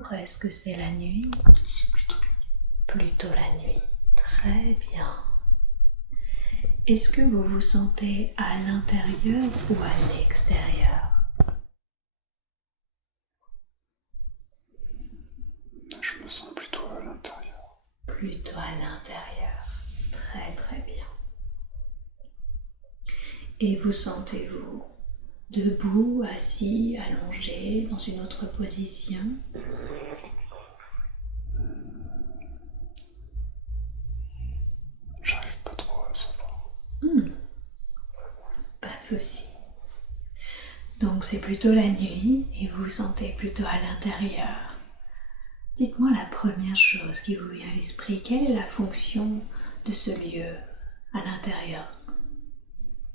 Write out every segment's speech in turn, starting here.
jour? Est-ce que c'est la nuit? C'est Plutôt la nuit. Très bien. Est-ce que vous vous sentez à l'intérieur ou à l'extérieur? Je me sens plutôt à l'intérieur. Plutôt à l'intérieur. Très très bien. Et vous sentez-vous debout, assis, allongé, dans une autre position? J'arrive pas trop à savoir. Pas de souci. Donc c'est plutôt la nuit et vous vous sentez plutôt à l'intérieur. Dites-moi la première chose qui vous vient à l'esprit. Quelle est la fonction de ce lieu à l'intérieur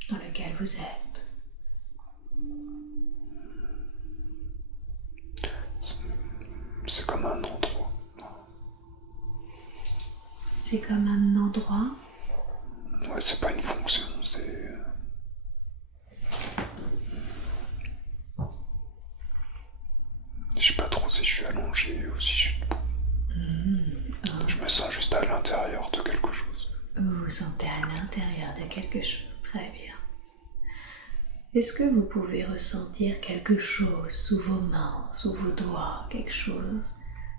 dans lequel vous êtes? C'est comme un endroit. C'est comme un endroit. Ouais, c'est pas une fonction, c'est... Je sais pas trop si je suis allongé ou si je suis debout. Je me sens juste à l'intérieur de quelque chose. Vous vous sentez à l'intérieur de quelque chose. Très bien. Est-ce que vous pouvez ressentir quelque chose sous vos mains, sous vos doigts, quelque chose?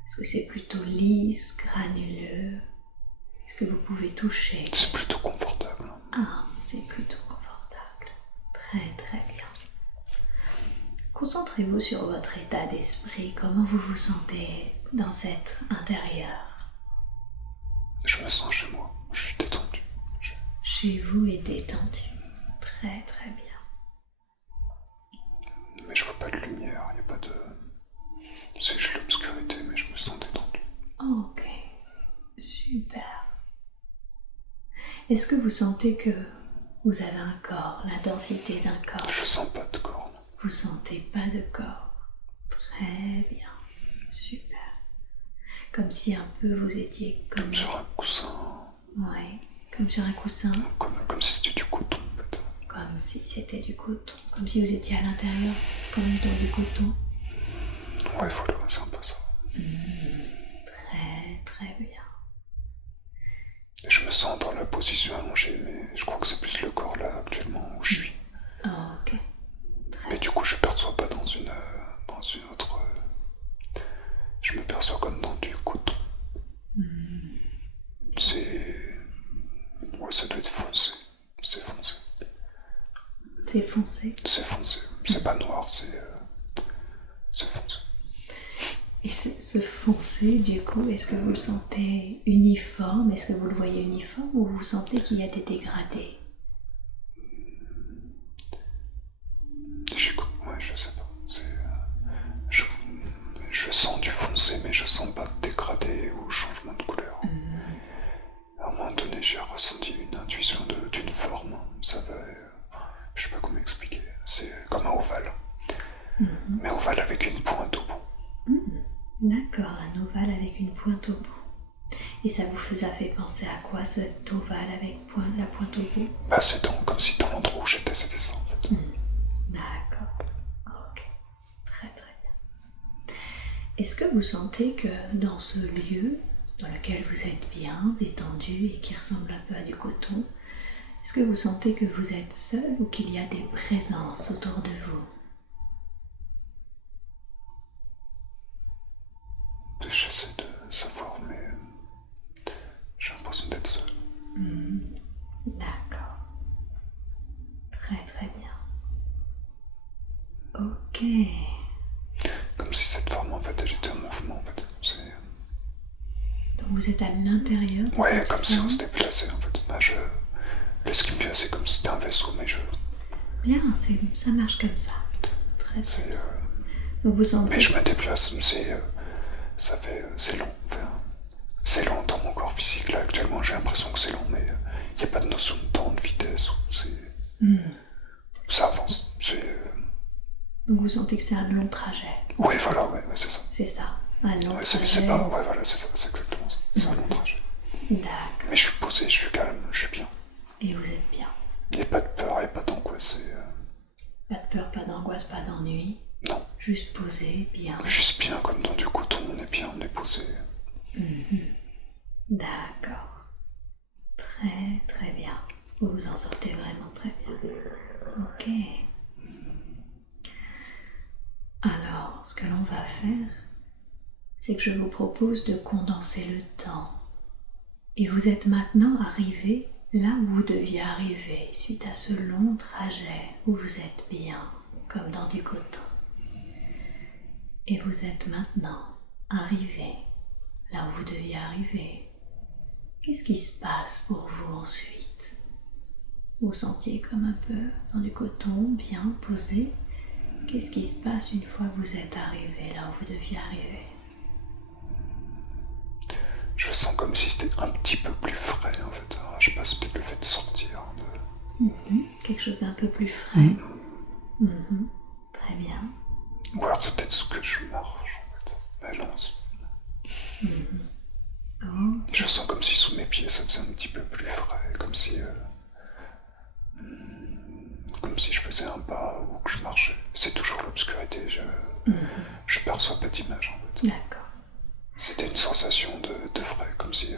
Est-ce que c'est plutôt lisse, granuleux? Est-ce que vous pouvez toucher? C'est plutôt confortable. Ah, c'est plutôt confortable. Très très bien. Concentrez-vous sur votre état d'esprit. Comment vous vous sentez dans cet intérieur? Je me sens chez moi. Je suis détendu. Chez vous et détendu. Très très bien. Mais je vois pas de lumière, y a pas de... C'est juste l'obscurité, mais je me sens détendu. Ok. Super. Est-ce que vous sentez que vous avez un corps, la densité d'un corps? Je sens pas de corps. Vous sentez pas de corps. Très bien. Super. Comme si un peu vous étiez Comme sur un coussin. Ouais, comme sur un coussin. Comme si c'était du coton, en fait. Comme si c'était du coton. Comme si vous étiez à l'intérieur, comme dans du coton. Ouais, voilà, c'est un peu ça. Très, très bien. Et je me sens dans la position allongée, mais je crois que c'est plus le corps là, actuellement, où je suis. Ok. Mais du coup, je perçois pas dans une autre... Je me perçois comme dans du coton. C'est... Ouais, ça doit être foncé. C'est foncé. C'est foncé. C'est foncé. C'est pas noir, c'est foncé. Et ce foncé, du coup, est-ce que vous le sentez uniforme? Est-ce que vous le voyez uniforme ou vous sentez qu'il y a des dégradés? Ouais, je sais pas. Je sens du foncé, mais je sens pas de dégradé ou changement de couleur. À un moment donné, j'ai ressenti une intuition d'une forme. Ça va... je sais pas comment expliquer. C'est comme un ovale. Mais ovale avec une pointe au bout. D'accord, un ovale avec une pointe au bout. Et ça vous a fait penser à quoi, cet ovale avec la pointe au bout? Bah, c'est comme si dans l'endroit où j'étais, c'était ça, en fait. D'accord. Ok. Très très bien. Est-ce que vous sentez que dans ce lieu, dans lequel vous êtes bien, détendu et qui ressemble un peu à du coton, est-ce que vous sentez que vous êtes seul ou qu'il y a des présences autour de vous? J'essaie de savoir, mais j'ai l'impression d'être seul. D'accord. Très très bien. Ok. Comme si cette forme, en fait, elle était en mouvement, en fait. Donc vous êtes à l'intérieur de Ouais, cette comme si on forme. se déplaçait, en fait. Bah, là, ce qui me vient, c'est comme si c'était un vaisseau, mais Bien, ça marche comme ça. Très bien. Donc vous sentez... Mais je me déplace, c'est long. Enfin, c'est lent dans mon corps physique. Là, actuellement, j'ai l'impression que c'est long, mais il n'y a pas de notion de temps, de vitesse. Ça avance. Donc vous sentez que c'est un long trajet. Ouais, voilà, ouais, c'est ça. C'est ça, un long Ouais, trajet. c'est pas... Ouais, voilà, c'est ça, c'est exactement ça. C'est un long trajet. D'accord. Mais je suis posé, je suis calme, je suis bien. Et vous êtes bien. Il n'y a pas de peur, il n'y a pas d'angoisse. Pas de peur, pas d'angoisse, pas d'ennui. Non. Juste posé, bien. Juste bien comme dans du coton, on est bien, on est posé. D'accord. Très très bien. Vous vous en sortez vraiment très bien. Ok. Alors, ce que l'on va faire, c'est que je vous propose de condenser le temps. Et vous êtes maintenant arrivé là où vous deviez arriver, suite à ce long trajet où vous êtes bien, comme dans du coton. Et vous êtes maintenant arrivé là où vous deviez arriver. Qu'est-ce qui se passe pour vous ensuite? Vous vous sentiez comme un peu dans du coton, bien posé. Qu'est-ce qui se passe une fois que vous êtes arrivé là où vous deviez arriver? Je sens comme si c'était un petit peu plus frais en fait. Alors, je sais pas, c'est peut-être le fait de sortir. Quelque chose d'un peu plus frais. Très bien. Ou alors c'est peut-être ce que je marche en fait. Mais non, Oh, je sens comme si sous mes pieds ça faisait un petit peu plus frais, comme si je faisais un pas ou que je marchais. C'est toujours l'obscurité, je perçois pas d'image en fait. d'accord. C'était une sensation de frais, comme si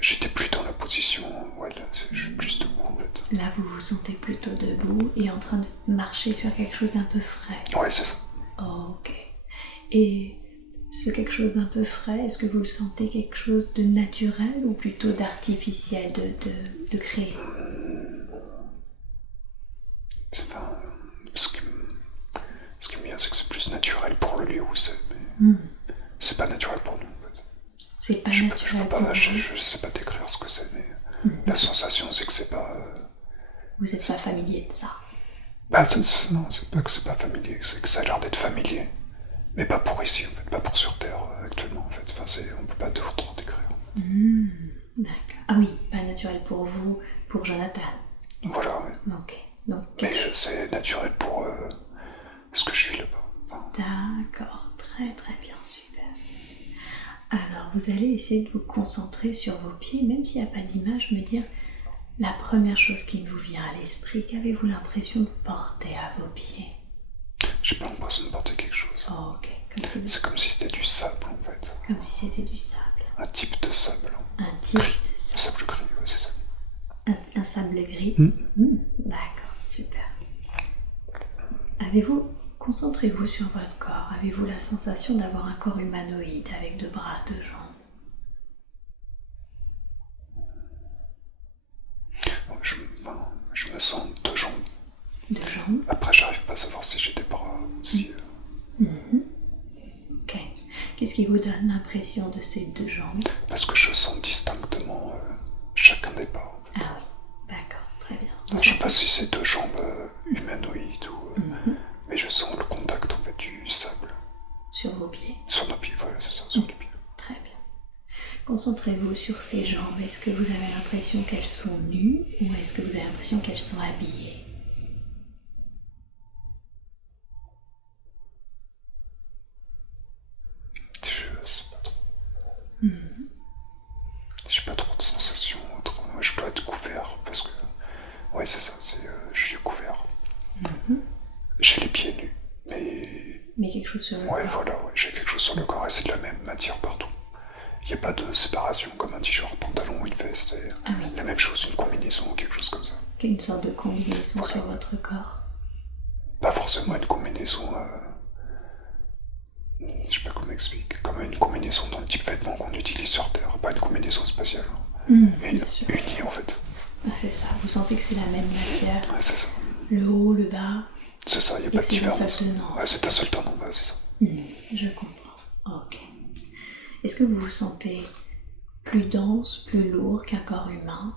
j'étais plus dans la position, ouais là, je suis plus debout en fait. Là, vous vous sentez plutôt debout et en train de marcher sur quelque chose d'un peu frais. Ouais, c'est ça. Oh, ok. Et ce quelque chose d'un peu frais, est-ce que vous le sentez quelque chose de naturel ou plutôt d'artificiel, de créé? Enfin, ce qui me vient, c'est que c'est plus naturel pour le lieu où c'est, mais c'est pas naturel pour nous en fait. C'est pas Je naturel peux pour pas, vous. je sais pas décrire ce que c'est, mais la sensation c'est que c'est pas. Vous n'êtes pas familier de ça. Bah, non, c'est pas que c'est pas familier, c'est que ça a l'air d'être familier. Mais pas pour ici, en fait, pas pour sur Terre actuellement, en fait. Enfin, on peut pas trop décrire. D'accord. Ah oui, pas naturel pour vous, pour Jonathan. Voilà, ouais. Ok. Donc, Mais c'est naturel pour ce que je suis là-bas. Enfin, d'accord, très très bien, super. Alors, vous allez essayer de vous concentrer sur vos pieds, même s'il n'y a pas d'image, me dire la première chose qui vous vient à l'esprit, qu'avez-vous l'impression de porter à vos pieds? j'ai pas l'impression de porter quelque chose. Oh, ok, C'est comme si c'était du sable, en fait. comme si c'était du sable. Un type de sable. Un type de sable. Sable gris, ouais, c'est ça. Un sable gris. D'accord, super. Concentrez-vous sur votre corps. Avez-vous la sensation d'avoir un corps humanoïde avec 2 bras, 2 jambes? Je me sens 2 jambes. 2 jambes. Après, j'arrive pas à savoir si j'ai des bras, si... Ok. Qu'est-ce qui vous donne l'impression de ces 2 jambes? Parce que je sens distinctement chacun des pas. Ah oui, d'accord, très bien. Donc, je sais pas si c'est 2 jambes humanoïdes ou... mais je sens le contact en fait du sable. Sur vos pieds. Sur nos pieds, voilà, c'est ça, sur les pieds. Très bien. Concentrez-vous sur ces jambes. Est-ce que vous avez l'impression qu'elles sont nues ou est-ce que vous avez l'impression qu'elles sont habillées? Je sais pas trop. J'ai pas trop de sensations. Je dois être couvert parce que... Ouais, c'est ça, je suis couvert. J'ai les pieds nus, Mais quelque chose sur le ouais, corps. voilà, ouais, j'ai quelque chose sur le corps et c'est de la même matière partout. Il n'y a pas de séparation comme un t-shirt, pantalon ou une veste. Ah oui. La même chose, une combinaison ou quelque chose comme ça. Une sorte de combinaison Voilà. sur votre corps. Pas forcément une combinaison... je sais pas comment expliquer. Comme une combinaison dans le type vêtement qu'on utilise sur Terre. Pas une combinaison spatiale. Mais bien sûr. unie en fait. Ah, c'est ça, vous sentez que c'est la même matière. Ouais, c'est ça. Le haut, le bas. C'est ça, il n'y a pas de c'est un différence. seul tenant. Ouais, c'est un seul tenant, ouais, c'est ça. Je comprends. Ok. Est-ce que vous vous sentez plus dense, plus lourd qu'un corps humain,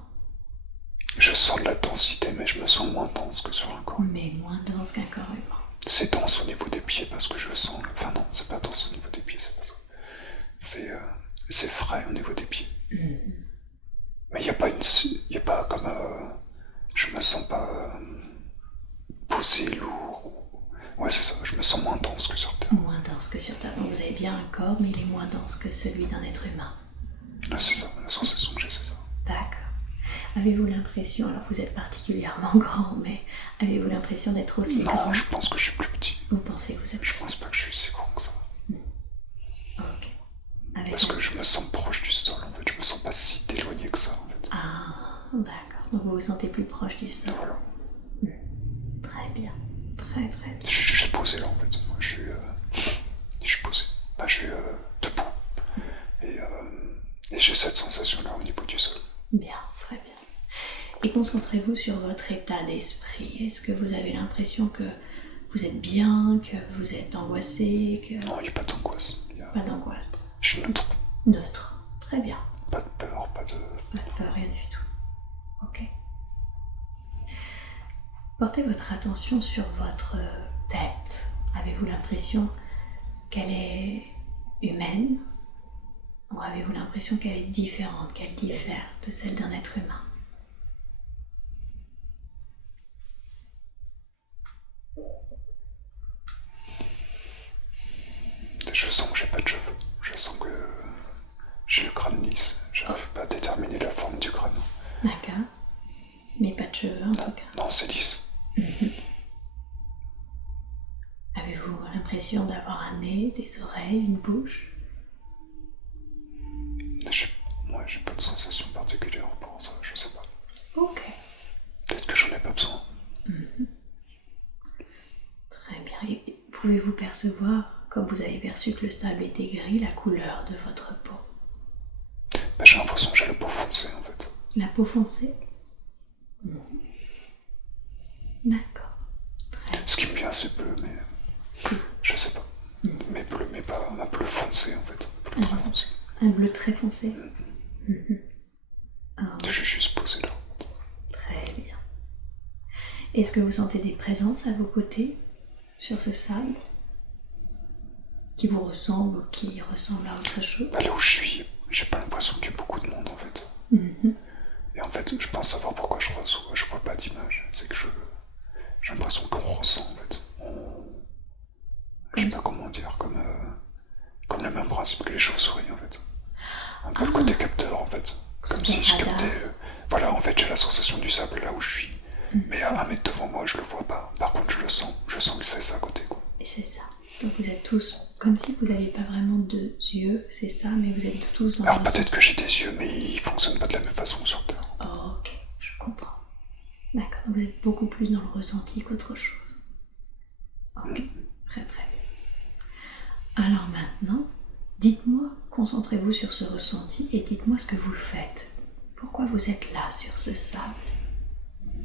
Je sens de la densité, mais je me sens moins dense que sur un corps. mais moins dense qu'un corps humain? C'est dense au niveau des pieds parce que je sens... Enfin non, c'est pas dense au niveau des pieds, c'est pas ça. C'est frais au niveau des pieds. Mais il n'y a pas une... Il a pas comme... je me sens pas posé, lourd. Ouais, c'est ça, je me sens moins dense que sur Terre. Moins dense que sur Terre. Donc vous avez bien un corps, mais il est moins dense que celui d'un être humain. Ouais, c'est ça, la sensation que j'ai, c'est ça. D'accord. Avez-vous l'impression, alors vous êtes particulièrement grand, mais avez-vous l'impression d'être aussi grand? Non, je pense que je suis plus petit. Vous pensez que vous êtes... Je pense pas que je suis si grand que ça. Ok. Parce que je me sens proche du sol, en fait. Je me sens pas si éloigné que ça, en fait. Ah, d'accord. Donc vous vous sentez plus proche du sol. Voilà. Très bien. Très très bien. Je suis juste posé là, en fait. Moi, je suis posé. Là, je suis debout. Et j'ai cette sensation-là au niveau du sol. Bien, très bien. Et concentrez-vous sur votre état d'esprit. Est-ce que vous avez l'impression que vous êtes bien, que vous êtes angoissé, que... Non, il n'y a pas d'angoisse. Pas d'angoisse. Je suis neutre. Neutre. Très bien. Pas de peur, pas de... Pas de peur, rien du tout. Ok. Portez votre attention sur votre tête. Avez-vous l'impression qu'elle est humaine? Ou avez-vous l'impression qu'elle est différente, qu'elle diffère de celle d'un être humain? Je sens que j'ai pas de cheveux. Je sens que j'ai le crâne lisse. J'arrive pas à déterminer la forme du crâne. D'accord. Mais pas de cheveux en tout cas. Non, c'est lisse. Avez-vous l'impression d'avoir un nez, des oreilles, une bouche? Moi, j'ai pas de sensation particulière pour ça, je sais pas. Ok. Peut-être que j'en ai pas besoin. Très bien. Et pouvez-vous percevoir, comme vous avez perçu que le sable était gris, la couleur de votre peau? Bah, j'ai l'impression que j'ai la peau foncée en fait. La peau foncée? D'accord. Très bien. Ce qui me vient, c'est bleu, mais je sais pas. Mais bleu, mais pas un bleu foncé en fait. Un bleu très foncé. Un bleu très foncé? Oh, Je suis juste posé là. très bien. Est-ce que vous sentez des présences à vos côtés sur ce sable qui vous ressemblent ou qui ressemblent à autre chose? Bah, là où je suis, j'ai pas l'impression qu'il y ait beaucoup de monde en fait. Et en fait, je pense savoir pourquoi je vois pas d'image. C'est que j'ai l'impression qu'on ressent en fait. Je sais pas comment dire, comme le même principe que les chauves-souris en fait. Un peu le côté capteur en fait. Comme si je captais. Voilà, en fait, j'ai la sensation du sable là où je suis. Mais à 1 mètre devant moi, je le vois pas. Par contre, je le sens. Je sens que c'est ça à côté quoi. Et c'est ça. Donc vous êtes tous, comme si vous n'aviez pas vraiment de yeux, c'est ça, mais vous êtes tous dans Alors peut-être que j'ai des yeux, mais ils fonctionnent pas de la même façon que sur Terre. Oh, ok, je comprends. D'accord, donc vous êtes beaucoup plus dans le ressenti qu'autre chose. Ok, très très bien. Alors maintenant, dites-moi, concentrez-vous sur ce ressenti et dites-moi ce que vous faites. Pourquoi vous êtes là sur ce sable?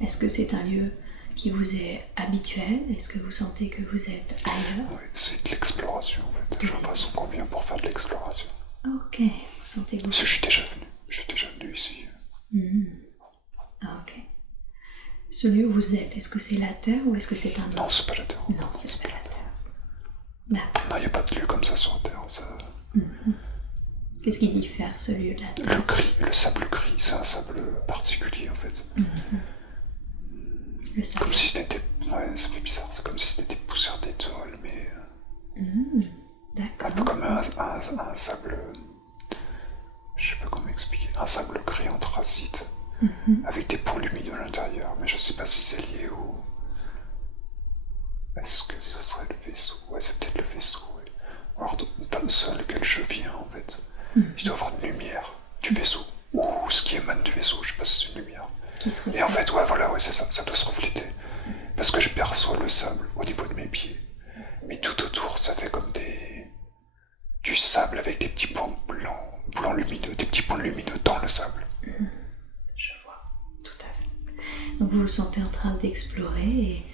Est-ce que c'est un lieu qui vous est habituel? Est-ce que vous sentez que vous êtes ailleurs? Oui, c'est de l'exploration en fait. J'ai l'impression qu'on vient pour faire de l'exploration. Ok, vous sentez que vous... Parce que je suis déjà venu. Je suis déjà venu ici. Ok. Ce lieu où vous êtes, est-ce que c'est la Terre ou est-ce que c'est un autre? Non, c'est pas la Terre. Non, c'est pas la Terre. D'accord. Non, il n'y a pas de lieu comme ça sur Terre. Ça... Qu'est-ce qui diffère ce lieu de la Terre? Le sable gris, c'est un sable particulier en fait. Le sable. Comme si c'était... Ouais, ça fait bizarre. C'est comme si c'était des poussières d'étoiles, mais... D'accord. Un peu comme un sable... Je sais pas comment expliquer. Un sable gris anthracite. Avec des points lumineux à l'intérieur. Mais je sais pas si c'est lié au... Est-ce que ce serait le vaisseau? Ouais, c'est peut-être le vaisseau, ouais. Alors, dans le sol lequel je viens, en fait, il doit y avoir une lumière du vaisseau. Ou ce qui émane du vaisseau, je sais pas si c'est une lumière. Qui se reflète. Et en fait, ouais, voilà, ouais, c'est ça, ça doit se refléter. Parce que je perçois le sable au niveau de mes pieds. Mais tout autour, ça fait comme du sable avec des petits points blancs lumineux, des petits points lumineux dans le sable. Je vois, tout à fait. Donc vous vous sentez en train d'explorer et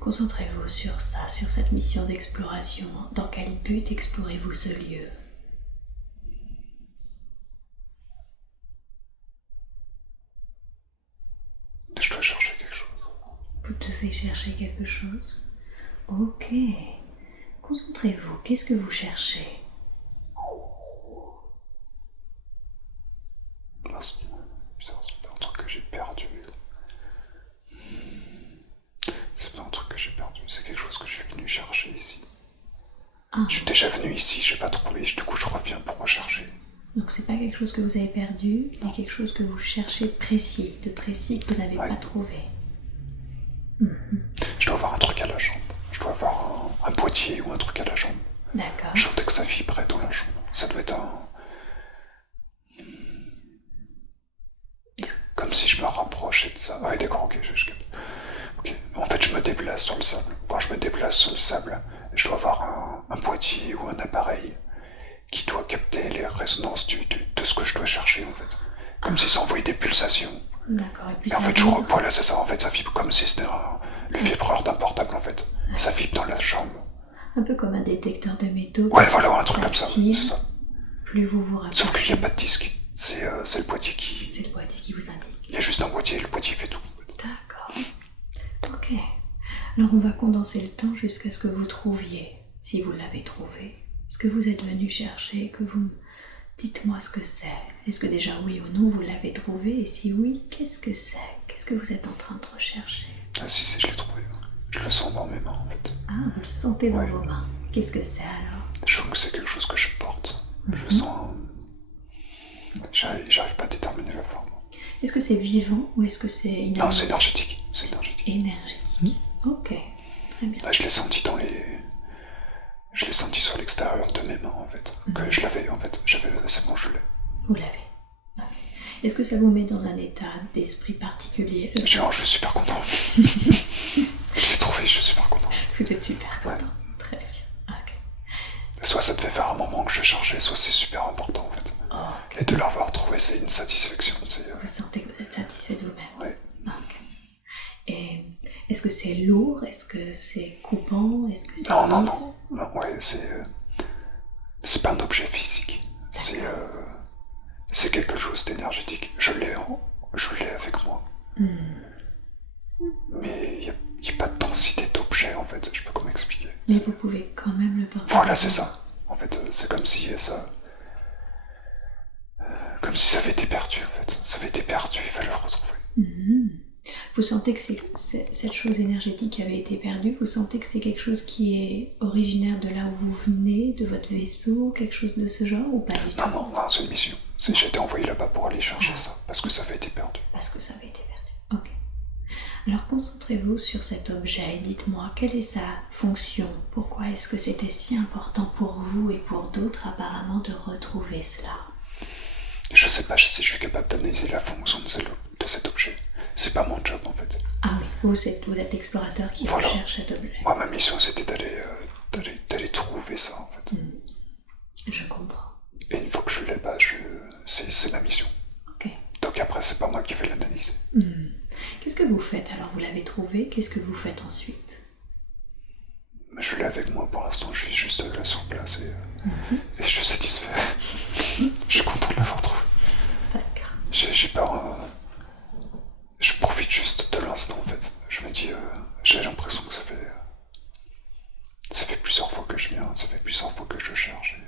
concentrez-vous sur ça, sur cette mission d'exploration. Dans quel but explorez-vous ce lieu? Je dois chercher quelque chose. Vous devez chercher quelque chose? Ok. Concentrez-vous. Qu'est-ce que vous cherchez? C'est pas un truc que j'ai perdu. C'est pas un truc que j'ai perdu. C'est quelque chose que je suis venu chercher ici. Je suis déjà venu ici, j'ai pas trouvé. Du coup, je reviens pour rechercher. Donc c'est pas quelque chose que vous avez perdu, mais quelque chose que vous cherchez de précis que vous n'avez pas trouvé. Je dois avoir un truc à la jambe. Je dois avoir un boîtier ou un truc à la jambe. D'accord. Je sentais que ça vibrait dans la jambe. Ça doit être comme si je me rapprochais de ça. Ouais, d'accord, ok, je capte. Ok. En fait, je me déplace sur le sable. Quand je me déplace sur le sable, je dois avoir un boîtier ou un appareil qui doit capter les résonances de ce que je dois chercher, en fait. Comme si ça envoyait des pulsations. D'accord, et puis Et en ça fait, vibre. voilà, c'est ça. En fait, ça vibre comme si c'était le vibreur d'un portable, en fait. Ça vibre dans la jambe. Un peu comme un détecteur de métaux. Ouais, voilà, un truc comme ça, s'active, c'est ça. Plus vous vous rapprochez. Sauf qu'il n'y a pas de disque. C'est le boîtier qui... C'est le boîtier qui vous indique. Il y a juste un boîtier et le boîtier fait tout. D'accord. Ok. Alors on va condenser le temps jusqu'à ce que vous trouviez, si vous l'avez trouvé, ce que vous êtes venu chercher, que vous... Dites-moi ce que c'est. Est-ce que déjà oui ou non vous l'avez trouvé? Et si oui, qu'est-ce que c'est? Qu'est-ce que vous êtes en train de rechercher? Ah si, je l'ai trouvé. Je le sens dans mes mains, en fait. Ah, vous le sentez dans vos mains. Qu'est-ce que c'est alors? Je sens que c'est quelque chose que je porte. Je sens... J'arrive pas à déterminer la forme. Est-ce que c'est vivant ou est-ce que c'est inanimé? Non, c'est énergétique. C'est énergétique. Énergétique. Ok, très bien. Ah, je l'ai senti dans les... Je l'ai senti sur l'extérieur de mes mains, en fait. Que je l'avais, en fait. C'est bon, je l'ai. Vous l'avez. Okay. Est-ce que ça vous met dans un état d'esprit particulier? Je suis super content. Je l'ai trouvé, je suis super content. Vous êtes super content. Ouais. Très bien. Ok. Soit ça devait faire un moment que je cherchais, soit c'est super important, en fait. Okay. Et de l'avoir trouvé, c'est une satisfaction. Vous sentez que vous êtes satisfait de vous-même? Oui. Ok. Et est-ce que c'est lourd? Est-ce que c'est coupant? Est-ce que c'est Non, lisse? ouais, c'est pas un objet physique. C'est quelque chose d'énergétique. Je l'ai avec moi. Mais il n'y a pas de densité d'objet, en fait. Je sais pas comment expliquer. Mais vous pouvez quand même le porter. Voilà, c'est ça. En fait, c'est comme si ça... Comme si ça avait été perdu, en fait. Ça avait été perdu, il fallait le retrouver. Vous sentez que c'est cette chose énergétique qui avait été perdue, vous sentez que c'est quelque chose qui est originaire de là où vous venez, de votre vaisseau, quelque chose de ce genre, ou pas du tout? Non, c'est une mission. J'ai été envoyé là-bas pour aller chercher ça, parce que ça avait été perdu. Parce que ça avait été perdu, ok. Alors concentrez-vous sur cet objet et dites-moi quelle est sa fonction. Pourquoi est-ce que c'était si important pour vous et pour d'autres apparemment de retrouver cela? Je sais pas si je suis capable d'analyser la fonction de cet objet. C'est pas mon job, en fait. Ah oui, vous êtes l'explorateur qui recherche cet objet. Moi, ma mission, c'était d'aller trouver ça, en fait. Je comprends. Et une fois que je l'ai, c'est ma mission. Ok. Donc après, c'est pas moi qui vais l'analyser. Qu'est-ce que vous faites alors? Vous l'avez trouvé, qu'est-ce que vous faites ensuite? Je l'ai avec moi pour l'instant, je suis juste là sur place et je suis satisfait. Je suis content de l'avoir trouvé. D'accord. J'ai pas... Je profite juste de l'instant, en fait. Je me dis, j'ai l'impression que ça fait plusieurs fois que je viens, ça fait plusieurs fois que je cherche.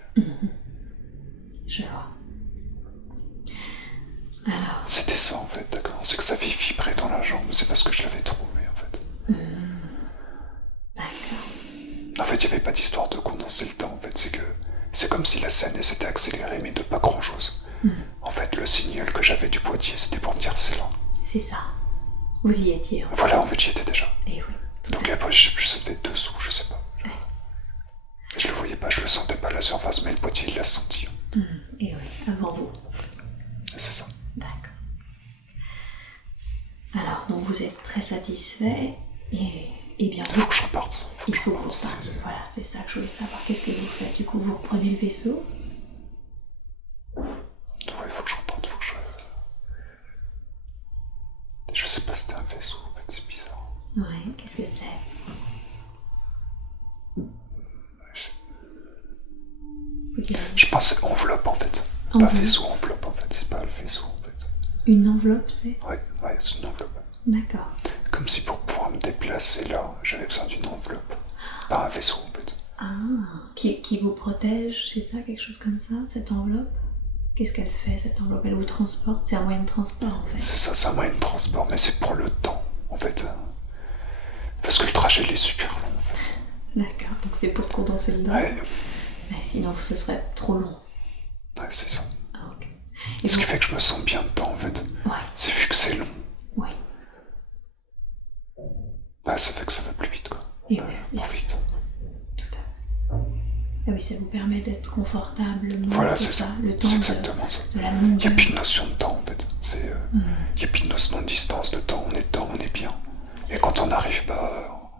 Je vois. Alors... C'était ça, en fait, d'accord. C'est que ça avait vibré dans la jambe, c'est parce que je l'avais trouvé, en fait. D'accord. En fait, il n'y avait pas d'histoire de condenser le temps, en fait. C'est comme si la scène s'était accélérée, mais de pas grand-chose. En fait, le signal que j'avais du boîtier, c'était pour me dire c'est là. C'est ça. Vous y étiez. Voilà, en fait, j'y étais déjà. Et oui. Donc après, je sais plus, ça devait être dessous, je sais pas. Ouais. Je le voyais pas, je le sentais pas à la surface, mais le boîtier, il l'a senti. Et oui, avant vous. C'est ça. D'accord. Alors, donc vous êtes très satisfait et bien... Il faut que je reparte. Il faut que vous repartiez. Voilà, c'est ça que je voulais savoir. Qu'est-ce que vous faites? Du coup, vous reprenez le vaisseau? Ouais, il faut que je reparte, Je sais pas si c'était un vaisseau, en fait, c'est bizarre. Ouais, qu'est-ce que c'est? Je pensais enveloppe, en fait. Pas vaisseau, enveloppe, en fait. C'est pas le vaisseau, en fait. Une enveloppe, c'est? Ouais, c'est une enveloppe. D'accord. Comme si pour pouvoir me déplacer là, j'avais besoin d'une enveloppe. Pas un vaisseau, en fait. Ah, qui vous protège, c'est ça, quelque chose comme ça, cette enveloppe? Qu'est-ce qu'elle fait, cette enveloppe? Elle vous transporte? C'est un moyen de transport, en fait. C'est ça, c'est un moyen de transport, mais c'est pour le temps, en fait. Parce que le trajet, il est super long, en fait. D'accord, donc c'est pour condenser le temps? Ouais. Mais sinon, ce serait trop long. Ouais, c'est ça. Et Ce qui fait que je me sens bien dedans en fait. Ouais. C'est vu que c'est long. Oui. Bah ça fait que ça va plus vite quoi. Et oui, bien Plus sûr. vite. Tout à fait. Et oui, ça vous permet d'être confortablement. Voilà, c'est ça. Le temps C'est exactement ça. de la Il n'y longueur. a plus de notion de temps en fait. Il n'y a plus de notion de distance, de temps, on est dedans, on est bien. Et quand on n'arrive pas,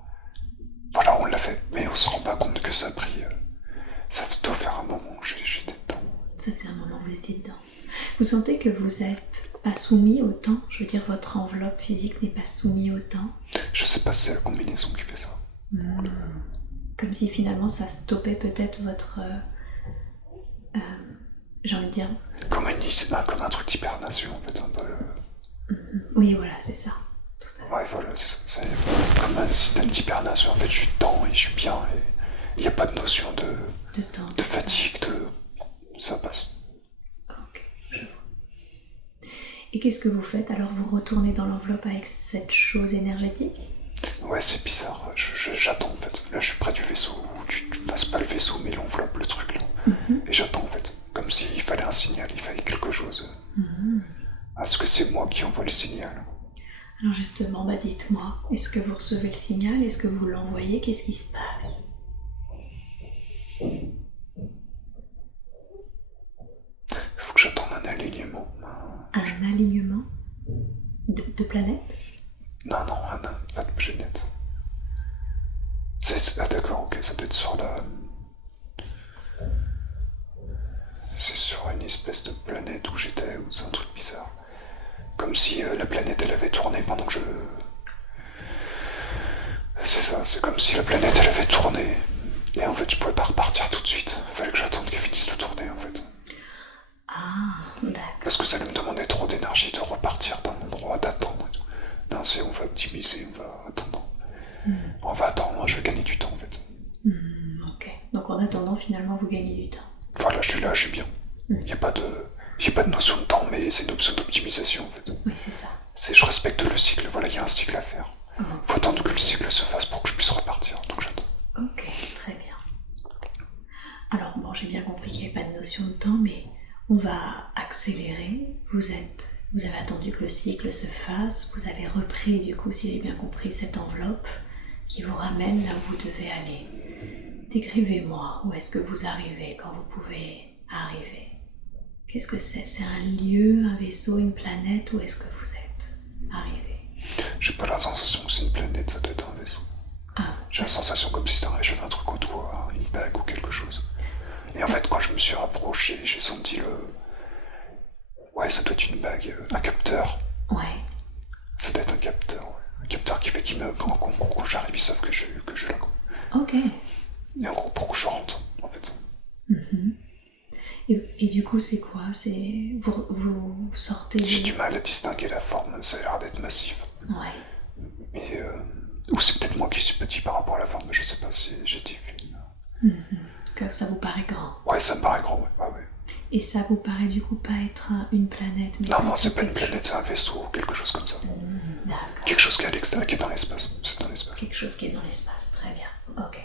voilà, on l'a fait. Mais on se rend pas compte que ça a pris. Ça doit faire un moment où j'étais dedans. Ça faisait un moment que vous étiez dedans. Vous sentez que vous n'êtes pas soumis au temps? Je veux dire, votre enveloppe physique n'est pas soumise au temps? Je sais pas si c'est la combinaison qui fait ça. Comme si finalement ça stoppait peut-être votre... j'ai envie de dire... Comme un truc d'hibernation en fait, un peu. Oui, voilà, c'est ça. Tout à fait. Ouais, voilà, c'est ça. C'est comme un système d'hibernation. En fait, je suis dedans et je suis bien. Et il n'y a pas de notion De temps. de fatigue, ça passe. Ok, je vois. Et qu'est-ce que vous faites? Alors vous retournez dans l'enveloppe avec cette chose énergétique? Ouais, c'est bizarre. J'attends en fait. Là, je suis près du vaisseau. Tu passes pas le vaisseau, mais l'enveloppe, le truc là. Et j'attends en fait. Comme s'il fallait un signal, il fallait quelque chose. Est-ce que c'est moi qui envoie le signal? Alors justement, dites-moi, est-ce que vous recevez le signal? Est-ce que vous l'envoyez? Qu'est-ce qui se passe? Il faut que j'attende un alignement. Un alignement de planètes? Non, pas de planète. Ah d'accord, ok, ça doit être sur la... C'est sur une espèce de planète où j'étais, ou c'est un truc bizarre. Comme si la planète, elle avait tourné pendant que je... C'est ça, c'est comme si la planète, elle avait tourné. Et en fait, je pouvais pas repartir tout de suite. Il fallait que j'attende qu'elle finisse de tourner, en fait. Ah, d'accord. Parce que ça allait me demander trop d'énergie de repartir d'un endroit, d'attendre. Non, on va optimiser, on va attendre. On va attendre, je vais gagner du temps, en fait. Ok. Donc en attendant, finalement, vous gagnez du temps. Voilà, je suis là, je suis bien. Il n'y a pas de notion de temps, mais c'est une option d'optimisation, en fait. Oui, c'est ça. Je respecte le cycle, voilà, il y a un cycle à faire. Faut attendre que le cycle se fasse pour que je puisse repartir, donc j'attends. Ok, très bien. Alors, bon, j'ai bien compris qu'il n'y avait pas de notion de temps, mais on va accélérer. Vous avez attendu que le cycle se fasse, vous avez repris, du coup, si j'ai bien compris, cette enveloppe qui vous ramène là où vous devez aller. Décrivez-moi, où est-ce que vous arrivez quand vous pouvez arriver? Qu'est-ce que c'est? C'est un lieu, un vaisseau, une planète? Où est-ce que vous êtes arrivé? J'ai pas la sensation que c'est une planète, ça doit être un vaisseau. J'ai la sensation comme si j'avais un truc au doigt, une bague ou quelque chose. Et en fait, quand je me suis rapproché, j'ai senti le... Ouais, ça doit être une bague, un capteur. Ouais. Ça doit être un capteur, ouais. Un capteur qui fait qu'il me... Quand j'arrive, ils savent que je suis là, quoi. Ok. Et en gros, pour que je rentre, en fait. Et du coup, c'est quoi? C'est... Vous sortez... J'ai du mal à distinguer la forme, ça a l'air d'être massif. Ouais. Mais... Ou c'est peut-être moi qui suis petit par rapport à la forme, mais je sais pas si j'étais fine. Que ça vous paraît grand. Ouais, ça me paraît grand, ouais. Ah, ouais. Et ça vous paraît du coup pas être une planète, mais Non, c'est pas une planète, c'est un vaisseau ou quelque chose comme ça. D'accord. Quelque chose qui est à l'extérieur, qui est dans l'espace. C'est dans l'espace. Quelque chose qui est dans l'espace, très bien. Ok.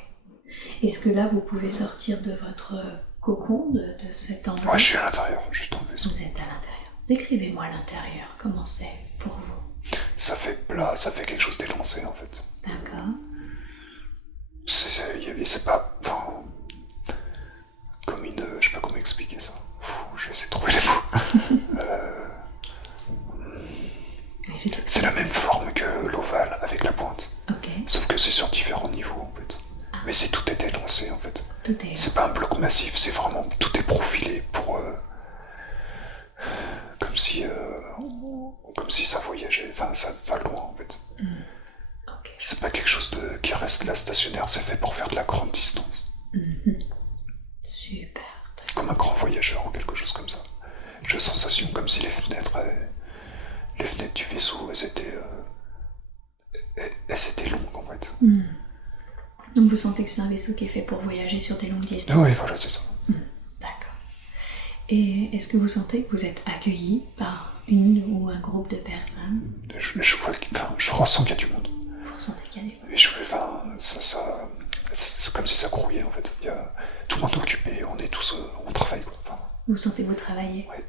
Est-ce que là, vous pouvez sortir de votre cocon, de cet enveloppe? Ouais, je suis à l'intérieur, je suis dans le vaisseau. Vous êtes à l'intérieur. Décrivez-moi l'intérieur, comment c'est pour vous? Ça fait plat, ça fait quelque chose d'élancé en fait. D'accord. C'est pas... Enfin... Comme une... Je sais pas comment expliquer ça. Je vais essayer de trouver les mots. C'est la même forme que l'ovale avec la pointe. Ok. Sauf que c'est sur différents niveaux en fait. Mais tout est élancé en fait. Tout est... C'est pas un bloc massif, c'est vraiment... Tout est profilé pour... Comme si ça voyageait, enfin ça va loin en fait. Okay. C'est pas quelque chose qui reste là stationnaire, c'est fait pour faire de la grande distance. Super. Comme un grand voyageur ou quelque chose comme ça. J'ai la sensation comme si les fenêtres du vaisseau, elles étaient longues en fait. Donc vous sentez que c'est un vaisseau qui est fait pour voyager sur des longues distances? Oui, voilà, c'est ça. D'accord. Et est-ce que vous sentez que vous êtes accueilli par une ou un groupe de personnes? Je ressens qu'il y a du monde. Vous ressentez qu'il y a du monde? Et c'est comme si ça grouillait en fait. Tout le monde est occupé, on est tous, on travaille quoi. Vous sentez que vous travaillez? Ouais.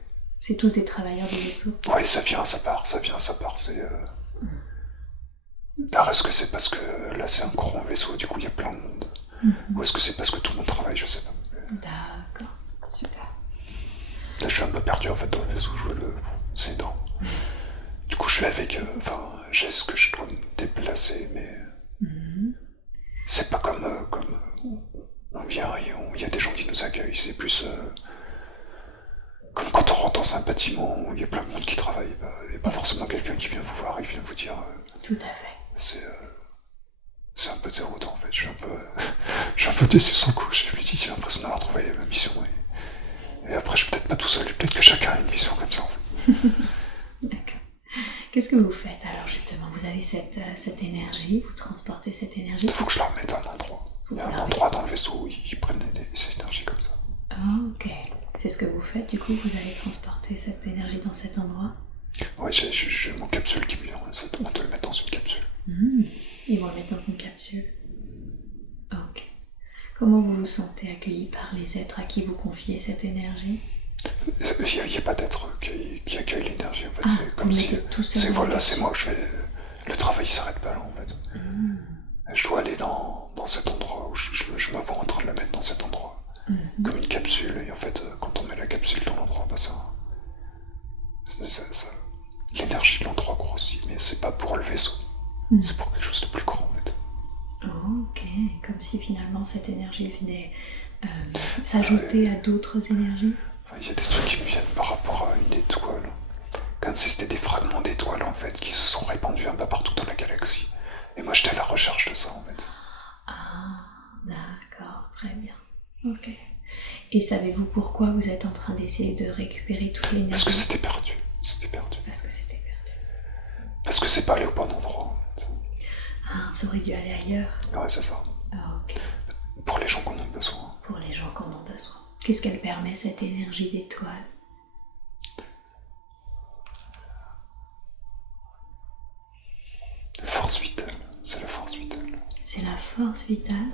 C'est tous des travailleurs de vaisseau? Oui, ça vient, ça part, c'est... Alors, est-ce que c'est parce que là c'est un grand vaisseau, du coup il y a plein de monde? Ou est-ce que c'est parce que tout le monde travaille, je sais pas. D'accord, super. Là je suis un peu perdu en fait dans le vaisseau, c'est énorme. Du coup je suis avec... j'ai ce que je dois me déplacer, mais... C'est pas comme... on vient et il y a des gens qui nous accueillent, c'est plus... comme quand on rentre dans un bâtiment où il y a plein de monde qui travaille, il n'y a pas forcément quelqu'un qui vient vous voir et qui vient vous dire... Tout à fait. C'est un peu déroutant en fait, je suis un peu déçu sur son coup, je me dis j'ai l'impression d'avoir trouvé ma mission et après je suis peut-être pas tout seul, peut-être que chacun a une mission comme ça en fait. D'accord. Qu'est-ce que vous faites alors justement? Vous avez cette énergie, vous transportez cette énergie? Il faut que je la remette à un endroit. Il y a un endroit dans le vaisseau où ils prennent ces énergies comme ça. Ok, c'est ce que vous faites du coup, vous allez transporter cette énergie dans cet endroit? Ouais, j'ai mon capsule qui me vient, on te le met dans une capsule. Ils vont le mettre dans une capsule. Ok. Comment vous vous sentez accueilli par les êtres à qui vous confiez cette énergie? Il n'y a pas d'être qui accueille l'énergie en fait, c'est comme si... c'est moi que je fais... Le travail s'arrête pas là en fait. Je dois aller dans cet endroit où je me vois en train de la mettre dans cet endroit. Comme une capsule, et en fait quand on met la capsule dans l'endroit, l'énergie de l'endroit grossit, mais c'est pas pour le vaisseau, c'est pour quelque chose de plus grand en fait. Ok, comme si finalement cette énergie venait s'ajouter à d'autres énergies. Il y a des trucs qui me viennent par rapport à une étoile, comme si c'était des fragments d'étoiles en fait qui se sont répandus un peu partout dans la galaxie. Et moi j'étais à la recherche de ça en fait. Ah, d'accord, très bien. Ok. Et savez-vous pourquoi vous êtes en train d'essayer de récupérer toute l'énergie? Parce que c'était perdu. Parce que c'était perdu. Parce que c'est pas allé au bon endroit en fait. Ah, ça aurait dû aller ailleurs. Ouais, c'est ça. Ah, ok. Pour les gens qu'on a besoin. Pour les gens qu'on en a besoin. Qu'est-ce qu'elle permet, cette énergie d'étoile? Force vitale, c'est la force vitale. C'est la force vitale?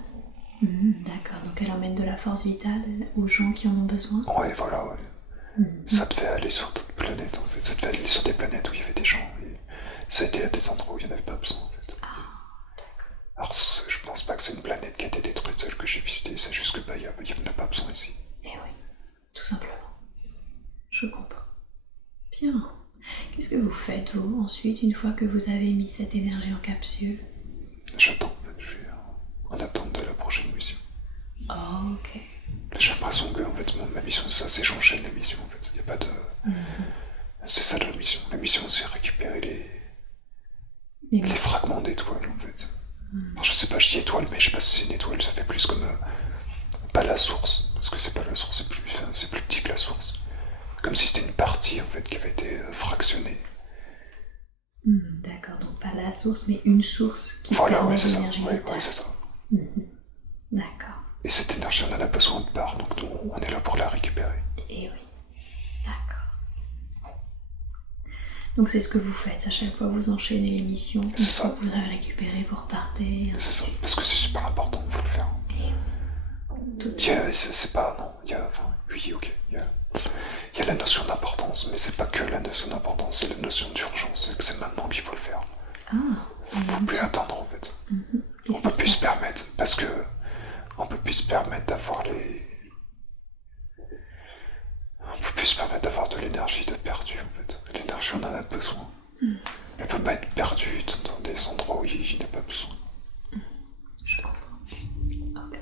D'accord, donc elle emmène de la force vitale aux gens qui en ont besoin? Ouais, voilà, ouais. Ça te fait aller sur d'autres planètes en fait, ça te fait aller sur des planètes où il y avait des gens, et ça a été à des endroits où il n'y en avait pas besoin en fait. Alors je pense pas que c'est une planète qui a été détruite, celle que j'ai visitée, c'est juste que il n'y en a pas besoin ici. Eh oui, tout simplement. Je comprends. Bien. Qu'est-ce que vous faites, vous, ensuite, une fois que vous avez mis cette énergie en capsule? J'attends, je suis en attente de la prochaine mission. Oh, ok. J'ai l'impression que en fait, ma mission c'est ça, c'est j'enchaîne les missions en fait. Il n'y a pas de... C'est ça la mission. La mission c'est récupérer les fragments d'étoiles en fait. Alors, je sais pas, je dis étoile, mais je sais pas si c'est une étoile, ça fait plus comme... pas la source, parce que c'est pas la source, c'est plus petit que la source. Comme si c'était une partie en fait qui avait été fractionnée. D'accord, donc pas la source, mais une source qui voilà, permet ouais, c'est ça. l'énergie Ouais, vitale. c'est ça. D'accord. Et cette énergie, on en a besoin de part, donc on est là pour la récupérer. Et oui, d'accord. Donc c'est ce que vous faites, à chaque fois vous enchaînez les missions, une fois que vous avez récupéré, vous repartez. C'est ça, parce que c'est super important, il faut le faire. C'est pas, non, il y a, enfin, oui, ok, il y a la notion d'importance, mais c'est pas que la notion d'importance, c'est la notion d'urgence, c'est que c'est maintenant qu'il faut le faire. Faut plus attendre en fait. On peut plus se permettre, parce que on peut plus se permettre d'avoir on peut plus se permettre d'avoir de l'énergie de perdue en fait. L'énergie on en a besoin. Elle peut pas être perdue dans des endroits où il n'y a pas besoin. Je comprends. Ok.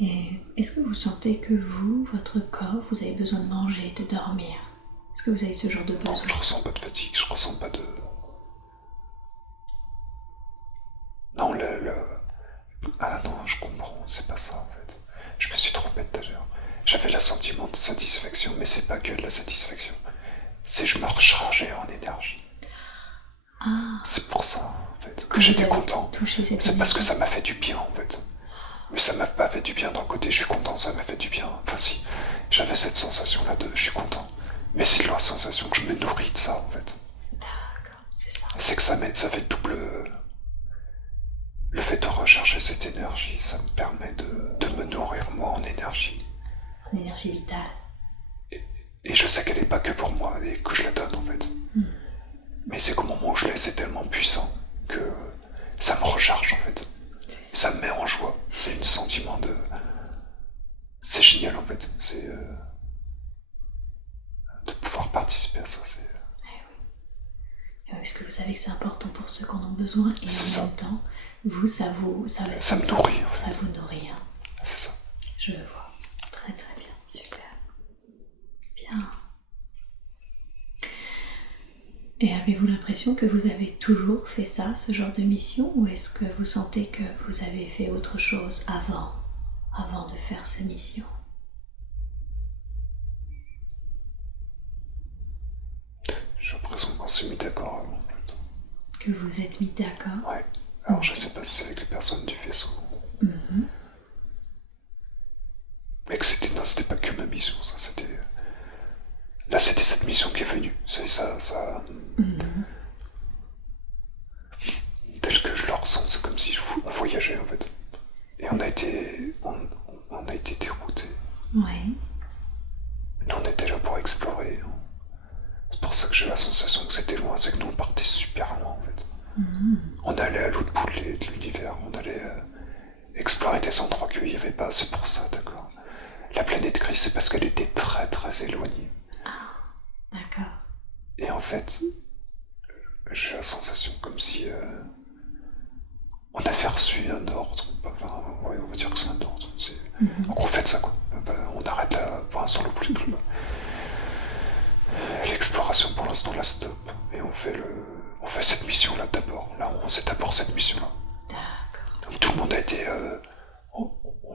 Et est-ce que vous sentez que vous, votre corps, vous avez besoin de manger, de dormir? Est-ce que vous avez ce genre de besoin? Non, je ressens pas de fatigue, je ressens pas de... Non, ah non, je comprends, c'est pas ça en fait. Je me suis trompé tout à l'heure. J'avais le sentiment de satisfaction, mais c'est pas que de la satisfaction. C'est je me rechargeais en énergie. C'est pour ça en fait que j'étais content. C'est parce que ça m'a fait du bien en fait. Mais ça m'a pas fait du bien d'un côté, je suis content, ça m'a fait du bien. Enfin si, j'avais cette sensation-là de je suis content. Mais c'est de la sensation que je me nourris de ça en fait. D'accord, c'est ça. C'est que ça m'aide, ça fait double... Le fait de rechercher cette énergie, ça me permet de me nourrir moi en énergie. En énergie vitale. Et je sais qu'elle n'est pas que pour moi et que je la donne en fait. Mais c'est qu'au moment où je l'ai, c'est tellement puissant que ça me recharge en fait. Ça me met en joie. C'est un sentiment de... C'est génial en fait. C'est... de pouvoir participer à ça, c'est... Parce que vous savez que c'est important pour ceux qui en ont besoin et en même temps, vous, ça me nourrit en fait. Ça vous nourrit. Hein. C'est ça. Je vois. Très très bien. Super. Bien. Et avez-vous l'impression que vous avez toujours fait ça, ce genre de mission, ou est-ce que vous sentez que vous avez fait autre chose avant de faire ces missions? J'ai l'impression qu'on s'est mis d'accord avant. Que vous êtes mis d'accord? Ouais. Alors je sais pas si c'est avec les personnes du vaisseau. Mais que c'était... Non, c'était pas que ma mission, ça c'était... Là c'était cette mission qui est venue. C'est ça... Tel que je le ressens, c'est comme si on voyageait en fait. Et on a été déroutés. Ouais. Nous on était là pour explorer. C'est pour ça que j'ai la sensation que c'était loin, c'est que nous on partait super loin en fait. On allait à l'autre bout de l'univers, on allait explorer des endroits qu'il n'y avait pas, c'est pour ça, d'accord. La planète grise, c'est parce qu'elle était très très éloignée. Ah, d'accord. Et en fait, j'ai la sensation comme si on avait reçu un ordre, enfin, ouais, on va dire que c'est un ordre. En gros, faites ça quoi. On arrête là pour l'instant le plus tôt. L'exploration pour l'instant la stop et on fait cette mission là d'abord. Là on fait d'abord cette mission là. D'accord. Donc tout le monde a été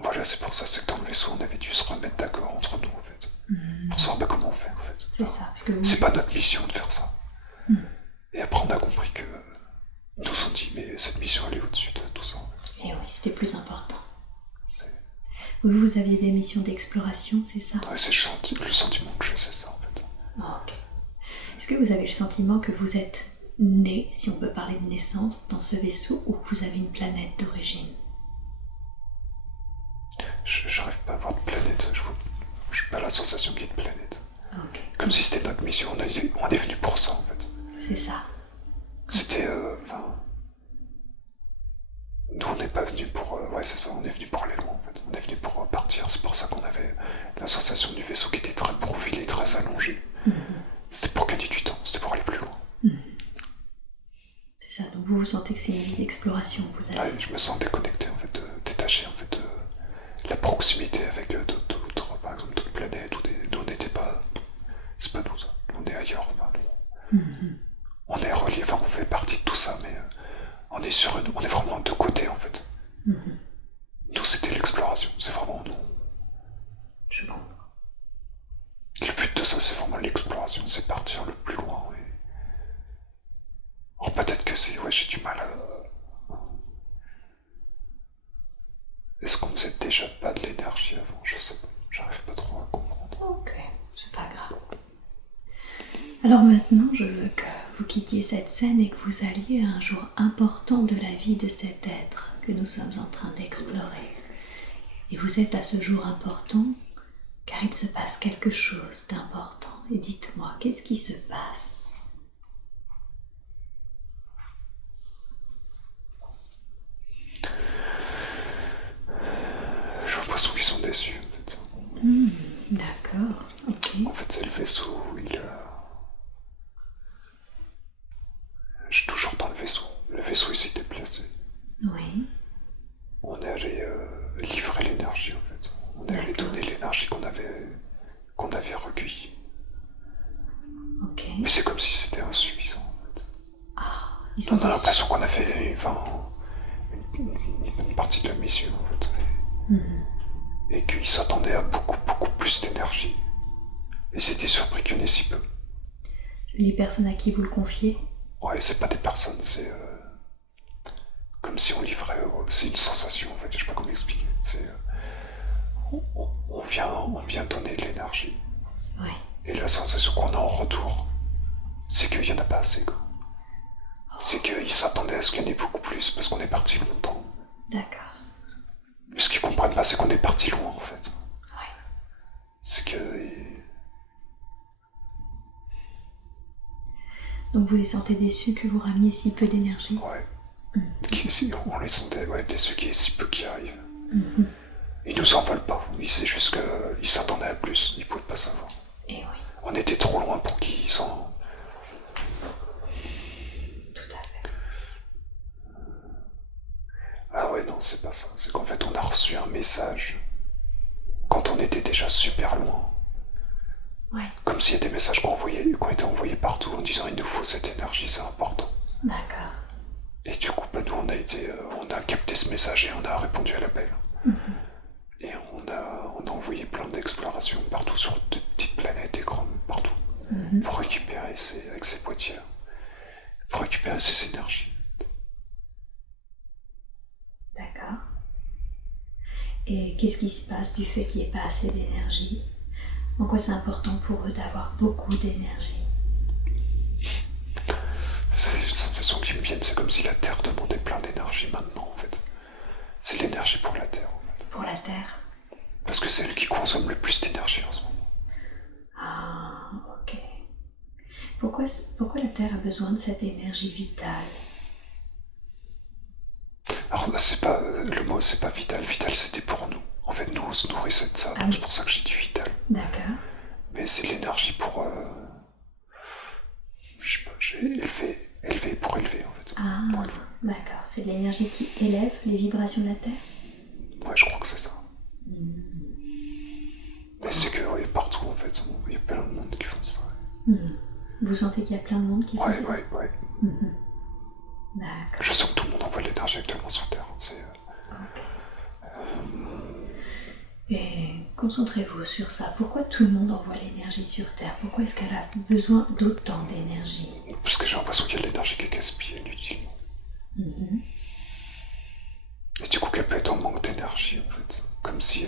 voilà, c'est pour ça, c'est que dans le vaisseau on avait dû se remettre d'accord entre nous en fait. Pour savoir comment on fait en fait. C'est ça, parce que c'est pas notre mission de faire ça. Et après on a compris que ils nous ont dit mais cette mission elle est au-dessus de tout ça. Et oui, c'était plus important. Vous aviez des missions d'exploration, c'est ça? Ouais, c'est le sentiment que j'ai, c'est ça en fait. Oh, ok. Est-ce que vous avez le sentiment que vous êtes né, si on peut parler de naissance, dans ce vaisseau, ou que vous avez une planète d'origine? J'arrive pas à voir de planète, je n'ai pas la sensation qu'il y ait de planète. Ok. Comme si c'était notre mission, on est venu pour ça en fait. C'est ça. C'était... nous on n'est pas venu pour... ouais c'est ça, on est venu pour aller loin en fait. On est venu pour partir, c'est pour ça qu'on avait la sensation du vaisseau qui était très profilé, très allongé. C'était pour gagner du temps, c'était pour aller plus loin. C'est ça, donc vous sentez que c'est une vie d'exploration que vous avez. Ouais, je me sens déconnecté en fait, détaché en fait de la proximité avec d'autres, par exemple d'autres planètes où on n'était pas... C'est pas nous ça, on est ailleurs. On est relié, enfin on fait partie de tout ça, mais on est vraiment de côté en fait. Nous c'était l'exploration, c'est vraiment nous. Je comprends. Le but de ça c'est vraiment l'exploration, c'est partir le plus loin. Alors peut-être que c'est... Ouais, j'ai du mal à... Est-ce qu'on faisait déjà pas de l'énergie avant? Je sais pas, j'arrive pas trop à comprendre. Ok, c'est pas grave. Alors maintenant, je veux que vous quittiez cette scène et que vous alliez à un jour important de la vie de cet être que nous sommes en train d'explorer. Et vous êtes à ce jour important car il se passe quelque chose d'important. Et dites-moi, qu'est-ce qui se passe? J'ai l'impression qu'ils sont déçus en fait. D'accord, ok. En fait c'est le vaisseau, je suis toujours dans le vaisseau. Le vaisseau il s'est déplacé. Oui. On est allé livrer l'énergie en fait. On est allé donner l'énergie qu'on avait recueillie. Ok. Mais c'est comme si c'était insuffisant en fait. Ah, on a l'impression qu'on a fait une partie de la mission en fait. Et qu'ils s'attendaient à beaucoup plus d'énergie. Et c'était surpris qu'il y en ait si peu. Les personnes à qui vous le confiez? Ouais, c'est pas des personnes, c'est comme si on livrait. C'est une sensation en fait, je sais pas comment expliquer. C'est on vient donner de l'énergie. Ouais. Et la sensation qu'on a en retour, c'est qu'il y en a pas assez quoi. C'est qu'ils s'attendaient à ce qu'il y en ait beaucoup plus parce qu'on est parti longtemps. D'accord. Mais ce qu'ils comprennent pas, c'est qu'on est parti loin en fait. Ouais. C'est que Donc vous les sentez déçus que vous rameniez si peu d'énergie? Ouais. On les sentait, ouais, déçus qu'il y ait si peu qui arrivent. Ils nous en veulent pas. C'est juste qu'ils s'attendaient à plus. Ils pouvaient pas savoir. Et oui. On était trop loin pour qu'ils s'en... Tout à fait. Ah ouais, non, c'est pas ça. C'est qu'en fait, on a reçu un message quand on était déjà super loin. Ouais. Comme s'il y a des messages qui ont été envoyés partout en disant il nous faut cette énergie, c'est important. D'accord. Et du coup, nous, on a capté ce message et on a répondu à l'appel. Et on a envoyé plein d'explorations partout sur de petites planètes et grandes, partout, pour récupérer avec ces boîtiers-là, pour récupérer ces énergies. D'accord. Et qu'est-ce qui se passe du fait qu'il n'y ait pas assez d'énergie? En quoi c'est important pour eux d'avoir beaucoup d'énergie? C'est les sensations qui me viennent, c'est comme si la Terre demandait plein d'énergie maintenant, en fait. C'est l'énergie pour la Terre, en fait. Pour la Terre? Parce que c'est elle qui consomme le plus d'énergie en ce moment. Ah, ok. Pourquoi la Terre a besoin de cette énergie vitale? Alors, le mot, c'est pas vital. Vital, c'était pour nous. En fait, nous, on se nourrissait de ça, donc c'est pour ça que j'ai dit vital. D'accord. Mais c'est l'énergie pour... je sais pas, élevé pour élever, en fait. Ah, d'accord. C'est de l'énergie qui élève les vibrations de la Terre? Ouais, je crois que c'est ça. Mais c'est que partout, en fait, il y a plein de monde qui font ça. Vous sentez qu'il y a plein de monde qui font ça? Ouais. D'accord. Je sens que tout le monde envoie de l'énergie actuellement sur Terre. Et concentrez-vous sur ça. Pourquoi tout le monde envoie l'énergie sur Terre? Pourquoi est-ce qu'elle a besoin d'autant d'énergie? Parce que j'ai l'impression qu'il y a de l'énergie qui est gaspillée inutilement. Et du coup, qu'elle peut être en manque d'énergie, en fait. Comme si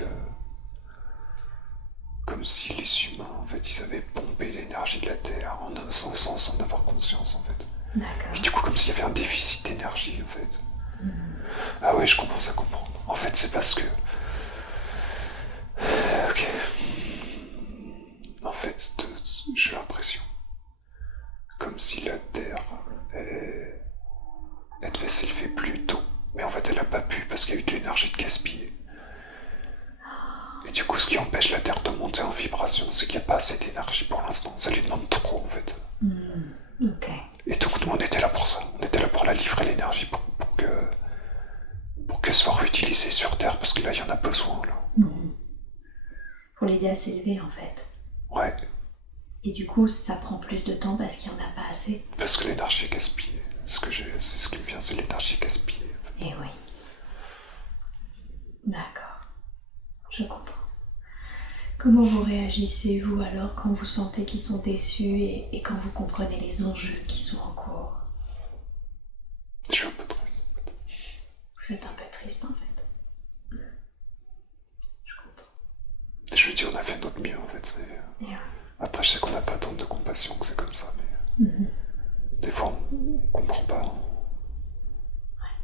les humains, en fait, ils avaient pompé l'énergie de la Terre sans en avoir conscience, en fait. D'accord. Et du coup, comme s'il y avait un déficit d'énergie, en fait. Ah ouais, je commence à comprendre. En fait, c'est parce que... Ok. En fait, j'ai l'impression. Comme si la Terre, elle devait s'élever plus tôt. Mais en fait, elle n'a pas pu parce qu'il y a eu de l'énergie de gaspiller. Et du coup, ce qui empêche la Terre de monter en vibration, c'est qu'il n'y a pas assez d'énergie pour l'instant. Ça lui demande trop, en fait. Ok. Et donc, nous, on était là pour ça. On était là pour la livrer, l'énergie, pour qu'elle soit réutilisée sur Terre, parce que là, il y en a besoin, là. Pour l'aider à s'élever, en fait. Ouais. Et du coup, ça prend plus de temps parce qu'il n'y en a pas assez. Parce que l'énergie est gaspillée. C'est ce qui me vient, c'est l'énergie gaspillée. Eh oui. D'accord. Je comprends. Comment vous réagissez, vous, alors, quand vous sentez qu'ils sont déçus et quand vous comprenez les enjeux qui sont en cours? Je suis un peu triste. Vous êtes un peu triste, en fait. Je comprends. Je lui dis, on a fait notre mieux, en fait. Et ouais. Après, je sais qu'on n'a pas tant de compassion que c'est comme ça, mais... Des fois, on comprend pas.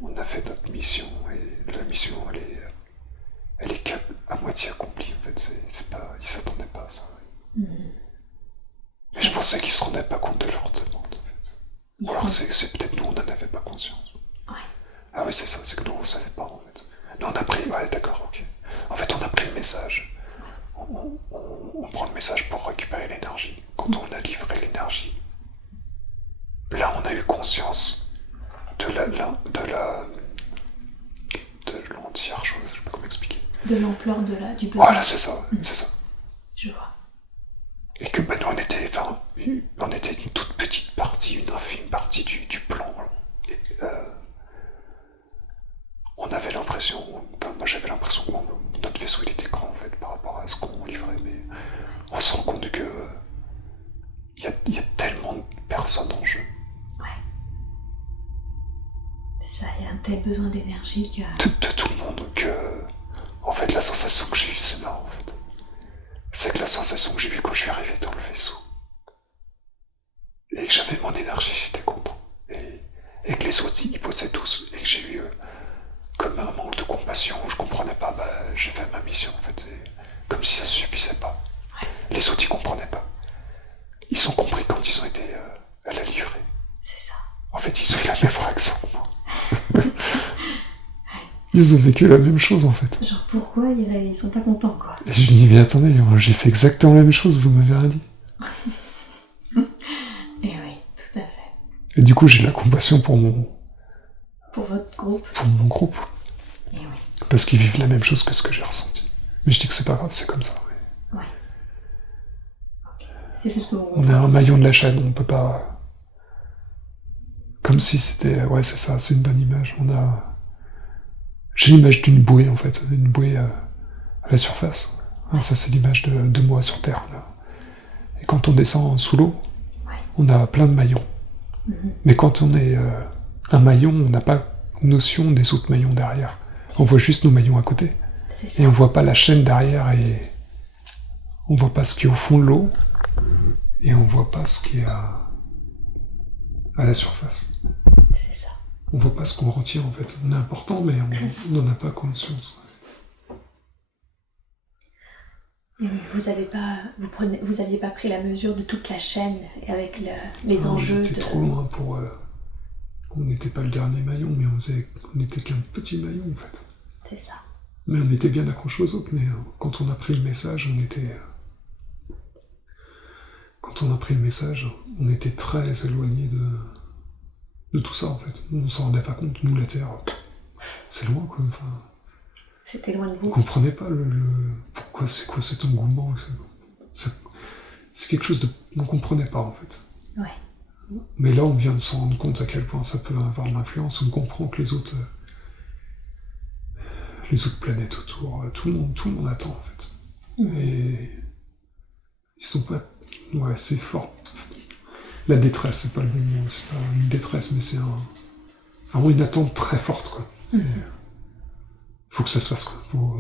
On a fait notre mission, et la mission, elle est à moitié accomplie, en fait. Ils s'attendaient pas à ça. Mais je pensais qu'ils se rendaient pas compte de leur demande, en fait. Ou alors c'est peut-être nous, on n'en avait pas conscience. Ouais. Ah oui, c'est ça, c'est que nous, on savait pas, en fait. Nous, on a pris... Ouais, d'accord, ok. En fait, on a pris le message. On prend le message pour récupérer l'énergie. Quand on a livré l'énergie, là, on a eu conscience de l'entière chose, je sais pas comment expliquer. De l'ampleur du besoin. Voilà, c'est ça, c'est ça. Je vois. Et que nous, on était une toute petite partie, une infime partie du plan. Et, on avait l'impression, moi j'avais l'impression que notre vaisseau il était grand en fait par rapport à ce qu'on livrait, mais on se rend compte que il y a tellement de personnes en jeu. Ouais. C'est ça, il y a un tel besoin d'énergie que... De tout le monde que... En fait, la sensation que j'ai eue, c'est marrant en fait. C'est que la sensation que j'ai eue quand je suis arrivé dans le vaisseau, et que j'avais mon énergie, j'étais content. Et que les autres, ils bossaient tous, et que j'ai eu comme un manque de compassion, où je comprenais pas, j'ai fait ma mission en fait. Comme si ça suffisait pas. Les autres, ils comprenaient pas. Ils ont compris quand ils ont été à la livrer. fait, ils ont eu la même réaction que moi. Ils ont vécu la même chose, en fait. Genre, pourquoi ils sont pas contents, quoi? Et je lui dis, mais attendez, j'ai fait exactement la même chose, vous m'avez rien dit. Et oui, tout à fait. Et du coup, j'ai de la compassion pour votre groupe. Pour mon groupe. Et oui. Parce qu'ils vivent la même chose que ce que j'ai ressenti. Mais je dis que c'est pas grave, c'est comme ça. Ouais. Okay. C'est juste que on est un maillon de la chaîne, on peut pas... Comme si c'était... Ouais, c'est ça, c'est une bonne image. J'ai l'image d'une bouée, en fait. Une bouée à la surface. Ah, ça, c'est l'image de moi sur Terre, là. Et quand on descend sous l'eau, on a plein de maillons. Mais quand on est un maillon, on n'a pas notion des autres maillons derrière. On voit juste nos maillons à côté. Et on voit pas la chaîne derrière, et on voit pas ce qui est au fond de l'eau, et on voit pas ce qui est à la surface. C'est ça. On voit pas ce qu'on retire, en fait. On est important, mais on n'en a pas conscience. Vous aviez pas pris la mesure de toute la chaîne avec les enjeux. C'était trop loin pour. On n'était pas le dernier maillon, mais on était qu'un petit maillon, en fait. C'est ça. Mais on était bien accrochés aux autres, mais quand on a pris le message, on était très éloignés de tout ça, en fait. On s'en rendait pas compte. Nous, la Terre, c'est loin, quoi. Enfin, c'était loin de vous. On comprenait pas pourquoi, c'est quoi cet engouement. C'est quelque chose on comprenait pas, en fait. Ouais. Mais là, on vient de s'en rendre compte à quel point ça peut avoir de l'influence. On comprend que les autres planètes autour, tout le monde attend, en fait. Et ils sont pas... Ouais, c'est fort. La détresse, c'est pas le bon mot, c'est pas une détresse, mais c'est vraiment une attente très forte, quoi. Faut que ça se fasse, quoi. Faut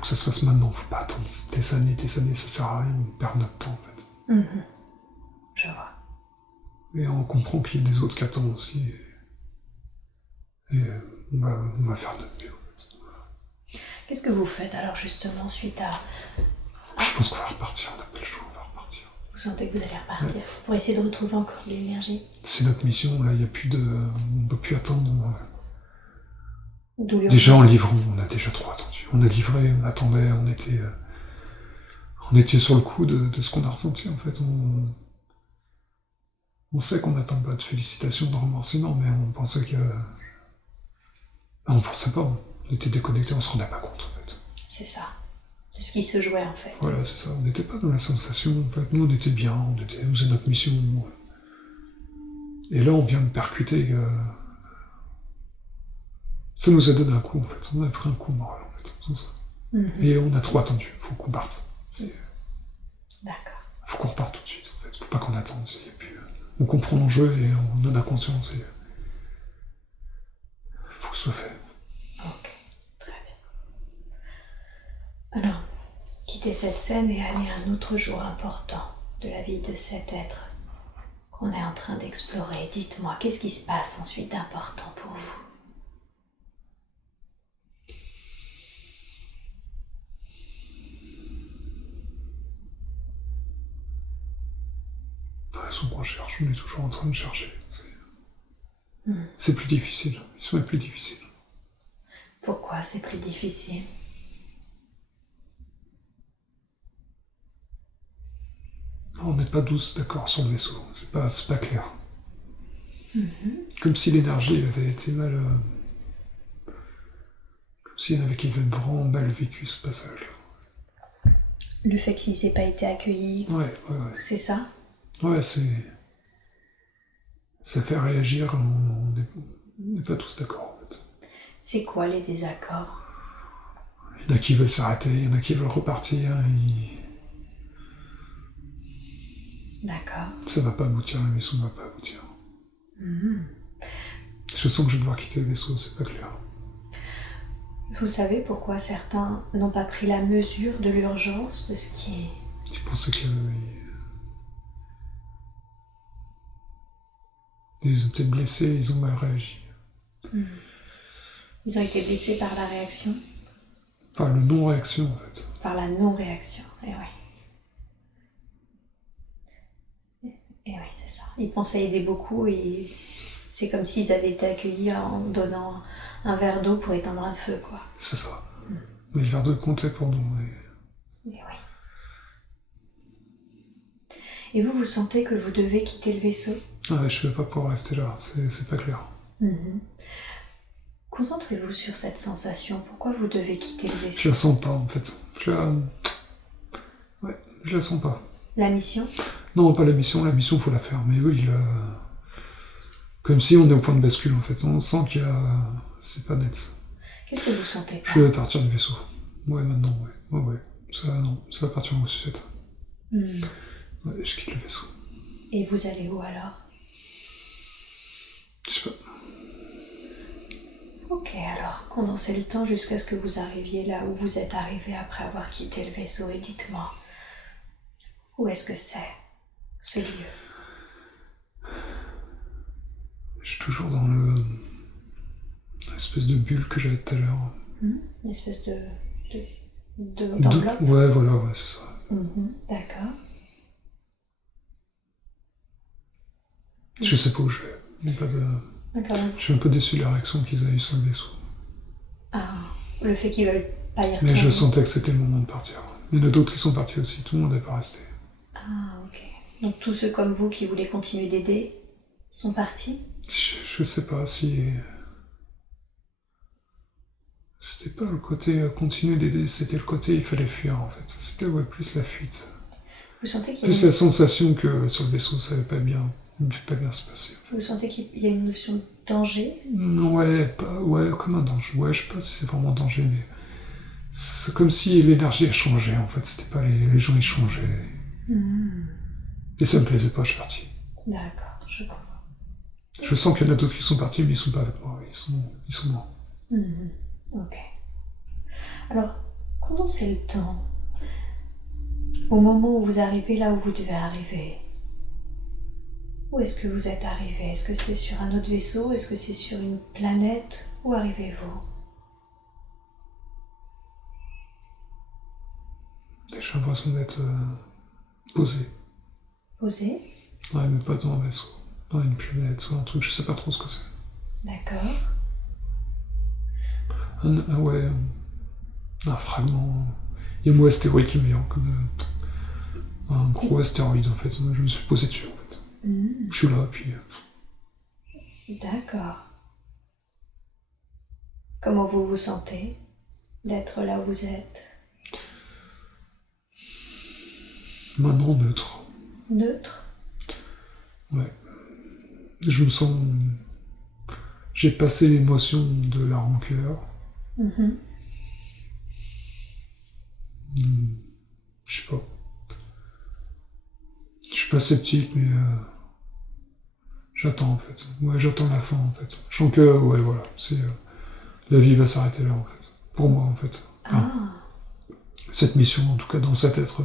que ça se fasse maintenant, faut pas attendre des années, ça sert à rien, on perd notre temps, en fait. Je vois. Et on comprend qu'il y a des autres qui attendent aussi, et on va faire notre mieux, en fait. Qu'est-ce que vous faites alors justement suite à... Je pense qu'on va repartir, on n'a pas le choix, on va repartir. Vous sentez que vous allez repartir pour essayer de retrouver encore de l'énergie? C'est notre mission, là, il n'y a plus de... On ne peut plus attendre. Déjà en livrant, on a déjà trop attendu. On a livré, on attendait, on était sur le coup de ce qu'on a ressenti, en fait. On sait qu'on n'attend pas de félicitations, de remerciements, mais on pensait que... On pensait pas, on était déconnectés, on se rendait pas compte, en fait. C'est ça. De ce qui se jouait, en fait. Voilà, c'est ça. On n'était pas dans la sensation, en fait. Nous, on était bien, on faisait notre mission. Et là, on vient de percuter... Ça nous a donné un coup, en fait. On a pris un coup moral, en fait. Et on a trop attendu. Faut qu'on parte. D'accord. Faut qu'on reparte tout de suite, en fait. Faut pas qu'on attende. Et puis, on comprend l'enjeu et on en a conscience. Et faut que ce soit fait. Ok, très bien. Alors, quittez cette scène et allez à un autre jour important de la vie de cet être qu'on est en train d'explorer. Dites-moi, qu'est-ce qui se passe ensuite d'important pour vous? De toute façon qu'on cherche, on est toujours en train de chercher. C'est plus difficile. Ils sont les plus difficiles. Pourquoi c'est plus difficile? On n'est pas tous d'accord sur le vaisseau. C'est pas clair. Comme si l'énergie avait été mal... Comme si elle avait vraiment mal vécu ce passage. Le fait qu'ils n'aient pas été accueillis, ouais. C'est ça? Ouais, ça fait réagir, on n'est pas tous d'accord, en fait. C'est quoi les désaccords? Il y en a qui veulent s'arrêter, il y en a qui veulent repartir, D'accord. Ça va pas aboutir, le vaisseau ne va pas aboutir. Je sens que je vais devoir quitter le vaisseau, c'est pas clair. Vous savez pourquoi certains n'ont pas pris la mesure de l'urgence de ce qui est... Ils pensaient ils ont été blessés, ils ont mal réagi. Ils ont été blessés par la réaction? Par le non-réaction, en fait. Par la non-réaction, et oui. Et oui, c'est ça. Ils pensaient aider beaucoup et C'est comme s'ils avaient été accueillis en donnant un verre d'eau pour éteindre un feu, quoi. C'est ça. Mais le verre d'eau comptait pour nous. Et oui. Et vous sentez que vous devez quitter le vaisseau? Ah ouais, je ne vais pas pouvoir rester là, c'est pas clair. Concentrez-vous sur cette sensation. Pourquoi vous devez quitter le vaisseau? Je la sens pas, en fait. Ouais, je la sens pas. La mission? Non, pas la mission, faut la faire. Mais oui, comme si on est au point de bascule, en fait. On sent qu'il y a... C'est pas net. Qu'est-ce que vous sentez pas? Je vais partir du vaisseau. Ouais, maintenant, ouais. Ouais. Ça va partir en sucette. Ouais, je quitte le vaisseau. Et vous allez où alors? Je sais pas. Ok, alors, condensez le temps jusqu'à ce que vous arriviez là où vous êtes arrivé après avoir quitté le vaisseau et dites-moi, où est-ce que c'est, ce lieu? Je suis toujours dans l'espèce de bulle que j'avais tout à l'heure. Une espèce d'enveloppe? Ouais, voilà, ouais, c'est ça. D'accord. Je sais pas où je vais. D'accord. Je suis un peu déçu de la réaction qu'ils avaient eu sur le vaisseau. Ah, le fait qu'ils veulent pas y retourner. Mais je sentais que c'était le moment de partir. Il y en a d'autres qui sont partis aussi, tout le monde n'est pas resté. Ah, ok. Donc tous ceux comme vous qui voulaient continuer d'aider sont partis? Je sais pas si... C'était pas le côté continuer d'aider, c'était le côté il fallait fuir en fait. C'était plus la fuite. Vous sentez qu'il y a plus la sensation que sur le vaisseau ça allait pas bien se passer. En fait. Vous sentez qu'il y a une notion de danger? Ouais, comme un danger. Ouais, je sais pas si c'est vraiment danger, mais c'est comme si l'énergie a changé en fait. C'était pas les gens ils changeaient. Et ça me plaisait pas, je suis parti. D'accord, je comprends. Je sens qu'il y en a d'autres qui sont partis, mais ils sont pas avec moi. Ils sont morts. Ok. Alors, condensez le temps. Au moment où vous arrivez là où vous devez arriver, où est-ce que vous êtes arrivé? Est-ce que c'est sur un autre vaisseau? Est-ce que c'est sur une planète? Où arrivez-vous? J'ai l'impression d'être posé. Posé? Ouais, mais pas dans un vaisseau. Dans une planète ou un truc, je sais pas trop ce que c'est. D'accord. Un fragment. Il y a un astéroïde qui me vient, comme un gros astéroïde en fait. Je me suis posé dessus en fait. Je suis là, puis. D'accord. Comment vous vous sentez d'être là où vous êtes? Maintenant neutre. Neutre? Ouais. Je me sens. J'ai passé l'émotion de la rancœur. Je sais pas. Je suis pas sceptique, mais j'attends en fait. Ouais, j'attends la fin en fait. Je sens que, ouais, voilà, la vie va s'arrêter là en fait. Pour moi en fait. Enfin, cette mission, en tout cas dans cet être,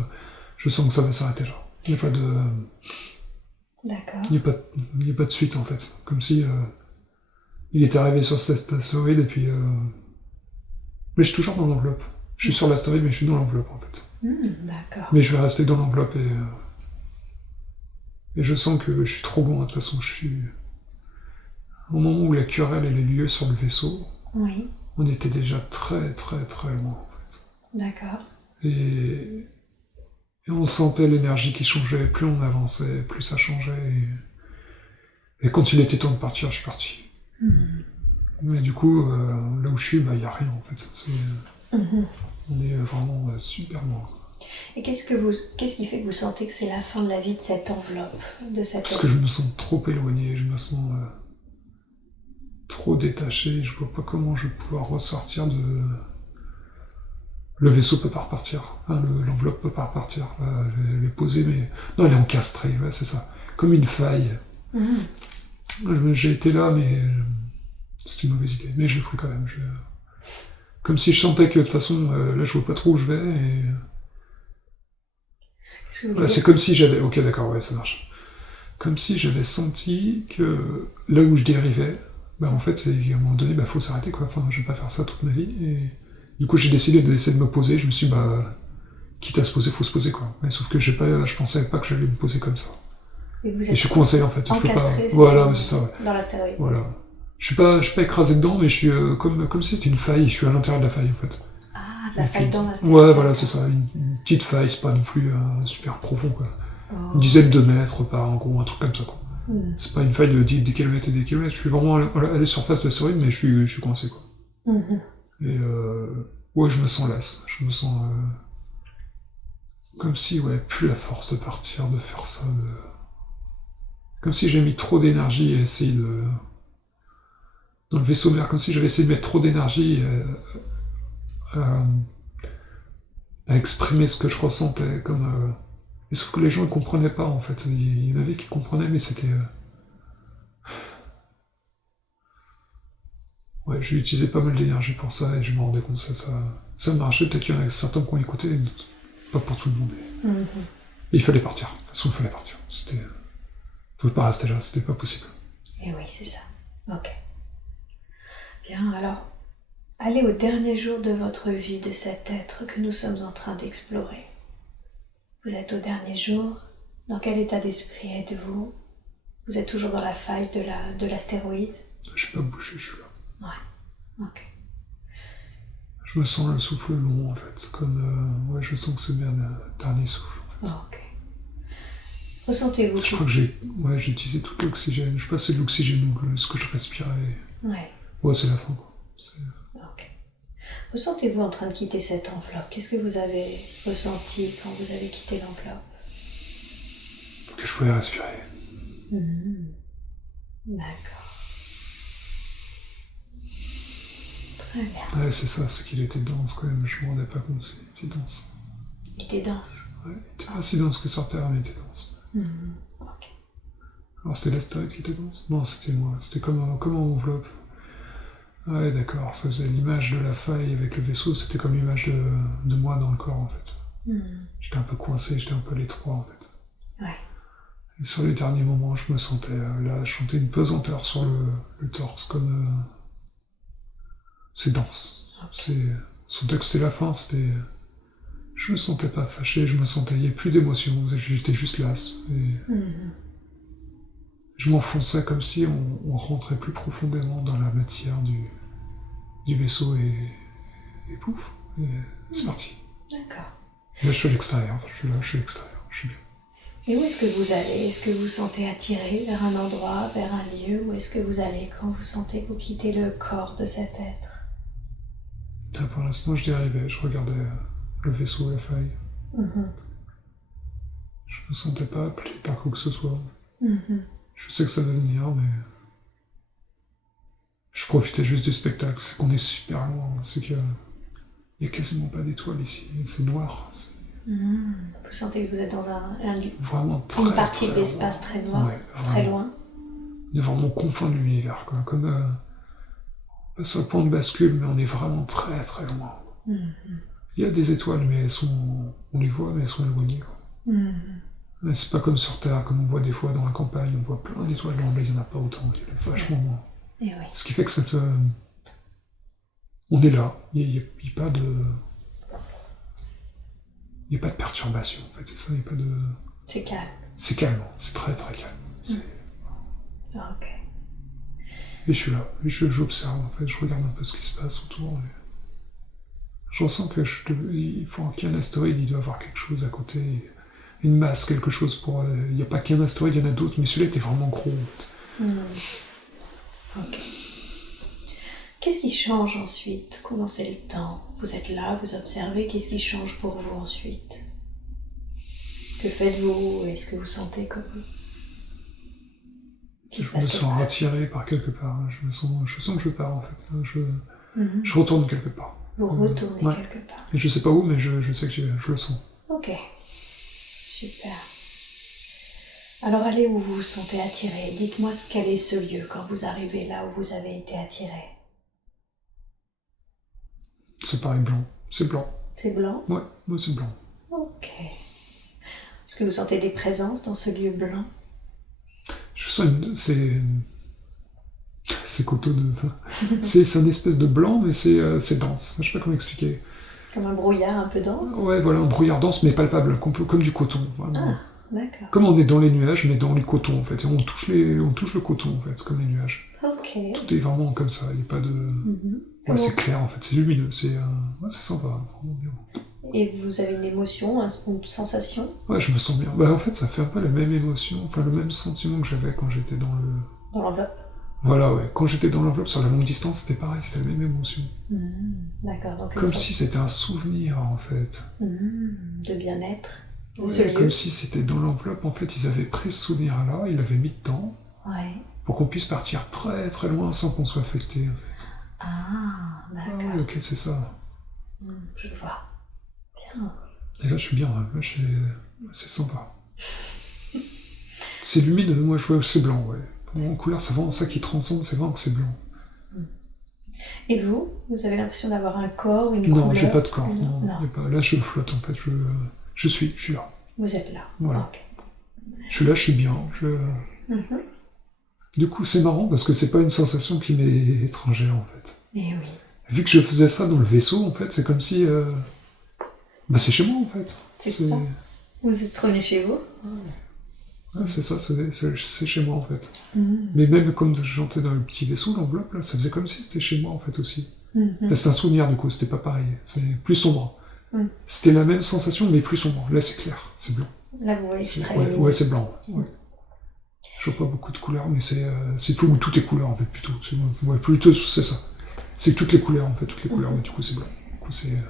je sens que ça va s'arrêter là. Il n'y a pas de. D'accord. Il n'y a pas de suite en fait. Comme si il était arrivé sur cet astéroïde et puis. Mais je suis toujours dans l'enveloppe. Je suis sur l'astéroïde, mais je suis dans l'enveloppe en fait. D'accord. Mais je vais rester dans l'enveloppe et je sens que je suis trop loin de toute façon. Je suis. Au moment où la querelle elle a lieu sur le vaisseau, oui. On était déjà très très très loin en fait. D'accord. Et on sentait l'énergie qui changeait, plus on avançait, plus ça changeait. Et quand il était temps de partir, je suis parti. Mais du coup, là où je suis, il n'y a rien en fait. On est vraiment super loin. Et qu'est-ce qui fait que vous sentez que c'est la fin de la vie de cette enveloppe, Parce que je me sens trop éloigné, je me sens trop détaché, je vois pas comment je vais pouvoir ressortir de... Le vaisseau peut pas repartir, hein, l'enveloppe peut pas repartir, là, elle est posée, mais... Non, elle est encastrée, ouais, c'est ça. Comme une faille. J'ai été là, mais... C'est une mauvaise idée, mais je le ferai quand même. Comme si je sentais que de toute façon, là je vois pas trop où je vais, et... c'est comme si j'avais... Ok, d'accord, ouais, ça marche. Comme si j'avais senti que là où je dérivais, en fait, c'est à un moment donné, faut s'arrêter, quoi. Enfin, je vais pas faire ça toute ma vie, et... Du coup, j'ai décidé d'essayer de me poser, je me suis dit, quitte à se poser, faut se poser, quoi. Mais sauf que je pensais pas que j'allais me poser comme ça. Et vous Et êtes je suis coincé en fait. Je peux pas. encastré, Voilà, c'est ça. Ouais. dans l'astéroïde. Voilà. Je suis pas écrasé dedans, mais je suis comme si c'était une faille. Je suis à l'intérieur de la faille en fait. Ah, de la Et faille puis, dans l'astéroïde. ouais, voilà, c'est ça. Une petite faille, c'est pas non plus super profond quoi. Oh. Une dizaine de mètres par en gros, un truc comme ça quoi. Mhm. C'est pas une faille de des kilomètres et des kilomètres. Je suis vraiment à la surface de l'astéroïde, mais je suis coincé quoi. Mhm. Et ouais, je me sens las. Je me sens comme si, ouais, plus la force de partir, de faire ça. Comme si j'ai mis trop d'énergie à essayer de. Dans le vaisseau mère, comme si j'avais essayé de mettre trop d'énergie à, à exprimer ce que je ressentais. Et sauf que les gens ne comprenaient pas en fait. Il y en avait qui comprenaient, mais c'était. Ouais, j'ai utilisé pas mal d'énergie pour ça et je me rendais compte que ça marchait. Peut-être qu'il y en a certains qui ont écouté, mais pas pour tout le monde. Mhm. Et il fallait partir. De toute façon, il fallait partir. C'était. On pouvait pas rester là, c'était pas possible. Et oui, c'est ça. Ok. Bien, alors, allez au dernier jour de votre vie, de cet être que nous sommes en train d'explorer. Vous êtes au dernier jour. Dans quel état d'esprit êtes-vous? Vous êtes toujours dans la faille de l'astéroïde? J'ai pas bougé, je suis là. Ouais, ok. Je me sens le souffle long en fait. Ouais, je sens que c'est bien le dernier souffle. En fait. Ok. Ressentez-vous Je crois que j'ai utilisé tout l'oxygène. Je sais pas si c'est de l'oxygène ou ce que je respirais. Ouais. Ouais, c'est la fin quoi. Ok. Ressentez-vous en train de quitter cette enveloppe? Qu'est-ce que vous avez ressenti quand vous avez quitté l'enveloppe? Que je pouvais respirer. D'accord. Très bien. Ouais, c'est ça, c'est qu'il était dense quand même. Je me rendais pas compte, c'est dense. Il était dense. Ouais, il était pas si dense que sur Terre, mais il était dense. Ok. Alors c'était l'astéroïde qui était dense? Non, c'était moi. C'était comme en enveloppe. Ouais, d'accord. Ça faisait l'image de la faille avec le vaisseau. C'était comme l'image de moi dans le corps en fait. J'étais un peu coincé, j'étais un peu à l'étroit en fait. Ouais. Et sur les derniers moments, je me sentais là, je sentais une pesanteur sur le torse, comme c'est dense. Okay. Je sentais que c'était la fin. Je me sentais pas fâché, il n'y avait plus d'émotion. J'étais juste las. Je m'enfonçais comme si on rentrait plus profondément dans la matière du vaisseau et pouf, et c'est parti. D'accord. Là, je suis à l'extérieur, je suis à l'extérieur, je suis bien. Et où est-ce que vous allez? Est-ce que vous sentez attiré vers un endroit, vers un lieu? Où est-ce que vous allez quand vous sentez que vous quittez le corps de cet être? Là, pour l'instant, je dérivais, je regardais le vaisseau, la faille. Je me sentais pas appelé par quoi que ce soit. Je sais que ça va venir, mais je profitais juste du spectacle. C'est qu'on est super loin, c'est qu'il y a quasiment pas d'étoiles ici, c'est noir. Vous sentez que vous êtes dans un lieu, vraiment très, une partie très de l'espace très loin, ouais, très loin. On est vraiment au confond de l'univers, quoi. Comme pas sur le point de bascule, mais on est vraiment très très loin. Il y a des étoiles, mais on les voit, mais elles sont éloignées. Mais c'est pas comme sur Terre, comme on voit des fois dans la campagne, on voit plein d'étoiles, là il n'y en a pas autant, il y en a vachement moins. Et oui. Ce qui fait que on est là, il n'y a pas de... Il n'y a pas de perturbation, en fait, c'est ça, il n'y a pas de... C'est calme. C'est calme, c'est très très calme. Ok. Et je suis là, et j'observe, en fait, je regarde un peu ce qui se passe autour. Et je ressens que il faut qu'il y ait un astéroïde, il doit y avoir quelque chose à côté, une masse, quelque chose pour... Il n'y a pas qu'un astéroïde, il y en a d'autres, mais celui-là était vraiment gros, en fait. Ok. Qu'est-ce qui change ensuite? Comment c'est le temps? Vous êtes là, vous observez, qu'est-ce qui change pour vous ensuite? Que faites-vous? Est-ce que vous sentez comme... Je me sens attiré par quelque part, je sens que je pars en fait, je retourne quelque part. Vous retournez quelque part. Et je sais pas où, mais je sais que je le sens. Ok, super. Alors allez où vous vous sentez attiré, dites-moi quel est ce lieu quand vous arrivez là où vous avez été attiré. C'est pareil, blanc. C'est blanc. C'est blanc? Ouais, moi c'est blanc. Ok. Est-ce que vous sentez des présences dans ce lieu blanc? Je sens c'est cotonneux. C'est une espèce de blanc, mais c'est dense. Je sais pas comment expliquer. Comme un brouillard un peu dense? Ouais, voilà, un brouillard dense, mais palpable, comme du coton. Vraiment. d'accord. Comme on est dans les nuages, mais dans les cotons, en fait. Et on touche le coton, en fait, comme les nuages. Ok. Tout est vraiment comme ça, il n'y a pas de... Ouais, c'est clair, en fait, c'est lumineux, c'est sympa, vraiment bien. Et vous avez une émotion, une sensation? Ouais, je me sens bien. Bah, en fait, ça fait un peu la même émotion, enfin, le même sentiment que j'avais quand j'étais dans le... Dans l'enveloppe? Voilà, ouais. Quand j'étais dans l'enveloppe sur la longue distance, c'était pareil, c'était la même émotion. D'accord, donc Comme si c'était un souvenir, en fait. de bien-être, de Ouais, ce lieu. comme si c'était dans l'enveloppe, en fait, ils avaient pris ce souvenir-là, ils l'avaient mis dedans, Ouais. pour qu'on puisse partir très très loin sans qu'on soit affecté, en fait. Ah, Ah d'accord. ouais, ok, c'est ça. Je vois. Bien. Et là, je suis bien, là, c'est sympa. C'est lumineux, moi je vois que c'est blanc, ouais. En couleur, c'est vraiment ça qui transcende, c'est vraiment que c'est blanc. Et vous avez l'impression d'avoir un corps, une Non, couleur? j'ai pas de corps, Non. j'ai pas. Là, je flotte, en fait, je suis là. Vous êtes là. Voilà. Ok. Je suis là, je suis bien. Du coup, c'est marrant parce que c'est pas une sensation qui m'est étrangère, en fait. Eh oui. Vu que je faisais ça dans le vaisseau, en fait, c'est comme si... Bah, c'est chez moi, en fait. C'est ça. Vous êtes revenu chez vous? Ouais, c'est ça, c'est chez moi, en fait. Mais même comme j'entrais dans le petit vaisseau, l'enveloppe, là, ça faisait comme si c'était chez moi, en fait, aussi. Là, c'est un souvenir, du coup, c'était pas pareil. C'est plus sombre. C'était la même sensation, mais plus sombre. Là, c'est clair, c'est blanc. Là, vous voyez, c'est très ouais, lumineux. ouais, c'est blanc. Ouais. Je vois pas beaucoup de couleurs, mais c'est tout est couleur, en fait, plutôt. Ouais, plutôt, c'est ça. C'est toutes les couleurs, en fait, toutes les couleurs, mais du coup, c'est blanc. Du coup, c'est...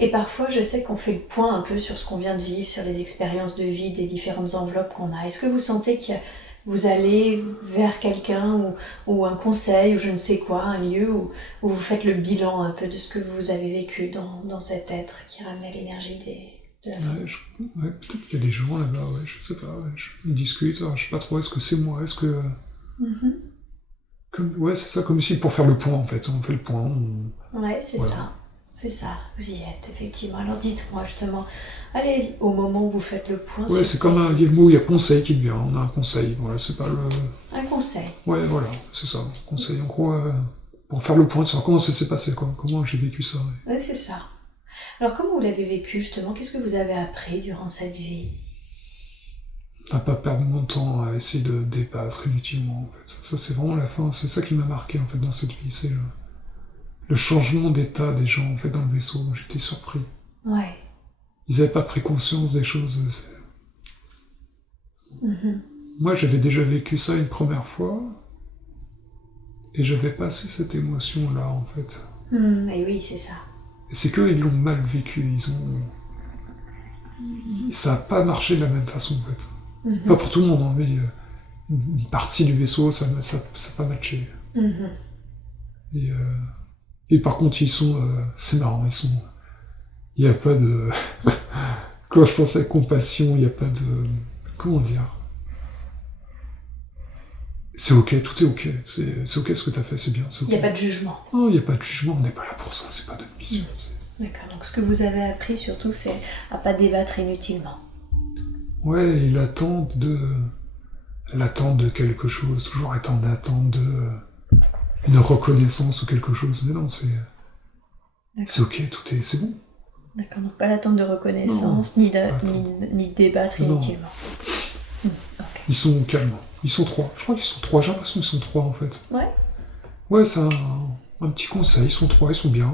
Et parfois, je sais qu'on fait le point un peu sur ce qu'on vient de vivre, sur les expériences de vie, des différentes enveloppes qu'on a. Est-ce que vous sentez que vous allez vers quelqu'un ou un conseil ou je ne sais quoi, un lieu où vous faites le bilan un peu de ce que vous avez vécu dans cet être qui ramenait l'énergie de la vie? Ouais, peut-être qu'il y a des gens là-bas, ouais, je sais pas, ouais, je discute, alors, je sais pas trop, est-ce que c'est moi, est-ce que... Ouais, c'est ça, comme si pour faire le point, en fait, on fait le point, Ouais, c'est voilà. ça. C'est ça, vous y êtes, effectivement. Alors dites-moi justement, allez, au moment où vous faites le point... Ouais, c'est comme il y a le mot, il y a conseil qui devient, on a un conseil, voilà, c'est pas le... Un conseil. Ouais, voilà, c'est ça, conseil, en gros, pour faire le point sur comment ça s'est passé, quoi, comment j'ai vécu ça. Ouais, c'est ça. Alors comment vous l'avez vécu, justement? Qu'est-ce que vous avez appris durant cette vie? À pas perdre mon temps à essayer de débattre inutilement, en fait. Ça, c'est vraiment la fin, c'est ça qui m'a marqué, en fait, dans cette vie, c'est le changement d'état des gens, en fait, dans le vaisseau. J'étais surpris. Ouais. Ils n'avaient pas pris conscience des choses. Moi, j'avais déjà vécu ça une première fois, et j'avais passé cette émotion-là, en fait. Et oui, c'est ça. Et c'est qu'eux, ils l'ont mal vécu, ça n'a pas marché de la même façon, en fait. Pas pour tout le monde, hein, mais une partie du vaisseau, ça n'a pas matché. Et par contre, ils sont... c'est marrant, ils sont... Il n'y a pas de... Quand je pense à compassion, il n'y a pas de... Comment dire? C'est ok, tout est ok. C'est ok ce que tu as fait, c'est bien. Il n'y a pas de jugement. Non, il n'y a pas de jugement, on n'est pas là pour ça, c'est pas notre mission. D'accord, donc ce que vous avez appris surtout, c'est à pas débattre inutilement. Ouais, et l'attente de quelque chose, toujours être en attente une reconnaissance ou quelque chose. Mais non, c'est ok, c'est bon. D'accord, donc pas l'attente de reconnaissance, ni de débattre inutilement. Okay. Ils sont calmes. Ils sont 3. Je crois qu'ils sont 3. J'ai l'impression qu'ils sont 3 en fait. Ouais. Ouais, c'est un petit conseil. Ils sont 3, ils sont bien.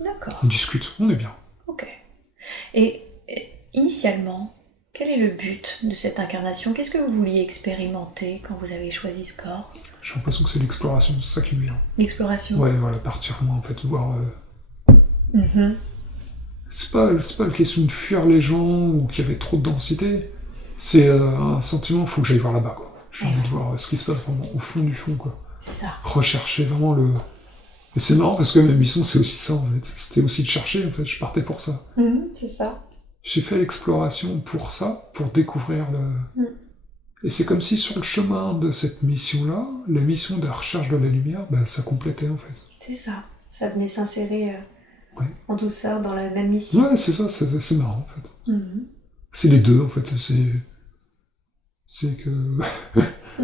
D'accord. On discute, on est bien. Ok. Et initialement, quel est le but de cette incarnation? Qu'est-ce que vous vouliez expérimenter quand vous avez choisi ce corps? J'ai l'impression que c'est l'exploration, c'est ça qui me vient. L'exploration? Ouais, voilà, partir loin en fait, voir... C'est pas la question de fuir les gens ou qu'il y avait trop de densité. C'est un sentiment, faut que j'aille voir là-bas, quoi. J'ai envie de voir ce qui se passe vraiment au fond du fond, quoi. C'est ça. Rechercher vraiment le... Et c'est marrant parce que ma mission, c'est aussi ça, en fait. C'était aussi de chercher, en fait. Je partais pour ça. C'est ça. J'ai fait l'exploration pour ça, pour découvrir le... Et c'est comme si sur le chemin de cette mission-là, la mission de la recherche de la lumière, bah, ça complétait, en fait. C'est ça. Ça venait s'insérer en douceur dans la même mission. Ouais, c'est ça, c'est marrant, en fait. C'est les deux, en fait. C'est que...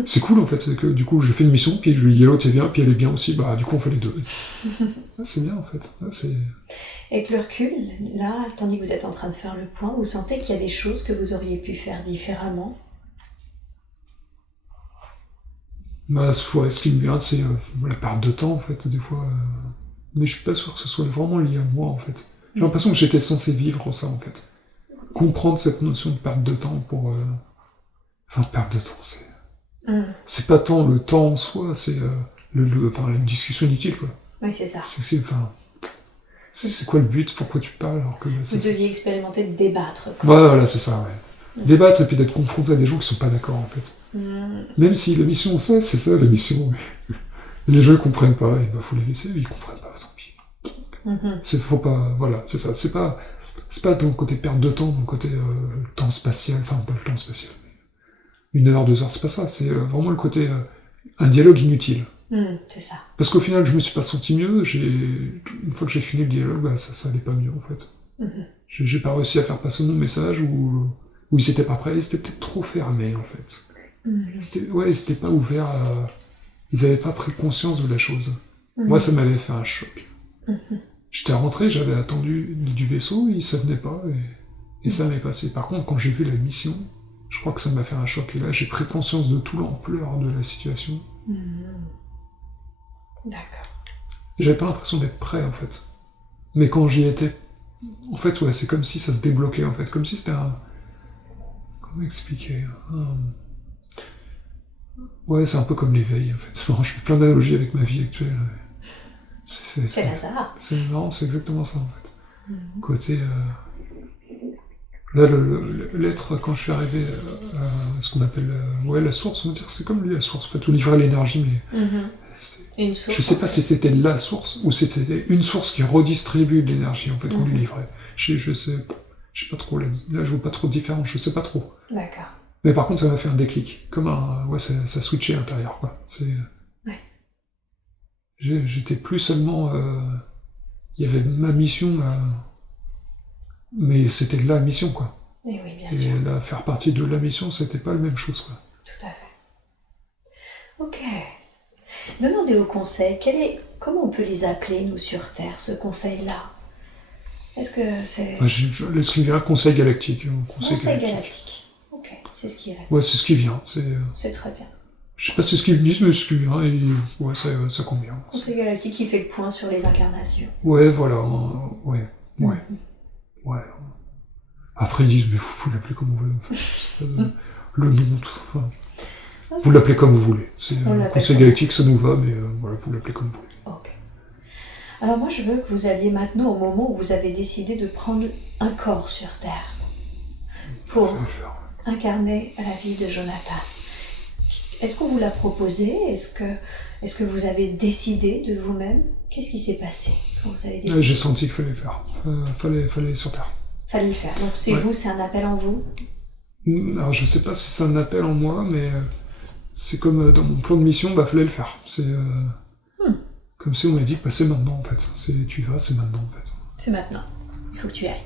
c'est cool, en fait. C'est que, du coup, j'ai fait une mission, puis je lui dis, l'autre, elle vient, puis elle est bien aussi. Bah, du coup, on fait les deux. C'est bien, en fait. Avec le recul, là, tandis que vous êtes en train de faire le point, vous sentez qu'il y a des choses que vous auriez pu faire différemment? Bah, ce qui me vient, c'est la perte de temps, en fait, des fois. Mais je suis pas sûr que ce soit vraiment lié à moi, en fait. J'ai l'impression que j'étais censé vivre ça, en fait. Comprendre cette notion de perte de temps pour... Enfin, perte de temps, c'est pas tant le temps en soi, c'est enfin, une discussion inutile, quoi. Oui, c'est ça. Enfin, c'est quoi le but? Pourquoi tu parles alors que... Vous deviez expérimenter de débattre, quoi. Ouais, voilà, c'est ça, ouais. Débattre et puis d'être confronté à des gens qui sont pas d'accord, en fait. Même si la mission, c'est ça, la mission. Et les gens, ils comprennent pas, et bah, faut les laisser, ils comprennent pas, tant pis. Faut pas... Voilà, c'est ça, c'est pas dans le côté perte de temps, dans le côté temps spatial, enfin, pas le temps spatial, mais 1 heure, 2 heures, c'est pas ça, c'est vraiment le côté... un dialogue inutile. C'est ça. Parce qu'au final, je me suis pas senti mieux, une fois que j'ai fini le dialogue, bah, ça allait pas mieux, en fait. J'ai pas réussi à faire passer mon message, ou ils étaient pas prêts, ils étaient peut-être trop fermés, en fait. Ils étaient pas ouverts à... Ils avaient pas pris conscience de la chose. Moi, ça m'avait fait un choc. J'étais rentré, j'avais attendu du vaisseau, ça venait pas, et ça m'est passé. Par contre, quand j'ai vu la mission, je crois que ça m'a fait un choc, et là, j'ai pris conscience de toute l'ampleur de la situation. D'accord. J'avais pas l'impression d'être prêt, en fait. Mais quand j'y étais, en fait, ouais, c'est comme si ça se débloquait, en fait. Comme si c'était un... Comment expliquer Ouais, c'est un peu comme l'éveil, en fait. Je fais plein d'analogies avec ma vie actuelle. C'est Lazare. C'est marrant, c'est exactement ça, en fait. Côté... Là, l'être, quand je suis arrivé à ce qu'on appelle la source, on va dire, c'est comme lui, la source. En fait, on livrait l'énergie, mais... Une source, je sais pas si c'était la source, ou si c'était une source qui redistribue de l'énergie, en fait, qu'on lui livrait. Je sais pas trop, là, je vois pas trop de différence, je sais pas trop. D'accord. Mais par contre, ça m'a fait un déclic. Comme un... Ouais, ça switchait à l'intérieur, quoi. Ouais. J'étais plus seulement... Il y avait ma mission, mais c'était la mission, quoi. Et oui, bien sûr. Et là, faire partie de la mission, c'était pas la même chose, quoi. Tout à fait. Ok. Demandez au conseil, comment on peut les appeler, nous, sur Terre, ce conseil-là? Est-ce que c'est... Ce qui vient, Conseil Galactique. Conseil galactique. Ok, c'est ce qui est. Ouais, c'est ce qui vient. C'est très bien. Je sais pas si c'est ce qu'ils me disent, mais c'est ce qui vient, et ouais, ça convient. Conseil galactique qui fait le point sur les incarnations. Ouais, voilà, ouais. Après, ils disent, mais vous l'appelez comme vous voulez. Le nom, tout. Vous l'appelez comme vous voulez. Conseil Galactique, ça nous va, mais voilà, vous l'appelez comme vous voulez. Ok. Alors moi, je veux que vous alliez maintenant au moment où vous avez décidé de prendre un corps sur Terre pour incarner la vie de Jonathan. Est-ce qu'on vous l'a proposé? Est-ce que vous avez décidé de vous-même? Qu'est-ce qui s'est passé quand vous avez décidé? J'ai senti qu'il fallait le faire. Fallait sur Terre. Fallait le faire. Donc c'est vous, c'est un appel en vous? Alors je sais pas si c'est un appel en moi, mais c'est comme dans mon plan de mission, fallait le faire. C'est comme si on m'avait dit que c'est maintenant en fait. Tu y vas, c'est maintenant en fait. C'est maintenant. Il faut que tu y ailles.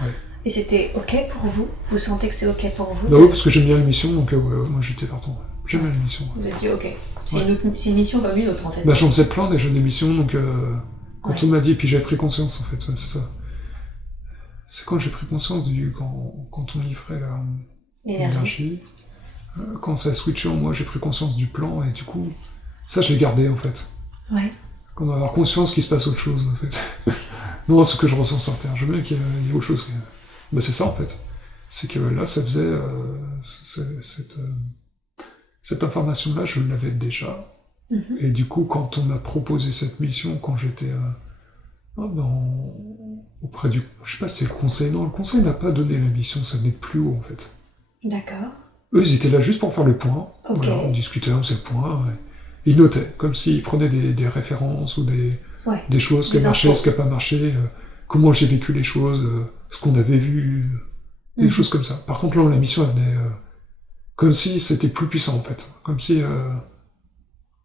Ouais. Et c'était ok pour vous? Vous sentez que c'est ok pour vous? Bah oui, parce que j'aime bien la mission, donc moi j'étais partant. J'aime bien la mission. Vous avez dit ok. C'est une mission comme une autre en fait. J'en faisais plein déjà des missions, donc quand on m'a dit, et puis j'avais pris conscience en fait, c'est ça. C'est quand j'ai pris conscience quand on livrait l'énergie, quand ça a switché en moi, j'ai pris conscience du plan, et du coup, ça je l'ai gardé en fait. Ouais. Comme avoir conscience qu'il se passe autre chose en fait. Non, ce que je ressens sur Terre, je veux bien qu'il y ait autre chose. C'est ça en fait. C'est que là, ça faisait cette information-là, je l'avais déjà. Et du coup, quand on m'a proposé cette mission, quand j'étais auprès du... Je sais pas si c'est le conseil. Non, le conseil n'a pas donné la mission, ça venait de plus haut en fait. D'accord. Eux, ils étaient là juste pour faire le point. Okay. Voilà, on discutait, on faisait le point. Ils notaient, comme s'ils prenaient des références ou des choses qui marchaient, ce qui n'a pas marché, comment j'ai vécu les choses, ce qu'on avait vu, des choses comme ça. Par contre, là, la mission, elle venait comme si c'était plus puissant en fait. Comme si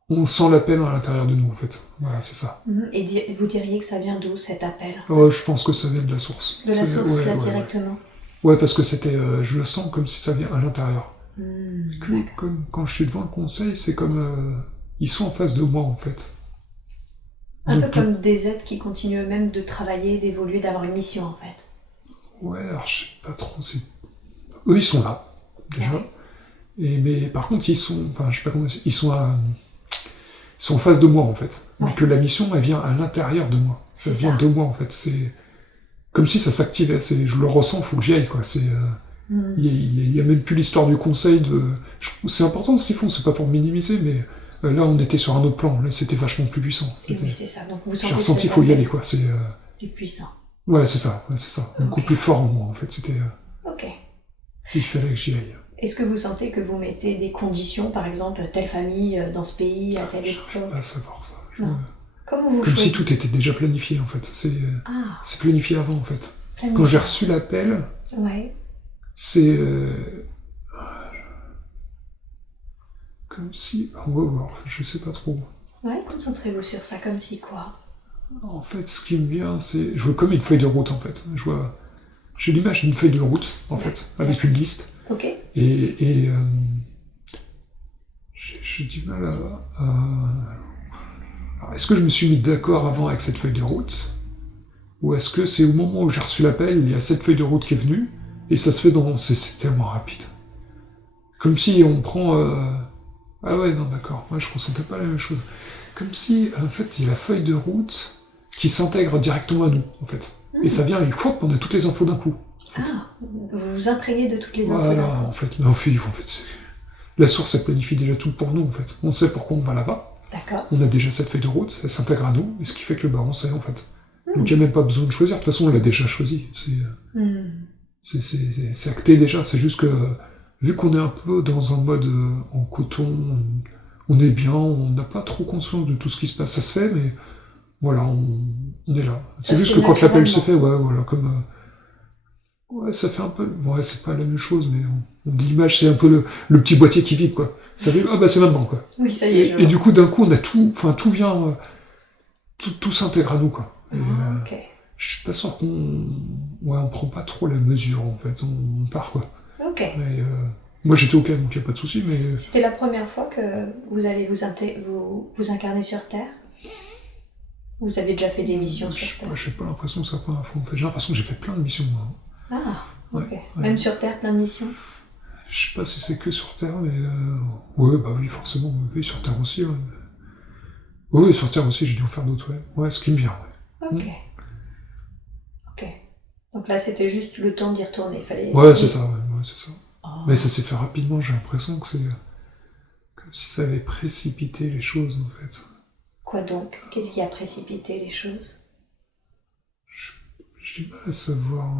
on sent l'appel à l'intérieur de nous en fait. Voilà, c'est ça. Et vous diriez que ça vient d'où cet appel? Je pense que ça vient de la source. De la source, directement? Ouais, parce que c'était, je le sens comme si ça vient à l'intérieur. Comme quand je suis devant le conseil, c'est comme ils sont en face de moi en fait. Un Donc, peu comme des êtres qui continuent eux-mêmes de travailler, d'évoluer, d'avoir une mission en fait. ouais, alors je sais pas trop, eux ils sont là, déjà. Ouais. Mais par contre, enfin, je sais pas comment ils sont en face de moi en fait. Ouais. Donc la mission, elle vient à l'intérieur de moi. Ça C'est vient ça. de moi en fait. C'est comme si ça s'activait. Je le ressens, faut que j'y aille quoi. Il y a même plus l'histoire du conseil c'est important ce qu'ils font, c'est pas pour minimiser, mais là on était sur un autre plan. Là c'était vachement plus puissant. Et oui, c'est ça. Donc vous J'ai sentez ressenti qu'il faut y aller quoi. du puissant. Ouais, c'est ça. Beaucoup Ok. plus fort en moi en fait. Ok. Il fallait que j'y aille. Est-ce que vous sentez que vous mettez des conditions, par exemple, telle famille dans ce pays, à telle J'arrive époque? pas à savoir ça. Non. Comment vous Comme si choisissez? tout était déjà planifié en fait. Ah, C'est planifié avant en fait. planifié. Quand j'ai reçu l'appel, Ouais. c'est comme si. On va voir, je sais pas trop. Ouais, concentrez-vous sur ça, comme si quoi? En fait, ce qui me vient, je vois comme une feuille de route en fait. J'ai l'image d'une feuille de route en fait, avec une liste. Ok. Et j'ai du mal Alors, est-ce que je me suis mis d'accord avant avec cette feuille de route? Ou est-ce que c'est au moment où j'ai reçu l'appel, il y a cette feuille de route qui est venue, et ça se fait c'est tellement rapide. Comme si on prend... Ah ouais, non, d'accord, moi je ressentais pas la même chose. Comme si, en fait, il y a la feuille de route qui s'intègre directement à nous, en fait. Et ça vient, on a toutes les infos d'un coup. En fait. Ah, vous vous imprégnez de toutes les infos. Voilà, d'un coup. en fait, la source, elle planifie déjà tout pour nous, en fait. On sait pourquoi on va là-bas. D'accord. On a déjà cette feuille de route, elle s'intègre à nous, et ce qui fait que on sait, en fait. Donc il n'y a même pas besoin de choisir, de toute façon, on l'a déjà choisi. C'est acté déjà, c'est juste que, vu qu'on est un peu dans un mode en coton, on est bien, on n'a pas trop conscience de tout ce qui se passe, ça se fait, mais voilà, on est là. C'est Ça juste se que fait quand l'appel se naturellement. fait, ouais, voilà, comme... ouais, ça fait un peu... Ouais, c'est pas la même chose, mais l'image, c'est un peu le petit boîtier qui vibre, quoi. Ça fait, ah bah c'est maintenant, quoi. Oui, ça y est, je Et vois. du coup, d'un coup, on a tout vient... tout s'intègre à nous, quoi. Et, Ah, ok. je suis pas sûr on prend pas trop la mesure, en fait. On part, quoi. Ok. Mais, moi, j'étais OK, donc y a pas de souci, mais... C'était la première fois que vous allez vous incarner sur Terre? Vous avez déjà fait des missions sur Terre? J'ai pas l'impression que c'est la première fois. En fait, j'ai l'impression que j'ai fait plein de missions, moi. Ah, ok. Ouais. Même sur Terre, plein de missions? Je sais pas si c'est que sur Terre, mais... Ouais, bah oui, forcément. Oui, sur Terre aussi, ouais. Oui, sur Terre aussi, j'ai dû en faire d'autres, ouais. Ouais, ce qui me vient, ouais. Ok. Ok. Donc là, c'était juste le temps d'y retourner. Fallait... Ouais, c'est ça, ouais, c'est ça. Oh. Mais ça s'est fait rapidement, j'ai l'impression que c'est... comme si ça avait précipité les choses, en fait. Quoi donc? Qu'est-ce qui a précipité les choses? J'ai du mal à savoir...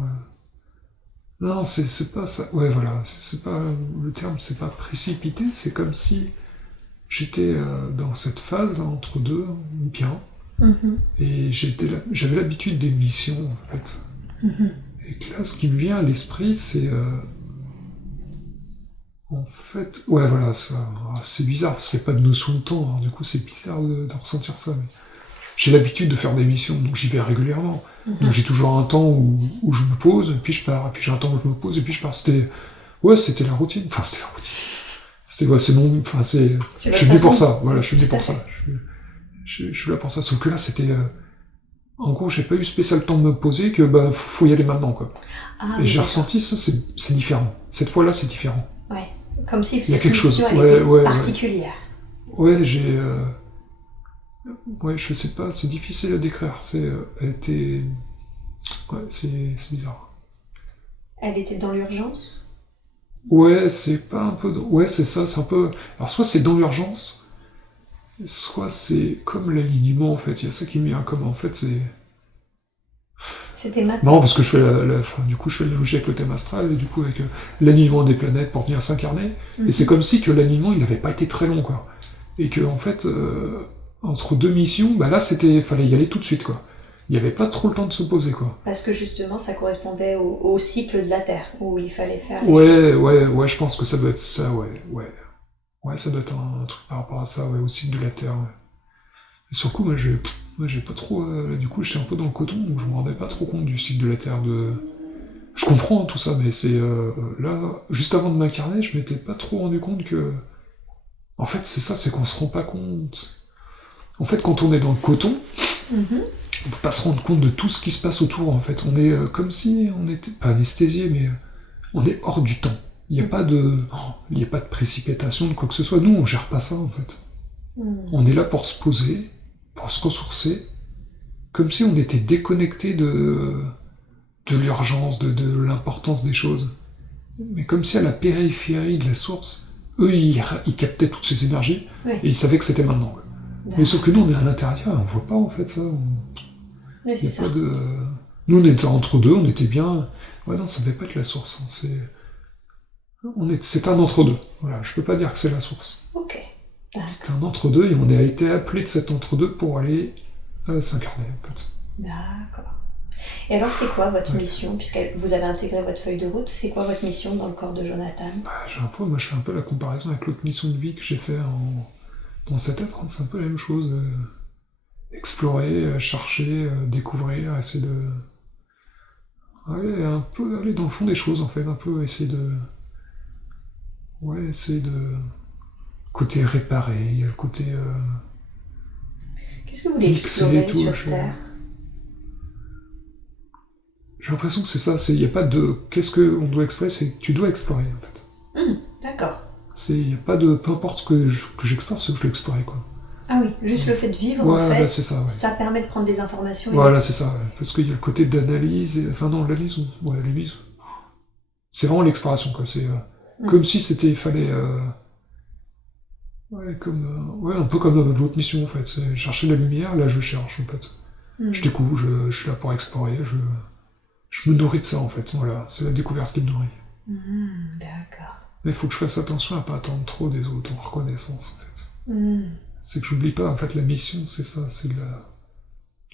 Non, c'est pas ça. Ouais, voilà, c'est pas... Le terme, c'est pas précipité, c'est comme si j'étais dans cette phase entre deux, bien, et j'avais l'habitude des missions, en fait. Et que là, ce qui me vient à l'esprit, c'est... en fait... Ouais, voilà, c'est bizarre, parce qu'il n'y a pas de notion de temps, alors du coup, c'est bizarre de ressentir ça, mais... J'ai l'habitude de faire des missions, donc j'y vais régulièrement. Donc j'ai toujours un temps où je me pose, et puis je pars, et puis j'ai un temps où je me pose, et puis je pars. C'était la routine. Enfin, c'était la routine. Ouais, c'est mon... Enfin, je suis venu pour ça, voilà, je suis venu pour ça. Je suis là pour ça, sauf que là, c'était... En gros, j'ai pas eu spécial temps de me poser, que bah, faut y aller maintenant, quoi. Ah, et oui, j'ai d'accord. ressenti ça, c'est différent. Cette fois-là, c'est différent. Ouais. Comme si Il y a cette quelque chose, mission, elle était ouais. particulière. Ouais, j'ai... Ouais, je sais pas, c'est difficile à décrire. Elle était... Ouais, c'est bizarre. Elle était dans l'urgence? Ouais, c'est pas un peu... Ouais, c'est ça, c'est un peu... Alors, soit c'est dans l'urgence, soit c'est comme l'alignement, en fait. Il y a ça qui me vient comme, en fait, c'est... C'était maintenant? Non, parce que je fais enfin, du coup, je fais l'analogie avec le thème astral, et du coup, avec l'alignement des planètes pour venir s'incarner. Et c'est comme si que l'alignement, il n'avait pas été très long, quoi. Et que, en fait... entre deux missions, bah là, fallait y aller tout de suite, quoi. Il n'y avait pas trop le temps de se poser, quoi. Parce que justement, ça correspondait au cycle de la Terre, où il fallait faire les Ouais, choses. ouais, je pense que ça doit être ça, ouais. Ouais, ça doit être un truc par rapport à ça, ouais, au cycle de la Terre, ouais. Et sur le coup, moi, j'ai pas trop... du coup, j'étais un peu dans le coton, où je me rendais pas trop compte du cycle de la Terre, Je comprends tout ça, mais c'est... là, juste avant de m'incarner, je m'étais pas trop rendu compte que... En fait, c'est ça, c'est qu'on se rend pas compte... En fait, quand on est dans le coton, Mhm. On peut pas se rendre compte de tout ce qui se passe autour, en fait. On est comme si on était, pas anesthésié, mais on est hors du temps. Il n'y a pas de, il n'y a pas de précipitation, de quoi que ce soit. Nous, on gère pas ça, en fait. On est là pour se poser, pour se ressourcer, comme si on était déconnecté de l'urgence, de l'importance des choses. Mais comme si à la périphérie de la source, eux, ils captaient toutes ces énergies, Oui. et ils savaient que c'était maintenant. Mais sauf que nous, on est à l'intérieur, on voit pas, en fait, ça. Oui, c'est ça. Nous, on était entre deux, on était bien... Ouais, non, ça devait pas être la source. C'est un entre-deux. Voilà, je peux pas dire que c'est la source. Ok. C'est un entre-deux, et on a été appelé de cet entre-deux pour aller s'incarner, en fait. D'accord. Et alors, c'est quoi votre mission, puisque vous avez intégré votre feuille de route, c'est quoi votre mission dans le corps de Jonathan? Moi, je fais un peu la comparaison avec l'autre mission de vie que j'ai fait dans cet être. C'est un peu la même chose. Explorer, chercher, découvrir, essayer de... un peu aller dans le fond des choses, en fait. Un peu essayer de... Ouais, essayer de... Côté réparé, il y a le côté... Qu'est-ce que vous voulez explorer sur Terre? J'ai l'impression que c'est ça, il n'y a pas de... Qu'est-ce qu'on doit explorer, c'est que tu dois explorer, en fait. D'accord. Il n'y a pas de... Peu importe ce que j'explore, c'est que je dois explorer, quoi. Ah oui, juste le fait de vivre, en fait, bah, c'est ça, ouais. Ça permet de prendre des informations. Voilà, c'est ça, ouais. Parce qu'il y a le côté d'analyse, enfin non, l'analyse, ouais, l'analyse. C'est vraiment l'exploration, quoi. C'est comme si c'était, il fallait... Ouais, un peu comme dans l'autre mission, en fait. C'est chercher la lumière, là je cherche, en fait. Je découvre, je suis là pour explorer, je me nourris de ça, en fait. Voilà, c'est la découverte qui me nourrit. D'accord. Mais il faut que je fasse attention à pas attendre trop des autres en reconnaissance, en fait. C'est que j'oublie pas, en fait, la mission, c'est ça,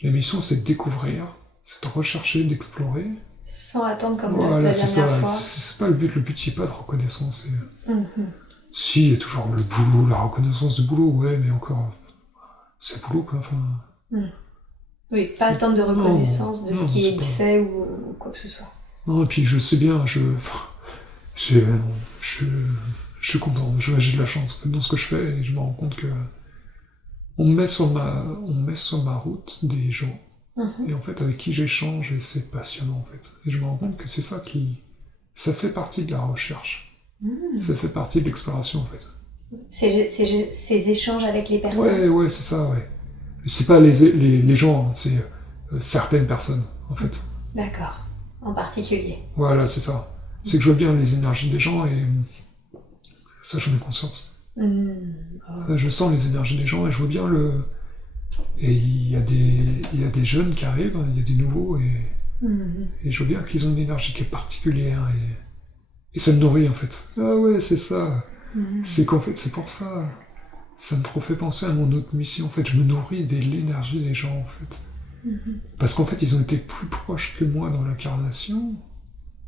La mission, c'est de découvrir, c'est de rechercher, d'explorer. Sans attendre comme voilà, la c'est dernière ça, fois. C'est pas le but c'est pas de reconnaissance. Si, il y a toujours le boulot, la reconnaissance du boulot, ouais, mais encore, c'est le boulot, quoi, enfin... Oui, pas attendre de reconnaissance de ce qui est fait ou quoi que ce soit. Non, et puis je sais bien, je suis content, j'ai de la chance dans ce que je fais, et je me rends compte que on me met sur ma route des gens, et en fait avec qui j'échange, et c'est passionnant en fait. Et je me rends compte que c'est ça ça fait partie de la recherche, ça fait partie de l'exploration en fait. Ces échanges avec les personnes. Ouais, c'est ça, ouais. C'est pas les gens, c'est certaines personnes en fait. D'accord, en particulier. Voilà, c'est ça. C'est que je vois bien les énergies des gens, et ça j'en ai conscience. Je sens les énergies des gens et je vois bien Et il y a des jeunes qui arrivent, il y a des nouveaux, et je vois bien qu'ils ont une énergie qui est particulière, et ça me nourrit en fait. Ah ouais, c'est ça. C'est qu'en fait, c'est pour ça. Ça me fait penser à mon autre mission, en fait. Je me nourris de l'énergie des gens, en fait. Parce qu'en fait, ils ont été plus proches que moi dans l'incarnation,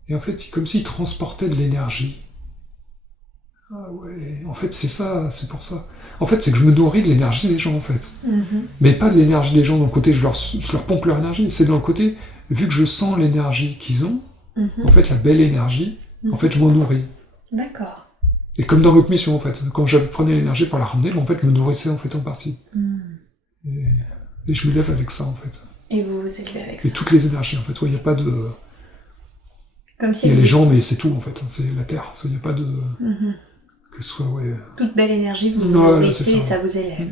et en fait, comme s'ils transportaient de l'énergie. Ah ouais, en fait c'est ça, c'est pour ça. En fait c'est que je me nourris de l'énergie des gens en fait. Mais pas de l'énergie des gens dans le côté je leur pompe leur énergie, c'est dans le côté, vu que je sens l'énergie qu'ils ont, en fait la belle énergie, en fait je m'en nourris. D'accord. Et comme dans l'autre mission en fait, quand je prenais l'énergie pour la ramener, en fait je me nourrissais en fait en partie. Et je me lève avec ça en fait. Et vous vous êtes levé avec ça. Et toutes les énergies en fait, il n'y a pas de... Comme si il y a les gens mais c'est tout en fait, c'est la terre, il n'y a pas de... Que ce soit, ouais... Toute belle énergie, vous vous nourrissez et ça vous élève.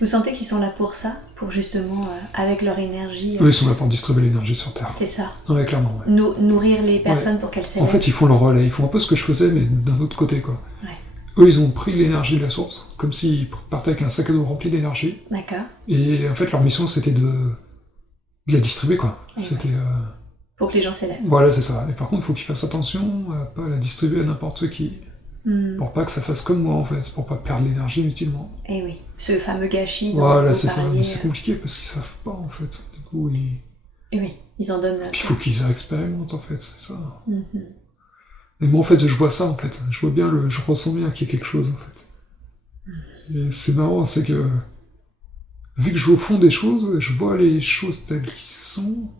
Vous sentez qu'ils sont là pour ça? Pour justement, avec leur énergie... Eux, ils sont là pour distribuer l'énergie sur Terre. C'est ça. Ouais, clairement, ouais. Nourrir les personnes pour qu'elles s'élèvent. En fait, ils font le relais, ils font un peu ce que je faisais, mais d'un autre côté, quoi. Ouais. Eux, ils ont pris l'énergie de la source, comme s'ils partaient avec un sac à dos rempli d'énergie. D'accord. Et en fait, leur mission, c'était de la distribuer, quoi. C'était... Pour que les gens s'élèvent. Voilà, c'est ça. Et par contre, il faut qu'ils fassent attention à pas la distribuer à n'importe qui. Pour pas que ça fasse comme moi, en fait. Pour pas perdre l'énergie inutilement. Eh oui. Ce fameux gâchis. Voilà, c'est ça. Mais c'est compliqué, parce qu'ils savent pas, en fait. Du coup, Et oui, ils en donnent... Puis il faut qu'ils expérimentent, en fait, c'est ça. Mais moi, en fait, je vois ça, en fait. Je vois bien, je ressens bien qu'il y a quelque chose, en fait. Et c'est marrant, c'est que... Vu que je vais au fond des choses, je vois les choses telles qu'elles sont,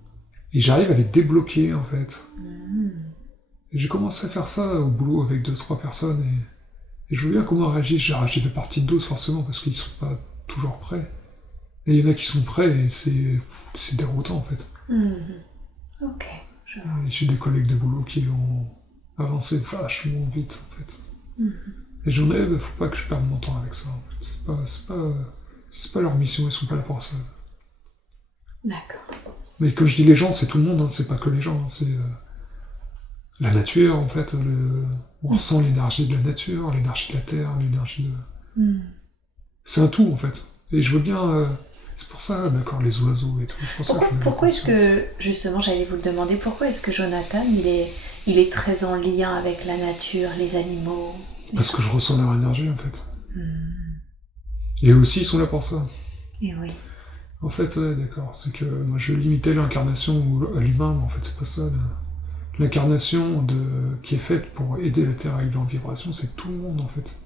et j'arrive à les débloquer, en fait. Et j'ai commencé à faire ça au boulot avec 2-3 personnes, et je vois bien comment elles réagissent. J'ai fait partie de doses, forcément, parce qu'ils sont pas toujours prêts. Et il y en a qui sont prêts et c'est déroutant en fait. Ok, je vois. Et j'ai des collègues de boulot qui ont avancé vachement vite en fait. Et j'en ai, faut pas que je perde mon temps avec ça en fait. C'est pas leur mission, ils sont pas là pour ça. D'accord. Mais quand je dis les gens, c'est tout le monde, hein, c'est pas que les gens, hein, c'est la nature en fait. On ressent l'énergie de la nature, l'énergie de la terre, l'énergie de. C'est un tout en fait. Et je veux bien. C'est pour ça, d'accord, les oiseaux et tout. Pourquoi est-ce que, justement, j'allais vous le demander, pourquoi est-ce que Jonathan, il est très en lien avec la nature, les animaux? Parce que je ressens leur énergie en fait. Et aussi, ils sont là pour ça. Et oui. En fait, ouais, d'accord, c'est que moi je limitais l'incarnation à l'humain, mais en fait c'est pas ça. L'incarnation qui est faite pour aider la Terre à élever en vibration, c'est tout le monde en fait.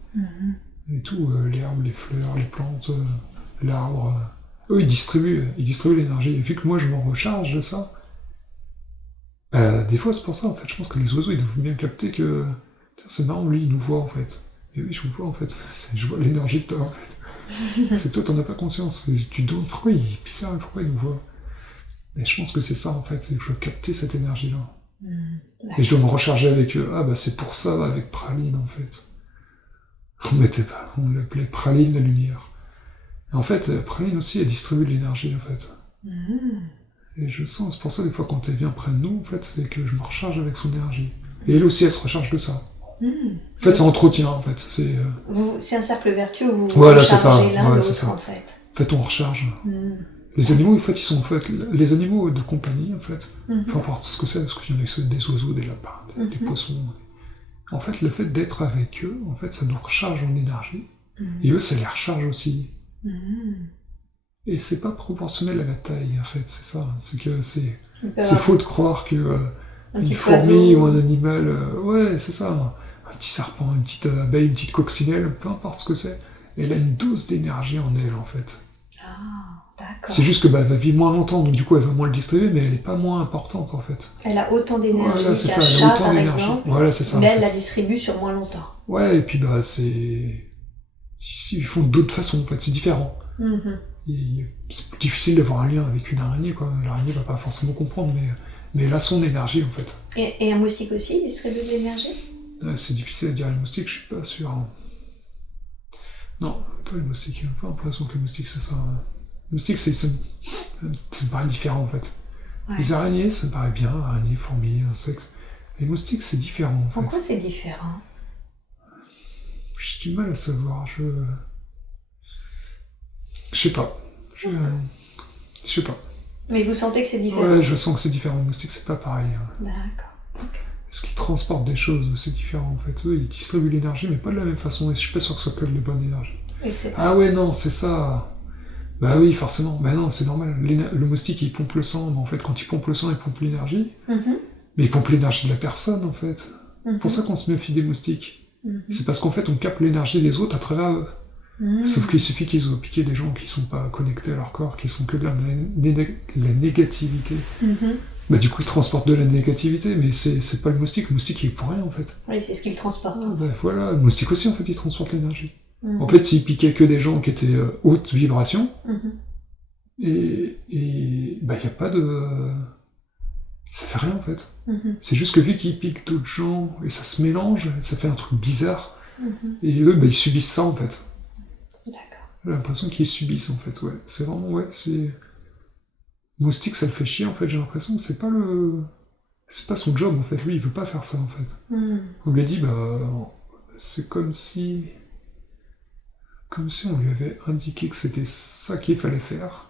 Et tout, l'herbe, les fleurs, les plantes, l'arbre. Eux, ils distribuent l'énergie. Et vu que moi, je m'en recharge de ça, des fois, c'est pour ça, en fait. Je pense que les oiseaux, ils doivent bien capter que c'est marrant, lui, il nous voit, en fait. Et oui, je vous vois, en fait. Je vois l'énergie que t'as, en fait. C'est toi, t'en as pas conscience. Et tu te demandes pourquoi il est bizarre, pourquoi il nous voit. Et je pense que c'est ça, en fait. C'est que je dois capter cette énergie-là. Et je dois me recharger avec eux. Ah, bah, c'est pour ça, avec Praline, en fait. On l'appelait Praline la lumière. En fait, Praline aussi, elle distribue de l'énergie, en fait. Et je sens, c'est pour ça, des fois, quand elle vient près de nous, en fait, c'est que je me recharge avec son énergie. Et elle aussi, elle se recharge de ça. En fait, c'est entretien, en fait. C'est un cercle vertueux où vous voilà, rechargez l'un l'autre, ça. en fait. En fait, on recharge. Les animaux, en fait, ils sont, en fait, les animaux de compagnie, en fait, peu importe ce que c'est, parce qu'il y en a des oiseaux, des lapins, des poissons. En fait, le fait d'être avec eux, en fait, ça nous recharge en énergie. Et eux, ça les recharge aussi. Et c'est pas proportionnel à la taille, en fait, c'est ça. C'est que c'est faux de croire que une fourmi ou un animal, ouais, c'est ça, un petit serpent, une petite abeille, une petite coccinelle, peu importe ce que c'est, elle a une dose d'énergie en elle, en fait. Ah, d'accord. C'est juste que elle va vivre moins longtemps, donc du coup elle va moins le distribuer, mais elle est pas moins importante, en fait. Elle a autant d'énergie voilà, c'est qu'un ça, chat, par exemple, voilà, c'est ça, mais elle la distribue sur moins longtemps. Ouais, et puis ils font d'autres façons, en fait, c'est différent. C'est plus difficile d'avoir un lien avec une araignée, quoi. L'araignée va pas forcément comprendre, mais elle a son énergie, en fait. Et un moustique aussi distribue de l'énergie? C'est difficile à dire, les moustiques, je suis pas sûr. Non, pas les moustiques, j'ai pas l'impression que les moustiques, c'est ça. Les moustiques, ça me paraît différent, en fait. Ouais. Les araignées, ça me paraît bien, araignées, fourmis, insectes. Les moustiques, c'est différent, en fait. Pourquoi c'est différent? J'ai du mal à savoir, je sais pas. Je sais pas. Mais vous sentez que c'est différent? Ouais, je sens que c'est différent. Les moustiques, c'est pas pareil. D'accord. Okay. Parce qu'ils transportent des choses, c'est différent en fait. Eux, ils distribuent l'énergie, mais pas de la même façon. Et je suis pas sûr que ce soit que de bonne énergie. Ah ouais, non, c'est ça. Bah oui, forcément. Bah non, c'est normal. Le moustique, il pompe le sang. Mais en fait, quand il pompe le sang, il pompe l'énergie. Mais il pompe l'énergie de la personne, en fait. C'est pour ça qu'on se méfie des moustiques. C'est parce qu'en fait, on capte l'énergie des autres à travers eux. Sauf qu'il suffit qu'ils aient piqué des gens qui sont pas connectés à leur corps, qui sont que de la négativité. Bah du coup, ils transportent de la négativité, mais c'est pas le moustique il est pour rien, en fait. Oui, c'est ce qu'il transporte. Ah, bah voilà, le moustique aussi, en fait, il transporte l'énergie. En fait, s'il piquait que des gens qui étaient haute vibration, et bah y a pas de... Ça fait rien, en fait. C'est juste que vu qu'il pique d'autres gens, et ça se mélange, ça fait un truc bizarre, et eux, bah ils subissent ça, en fait. J'ai l'impression qu'ils subissent, en fait, ouais. C'est vraiment, ouais, c'est... Moustique, ça le fait chier, en fait, j'ai l'impression que c'est pas son job, en fait. Lui, il veut pas faire ça, en fait. On lui a dit, bah... C'est comme si on lui avait indiqué que c'était ça qu'il fallait faire,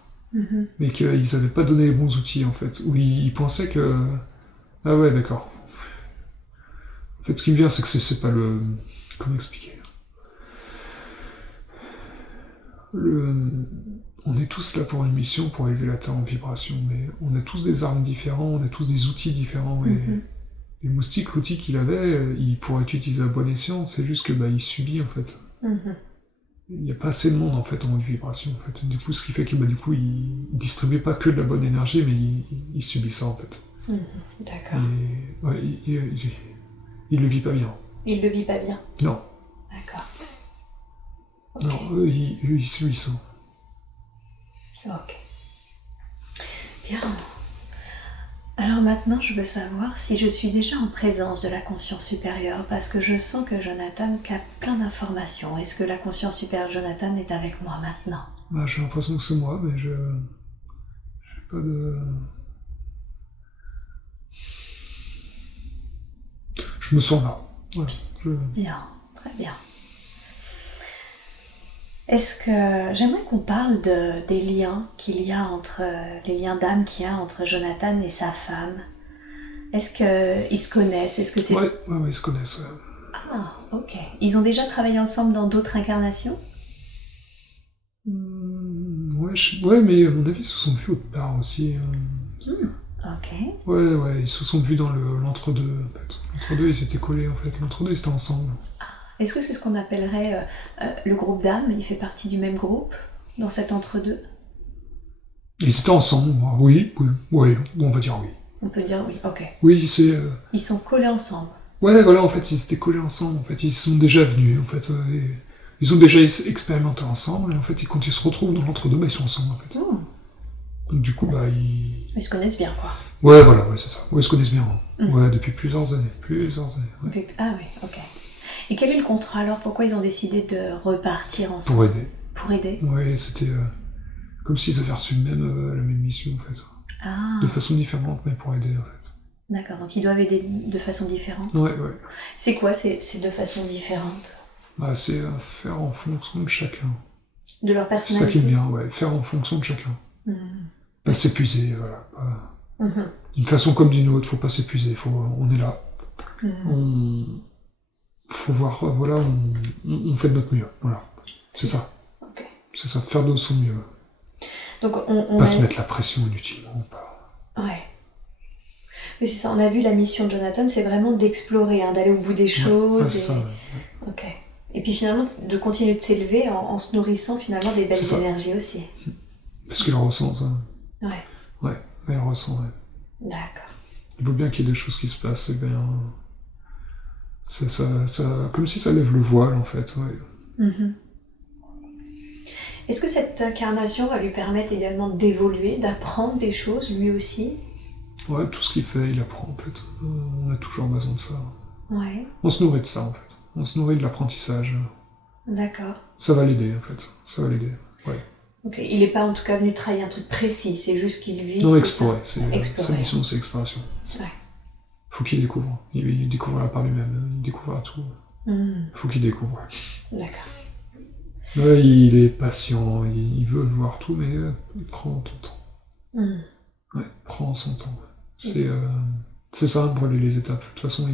mais qu'ils avaient pas donné les bons outils, en fait. Ou ils pensaient que... Ah ouais, d'accord. En fait, ce qui me vient, c'est que c'est pas le... Comment expliquer ? On est tous là pour une mission, pour élever la Terre en vibration, mais on a tous des armes différentes, on a tous des outils différents, et le moustique, l'outil qu'il avait, il pourrait être utilisé à bon escient, c'est juste que il subit, en fait. Il n'y a pas assez de monde, en fait, en vibration, en fait. Du coup, ce qui fait que, du coup, il distribue pas que de la bonne énergie, mais il subit ça, en fait. D'accord. Et, ouais, il le vit pas bien. Il le vit pas bien? Non. D'accord. Okay. Non, eux, ils subissent ça. Ok. Bien. Alors maintenant, je veux savoir si je suis déjà en présence de la conscience supérieure, parce que je sens que Jonathan capte plein d'informations. Est-ce que la conscience supérieure de Jonathan est avec moi maintenant? Bah, j'ai l'impression que c'est moi, mais j'ai pas de... Je me sens là. Voilà. Bien, très bien. Est-ce que j'aimerais qu'on parle des liens qu'il y a entre les liens d'âme qu'il y a entre Jonathan et sa femme? Est-ce qu'ils se connaissent? Est-ce que c'est... Ouais, ils se connaissent. Ouais. Ah, ok. Ils ont déjà travaillé ensemble dans d'autres incarnations? Ouais, mais à mon avis, ils se sont vus autre part aussi. Ok. Ouais, ils se sont vus dans l'entre-deux, en fait. L'entre-deux, ils étaient collés, en fait. L'entre-deux, ils étaient ensemble. Est-ce que c'est ce qu'on appellerait le groupe d'âmes? Il fait partie du même groupe, dans cet entre-deux? Ils étaient ensemble, oui, on va dire oui. On peut dire oui, ok. Oui, c'est... Ils sont collés ensemble. Ouais, voilà, en fait, ils étaient collés ensemble, en fait. Ils sont déjà venus, en fait. Ils ont déjà expérimenté ensemble, et en fait, quand ils se retrouvent dans l'entre-deux, bah, ils sont ensemble, en fait. Donc, du coup, bah, Ils se connaissent bien, quoi. Ouais, voilà, c'est ça. Ouais, ils se connaissent bien. Ouais, depuis plusieurs années. Ouais. Ah oui, ok. Et quel est le contrat, alors? Pourquoi ils ont décidé de repartir ensemble? Pour aider. Pour aider? Ouais, c'était comme s'ils avaient reçu la même mission, en fait. Ah. De façon différente, mais pour aider, en fait. D'accord, donc ils doivent aider de façon différente. Ouais. C'est quoi ces deux façons différentes? Bah, c'est faire en fonction de chacun. De leur C'est personnalité? ça qui me vient, ouais. Faire en fonction de chacun. Pas s'épuiser, voilà. D'une façon comme d'une autre, faut pas s'épuiser. On est là. Faut voir, voilà, on fait de notre mieux. Voilà. C'est ça. Ok. C'est ça, faire de son mieux. Donc pas se mettre la pression inutilement. Ouais. Mais c'est ça, on a vu la mission de Jonathan, c'est vraiment d'explorer, d'aller au bout des choses. Ouais, c'est ça, ouais. Ok. Et puis finalement, de continuer de s'élever en se nourrissant finalement des belles énergies aussi. Parce qu'il ressent ça. Ouais, il ressent, ouais. D'accord. Il faut bien qu'il y ait des choses qui se passent, et bien... Ça, comme si ça lève le voile, en fait, ouais. Est-ce que cette incarnation va lui permettre également d'évoluer, d'apprendre des choses, lui aussi? Ouais, tout ce qu'il fait, il apprend, en fait. On a toujours besoin de ça. Ouais. On se nourrit de ça, en fait. On se nourrit de l'apprentissage. D'accord. Ça va l'aider, en fait. Ça va l'aider, ouais. Ok, il n'est pas en tout cas venu travailler un truc précis, c'est juste qu'il vit... Non, explorer. Sa mission, c'est exploration. Ouais. Faut qu'il découvre. Il découvrira par lui-même. Il découvrira tout. Faut qu'il découvre. D'accord. Ouais, il est patient, il veut voir tout, mais il prend son temps. Ouais, prend son temps. C'est ça, brûler les étapes. De toute façon,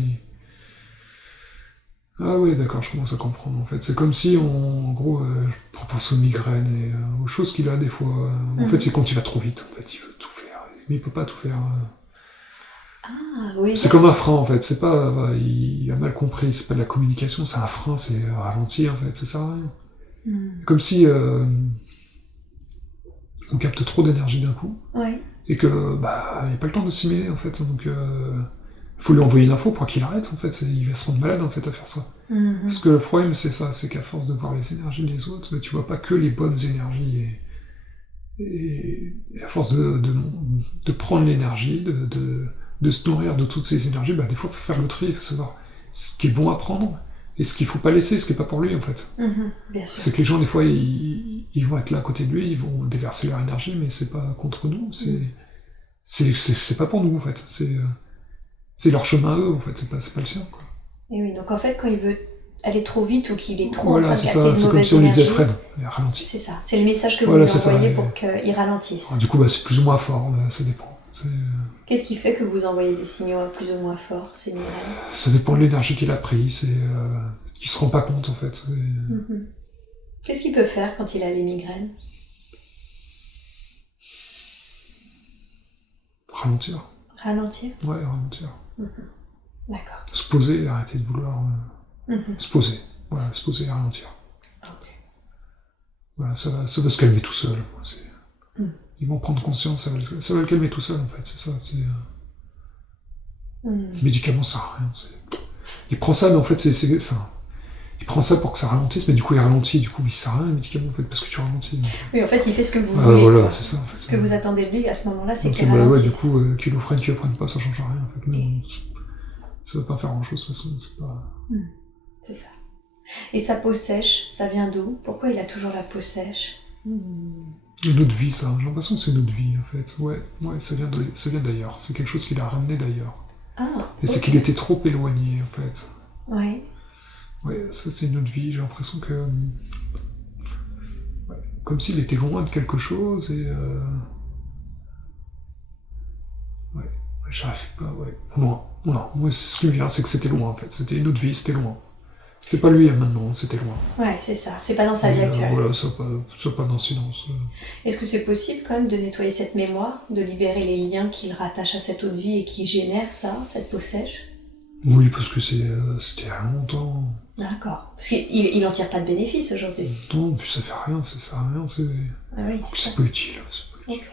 Ah ouais, d'accord, je commence à comprendre, en fait. C'est comme si, en gros, pour penser aux migraines et aux choses qu'il a, des fois... En fait, c'est quand il va trop vite, en fait. Il veut tout faire. Mais il peut pas tout faire. Ah, oui. C'est comme un frein, en fait. C'est pas... il a mal compris. C'est pas de la communication, c'est un frein, c'est ralentir, en fait. Ça sert à rien. Comme si on capte trop d'énergie d'un coup, et que il n'y a pas le temps de s'assimiler, en fait. Donc faut lui envoyer une info pour qu'il arrête, en fait. Il va se rendre malade, en fait, à faire ça. Parce que le problème, c'est ça, c'est qu'à force de voir les énergies des autres, tu vois pas que les bonnes énergies, et à force de prendre l'énergie, de se nourrir de toutes ces énergies, des fois, il faut faire le tri, il faut savoir ce qui est bon à prendre, et ce qu'il faut pas laisser, ce qui est pas pour lui, en fait. Bien sûr. C'est que les gens, des fois, ils vont être là à côté de lui, ils vont déverser leur énergie, mais c'est pas contre nous, c'est pas pour nous, en fait. C'est leur chemin à eux, en fait, c'est pas le sien, quoi. Et oui, donc en fait, quand il veut aller trop vite ou qu'il est trop en train de c'est capter ça, de c'est comme mauvaises si on lui disait énergies, Fred, ralentis. c'est ça, c'est le message que vous lui envoyez pour qu'il ralentisse. Du coup, c'est plus ou moins fort, ça dépend. Qu'est-ce qui fait que vous envoyez des signaux plus ou moins forts, ces migraines? Ça dépend de l'énergie qu'il a pris, qu'il se rend pas compte, en fait. Qu'est-ce qu'il peut faire quand il a les migraines? Ralentir. Ralentir? Ouais, ralentir. D'accord. Se poser, arrêter de vouloir... Se poser. Voilà, se poser et ralentir. Ok. Voilà, ça va se calmer tout seul. Ils vont prendre conscience, ça va le calmer tout seul, en fait, c'est ça. Médicaments, ça sert à rien. Il prend ça, mais en fait, il prend ça pour que ça ralentisse, mais du coup il ralentit, du coup il sert à rien les médicaments en fait, parce que tu ralentis. Donc. Oui, en fait, il fait ce que vous Ah, voulez. voilà, Quoi. c'est ça. En fait. Ce que vous attendez de lui à ce moment-là, c'est Donc, qu'il bah, ralentisse. ouais, du coup, qu'il le prenne, qu'il le prenne pas, ça change rien en fait. Mais bon, ça va pas faire grand-chose de toute façon, c'est pas... C'est ça. Et sa peau sèche, ça vient d'où? Pourquoi il a toujours la peau sèche? Une autre vie, ça. J'ai l'impression que c'est une autre vie, en fait. Ouais, ça vient d'ailleurs. C'est quelque chose qu'il a ramené d'ailleurs. Ah, Et c'est qu'il était trop éloigné, en fait. Ouais. Ouais, ça c'est une autre vie. J'ai l'impression que... Ouais, comme s'il était loin de quelque chose et... Ouais, j'arrive pas, ouais. Loin. Non, moi, ce qui me vient, c'est que c'était loin, en fait. C'était une autre vie, c'était loin. C'est pas lui maintenant, c'était loin. Ouais, c'est ça. C'est pas dans sa vie actuelle. Voilà, ça n'a pas d'incidence. Est-ce que c'est possible quand même de nettoyer cette mémoire, de libérer les liens qu'il rattache à cette autre vie et qui génèrent ça, cette peau sèche? Oui, parce que c'était il y a longtemps. D'accord. Parce qu'il n'en tire pas de bénéfice aujourd'hui. Non, puis ça fait rien, ça sert à rien, c'est... Ah oui, c'est ça. C'est pas utile. Ok.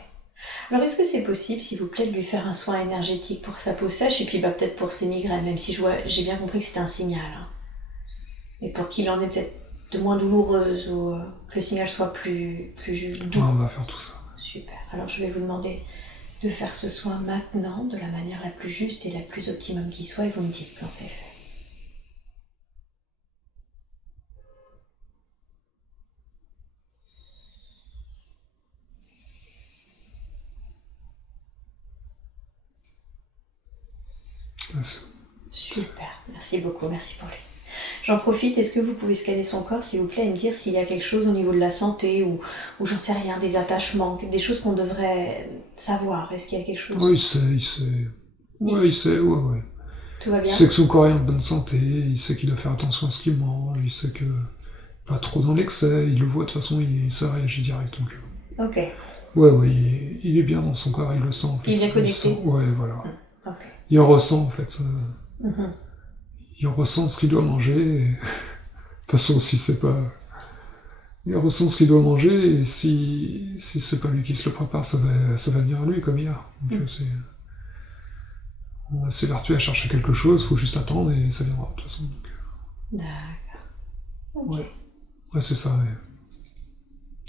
Alors est-ce que c'est possible, s'il vous plaît, de lui faire un soin énergétique pour sa peau sèche et puis peut-être pour ses migraines, même si j'ai bien compris que c'était un signal. Hein. Mais pour qu'il en ait peut-être de moins douloureuse ou que le signal soit plus doux. On va faire tout ça. Super. Alors je vais vous demander de faire ce soin maintenant, de la manière la plus juste et la plus optimum qui soit, et vous me dites quand c'est fait. Merci. Super, merci beaucoup, merci pour lui. J'en profite, est-ce que vous pouvez scanner son corps, s'il vous plaît, et me dire s'il y a quelque chose au niveau de la santé, ou j'en sais rien, des attachements, des choses qu'on devrait savoir? Est-ce qu'il y a quelque chose? Oui, il sait. Ouais, il sait, ouais. Tout va bien? Il sait que son corps est en bonne santé, il sait qu'il doit faire attention à ce qu'il mange, il sait que... Pas trop dans l'excès, il le voit de toute façon, ça réagit direct. Donc... Ok. Ouais, il est bien dans son corps, il le sent en fait. Il est bien connecté? Ouais, voilà. Ok. Il ressent en fait. Il ressent ce qu'il doit manger. Et... de toute façon, si c'est pas... Il ressent ce qu'il doit manger, et si c'est pas lui qui se le prépare, ça va venir à lui comme hier. Donc on va s'évertuer à chercher quelque chose, faut juste attendre et ça viendra de toute façon. D'accord. Ok. Ouais, c'est ça, ouais.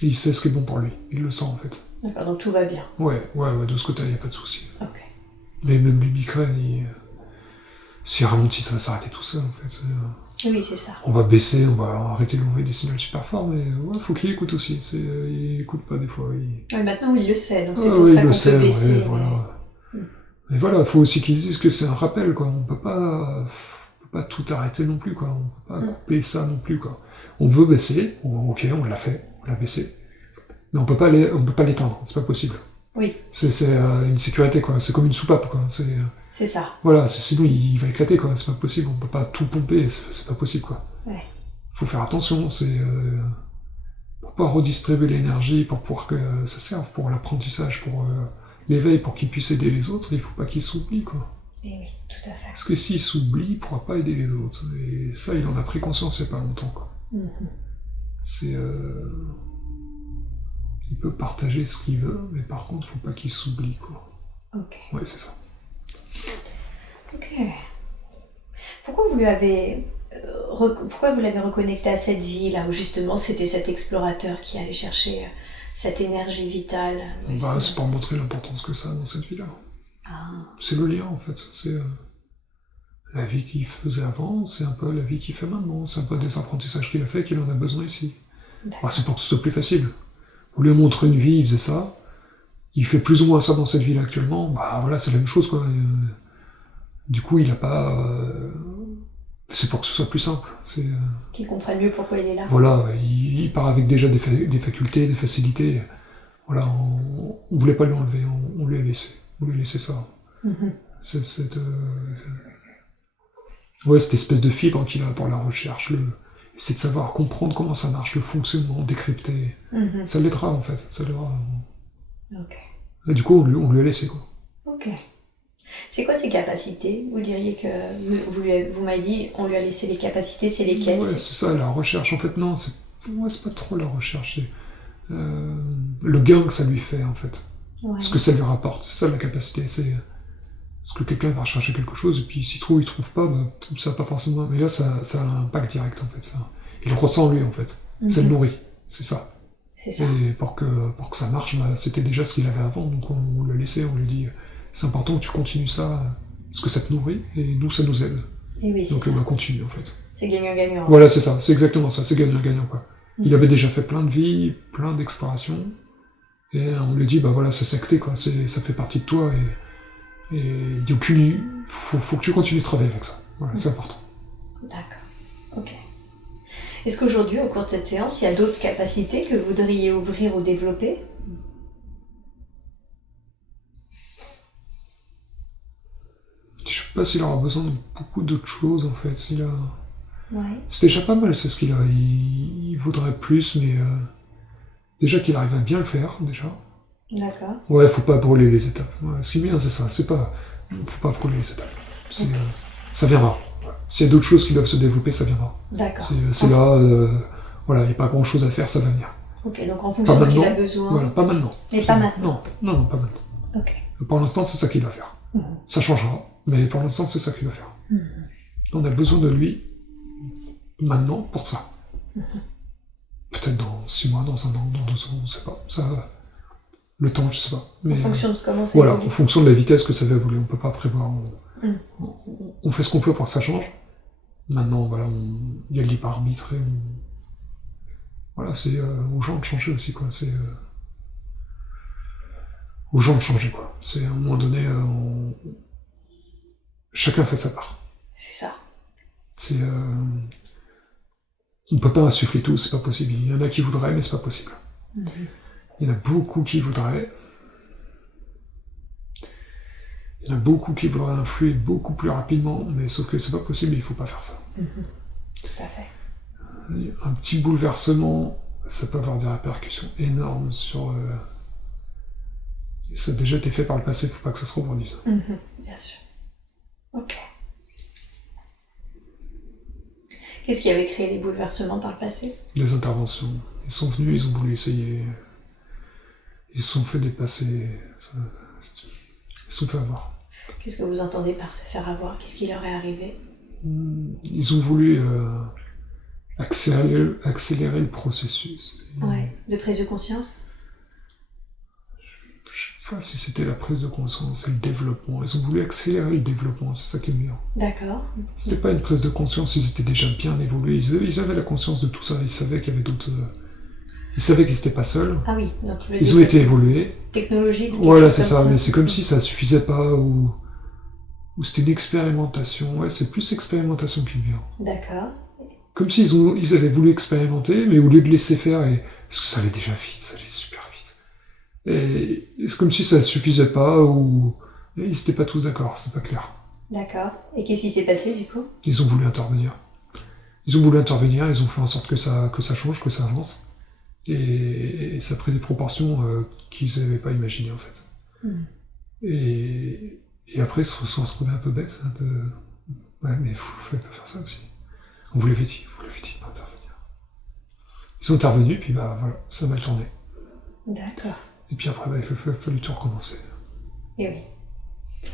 Et il sait ce qui est bon pour lui, il le sent en fait. D'accord, donc tout va bien. Ouais, de ce côté-là, il n'y a pas de souci. Ok. Mais même les migraines, s'il ralentit, ça va s'arrêter tout seul en fait. Oui, c'est ça. On va baisser, on va arrêter d'envoyer des signaux super forts, mais ouais, faut qu'il écoute aussi. Il écoute pas des fois. Oui, maintenant il le sait, donc c'est pour ça qu'on peut baisser. Ouais, voilà. Mais voilà, faut aussi qu'ils disent que c'est un rappel, quoi. On peut pas tout arrêter non plus, quoi. On peut pas couper ça non plus, quoi. On veut baisser, ok, on l'a fait, on l'a baissé. Mais on peut pas l'éteindre, c'est pas possible. Oui. C'est une sécurité, quoi. C'est comme une soupape, quoi. C'est ça. Voilà, sinon il va éclater, quoi. C'est pas possible, on peut pas tout pomper, c'est pas possible, quoi. Ouais. Faut faire attention, pour pas redistribuer l'énergie, pour pouvoir que ça serve pour l'apprentissage, pour l'éveil, pour qu'il puisse aider les autres, il faut pas qu'il s'oublie, quoi. Et oui, tout à fait. Parce que s'il s'oublie, il pourra pas aider les autres. Et ça, il en a pris conscience il y a pas longtemps, quoi. Il peut partager ce qu'il veut, mais par contre, faut pas qu'il s'oublie, quoi. Ok. Ouais, c'est ça. Ok. Pourquoi vous l'avez reconnecté à cette vie là où justement c'était cet explorateur qui allait chercher cette énergie vitale? C'est pour montrer l'importance que ça a dans cette vie-là. Ah. C'est le lien en fait. C'est la vie qu'il faisait avant, c'est un peu la vie qu'il fait maintenant. C'est un peu des apprentissages qu'il a fait qu'il en a besoin ici. C'est pour que ce soit plus facile. Vous lui montrez une vie, il faisait ça. Il fait plus ou moins ça dans cette vie-là actuellement. Voilà, c'est la même chose, quoi. Du coup, il a pas... c'est pour que ce soit plus simple. Qu'il comprenne mieux pourquoi il est là. Voilà, il part avec déjà des facultés, des facilités. Voilà, on voulait pas lui enlever, on lui a laissé. On lui a laissé ça. Cette espèce de fibre qu'il a pour la recherche, c'est de savoir comprendre comment ça marche, le fonctionnement, décrypter. Ça l'aidera, en fait. Ça l'aidera. Ok. Et du coup, on lui a laissé, quoi. Ok. C'est quoi ses capacités? Vous diriez que vous m'avez dit on lui a laissé les capacités, c'est lesquelles? Ouais, c'est ça, la recherche. En fait, non, c'est pas trop la recherche. C'est le gain que ça lui fait, en fait. Ouais. Ce que ça lui rapporte. C'est ça la capacité. Parce que quelqu'un va rechercher quelque chose, et puis s'il trouve, il trouve pas, bah, ça va pas forcément... Mais là, ça a un impact direct, en fait. Ça. Il le ressent, lui, en fait. Ça le nourrit, c'est ça. C'est ça. Et pour que ça marche, bah, c'était déjà ce qu'il avait avant, donc on l'a laissé, on lui dit c'est important que tu continues ça, parce que ça te nourrit, et nous, ça nous aide. Et oui, c'est donc ça. Bah, continue, en fait. C'est gagnant-gagnant. Voilà, c'est ça, c'est exactement ça, c'est gagnant-gagnant, quoi. Il avait déjà fait plein de vies, plein d'explorations, et on lui dit, bah voilà, c'est secté, quoi, ça fait partie de toi, et il dit, faut que tu continues de travailler avec ça. Voilà, c'est important. D'accord, ok. Est-ce qu'aujourd'hui, au cours de cette séance, il y a d'autres capacités que vous voudriez ouvrir ou développer? Je sais pas s'il aura besoin de beaucoup d'autres choses, en fait. Ouais. C'est déjà pas mal, c'est ce qu'il a. Il voudrait plus, mais déjà qu'il arrive à bien le faire, déjà. D'accord. Ouais, faut pas brûler les étapes. Ouais, ce qui est bien, c'est ça. Faut pas brûler les étapes. Ça viendra. S'il y a d'autres choses qui doivent se développer, ça viendra. D'accord. C'est là, voilà, il n'y a pas grand chose à faire, ça va venir. Ok, donc en fonction de ce qu'il a besoin. Voilà, pas maintenant. Mais pas maintenant. Non, pas maintenant. Ok. Pour l'instant, c'est ça qu'il va faire. Ça changera, mais pour l'instant, c'est ça qu'il va faire. On a besoin de lui maintenant pour ça. Peut-être dans 6 mois, dans 1 an, dans 2 ans, on ne sait pas. Ça, le temps, je sais pas. Mais, en fonction de comment ça voilà, évolue. en fonction de la vitesse que ça va évoluer, on peut pas prévoir. On fait ce qu'on peut pour que ça change. Maintenant, voilà, il y a le libre arbitre et voilà, c'est aux gens de changer aussi, quoi. C'est aux gens de changer, quoi. C'est à un moment donné, chacun fait sa part. C'est ça. C'est on peut pas insuffler tout, c'est pas possible. Il y en a qui voudraient, mais c'est pas possible. Il y en a beaucoup qui voudraient. Il y en a beaucoup qui voudraient influer beaucoup plus rapidement, mais sauf que c'est pas possible, il faut pas faire ça. Tout à fait. Un petit bouleversement, ça peut avoir des répercussions énormes sur... Ça a déjà été fait par le passé, faut pas que ça se reproduise. Bien sûr. Ok. Qu'est-ce qui avait créé les bouleversements par le passé? Les interventions. Ils sont venus, ils ont voulu essayer. Ils se sont fait dépasser. Ils se sont fait avoir. Qu'est-ce que vous entendez par se faire avoir? Qu'est-ce qui leur est arrivé? Ils ont voulu accélérer le processus. Ouais. De prise de conscience? Je sais pas si c'était la prise de conscience et le développement. Ils ont voulu accélérer le développement, c'est ça qui est bien. D'accord. C'était pas une prise de conscience, ils étaient déjà bien évolués. Ils avaient la conscience de tout ça, ils savaient qu'il y avait d'autres... Ils savaient qu'ils n'étaient pas seuls. Ah oui, donc ils ont été évolués. Technologique. Voilà, c'est ça, mais c'est comme si ça suffisait pas, ou c'était une expérimentation. Ouais, c'est plus expérimentation qui vient. D'accord. Comme s'ils avaient voulu expérimenter, mais au lieu de laisser faire, parce que ça allait déjà vite, ça allait super vite. Et c'est comme si ça suffisait pas, ou ils n'étaient pas tous d'accord, c'est pas clair. D'accord. Et qu'est-ce qui s'est passé du coup? Ils ont voulu intervenir. Ils ont fait en sorte que ça change, que ça avance. Et ça a pris des proportions qu'ils n'avaient pas imaginées en fait. Et après ils se sont retrouvés un peu bêtes. Ouais, mais il fallait pas faire ça aussi. On vous l'avait dit de pas intervenir. Ils sont intervenus, puis bah voilà, ça a mal tourné. D'accord. Et puis après, bah, il a fallu tout recommencer. Et oui.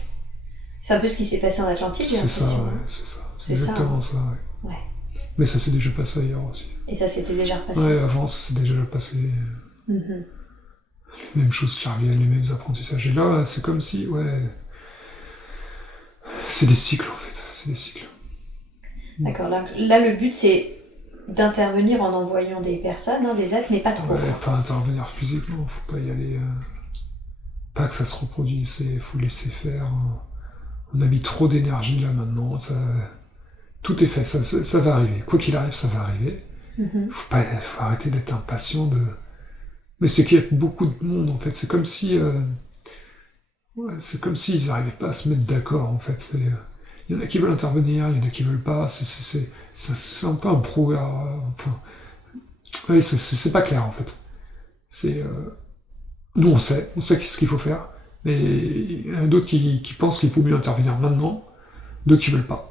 C'est un peu ce qui s'est passé en Atlantide, j'ai l'impression. C'est ça, ouais, c'est ça. C'est exactement ça, ouais. Mais ça s'est déjà passé ailleurs aussi. Et ça s'était déjà repassé? Ouais, avant, ça s'est déjà passé. Les mêmes choses qui reviennent, les mêmes apprentissages. Et là, c'est comme si, ouais... C'est des cycles, en fait. C'est des cycles. D'accord. Là, le but, c'est d'intervenir en envoyant des personnes, des êtres, mais pas trop. Ouais, pas intervenir physiquement. Faut pas y aller... Pas que ça se reproduise, faut laisser faire. On a mis trop d'énergie, là, maintenant. Tout est fait, ça va arriver. Quoi qu'il arrive, ça va arriver. Faut arrêter d'être impatient de... Mais c'est qu'il y a beaucoup de monde, en fait. C'est comme si... c'est comme s'ils n'arrivaient pas à se mettre d'accord, en fait. Il y en a qui veulent intervenir, il y en a qui veulent pas. C'est un peu un brouillard. Enfin... Oui, c'est pas clair, en fait. Nous, on sait ce qu'il faut faire. Mais il y en a d'autres qui pensent qu'il faut mieux intervenir maintenant. D'autres qui veulent pas.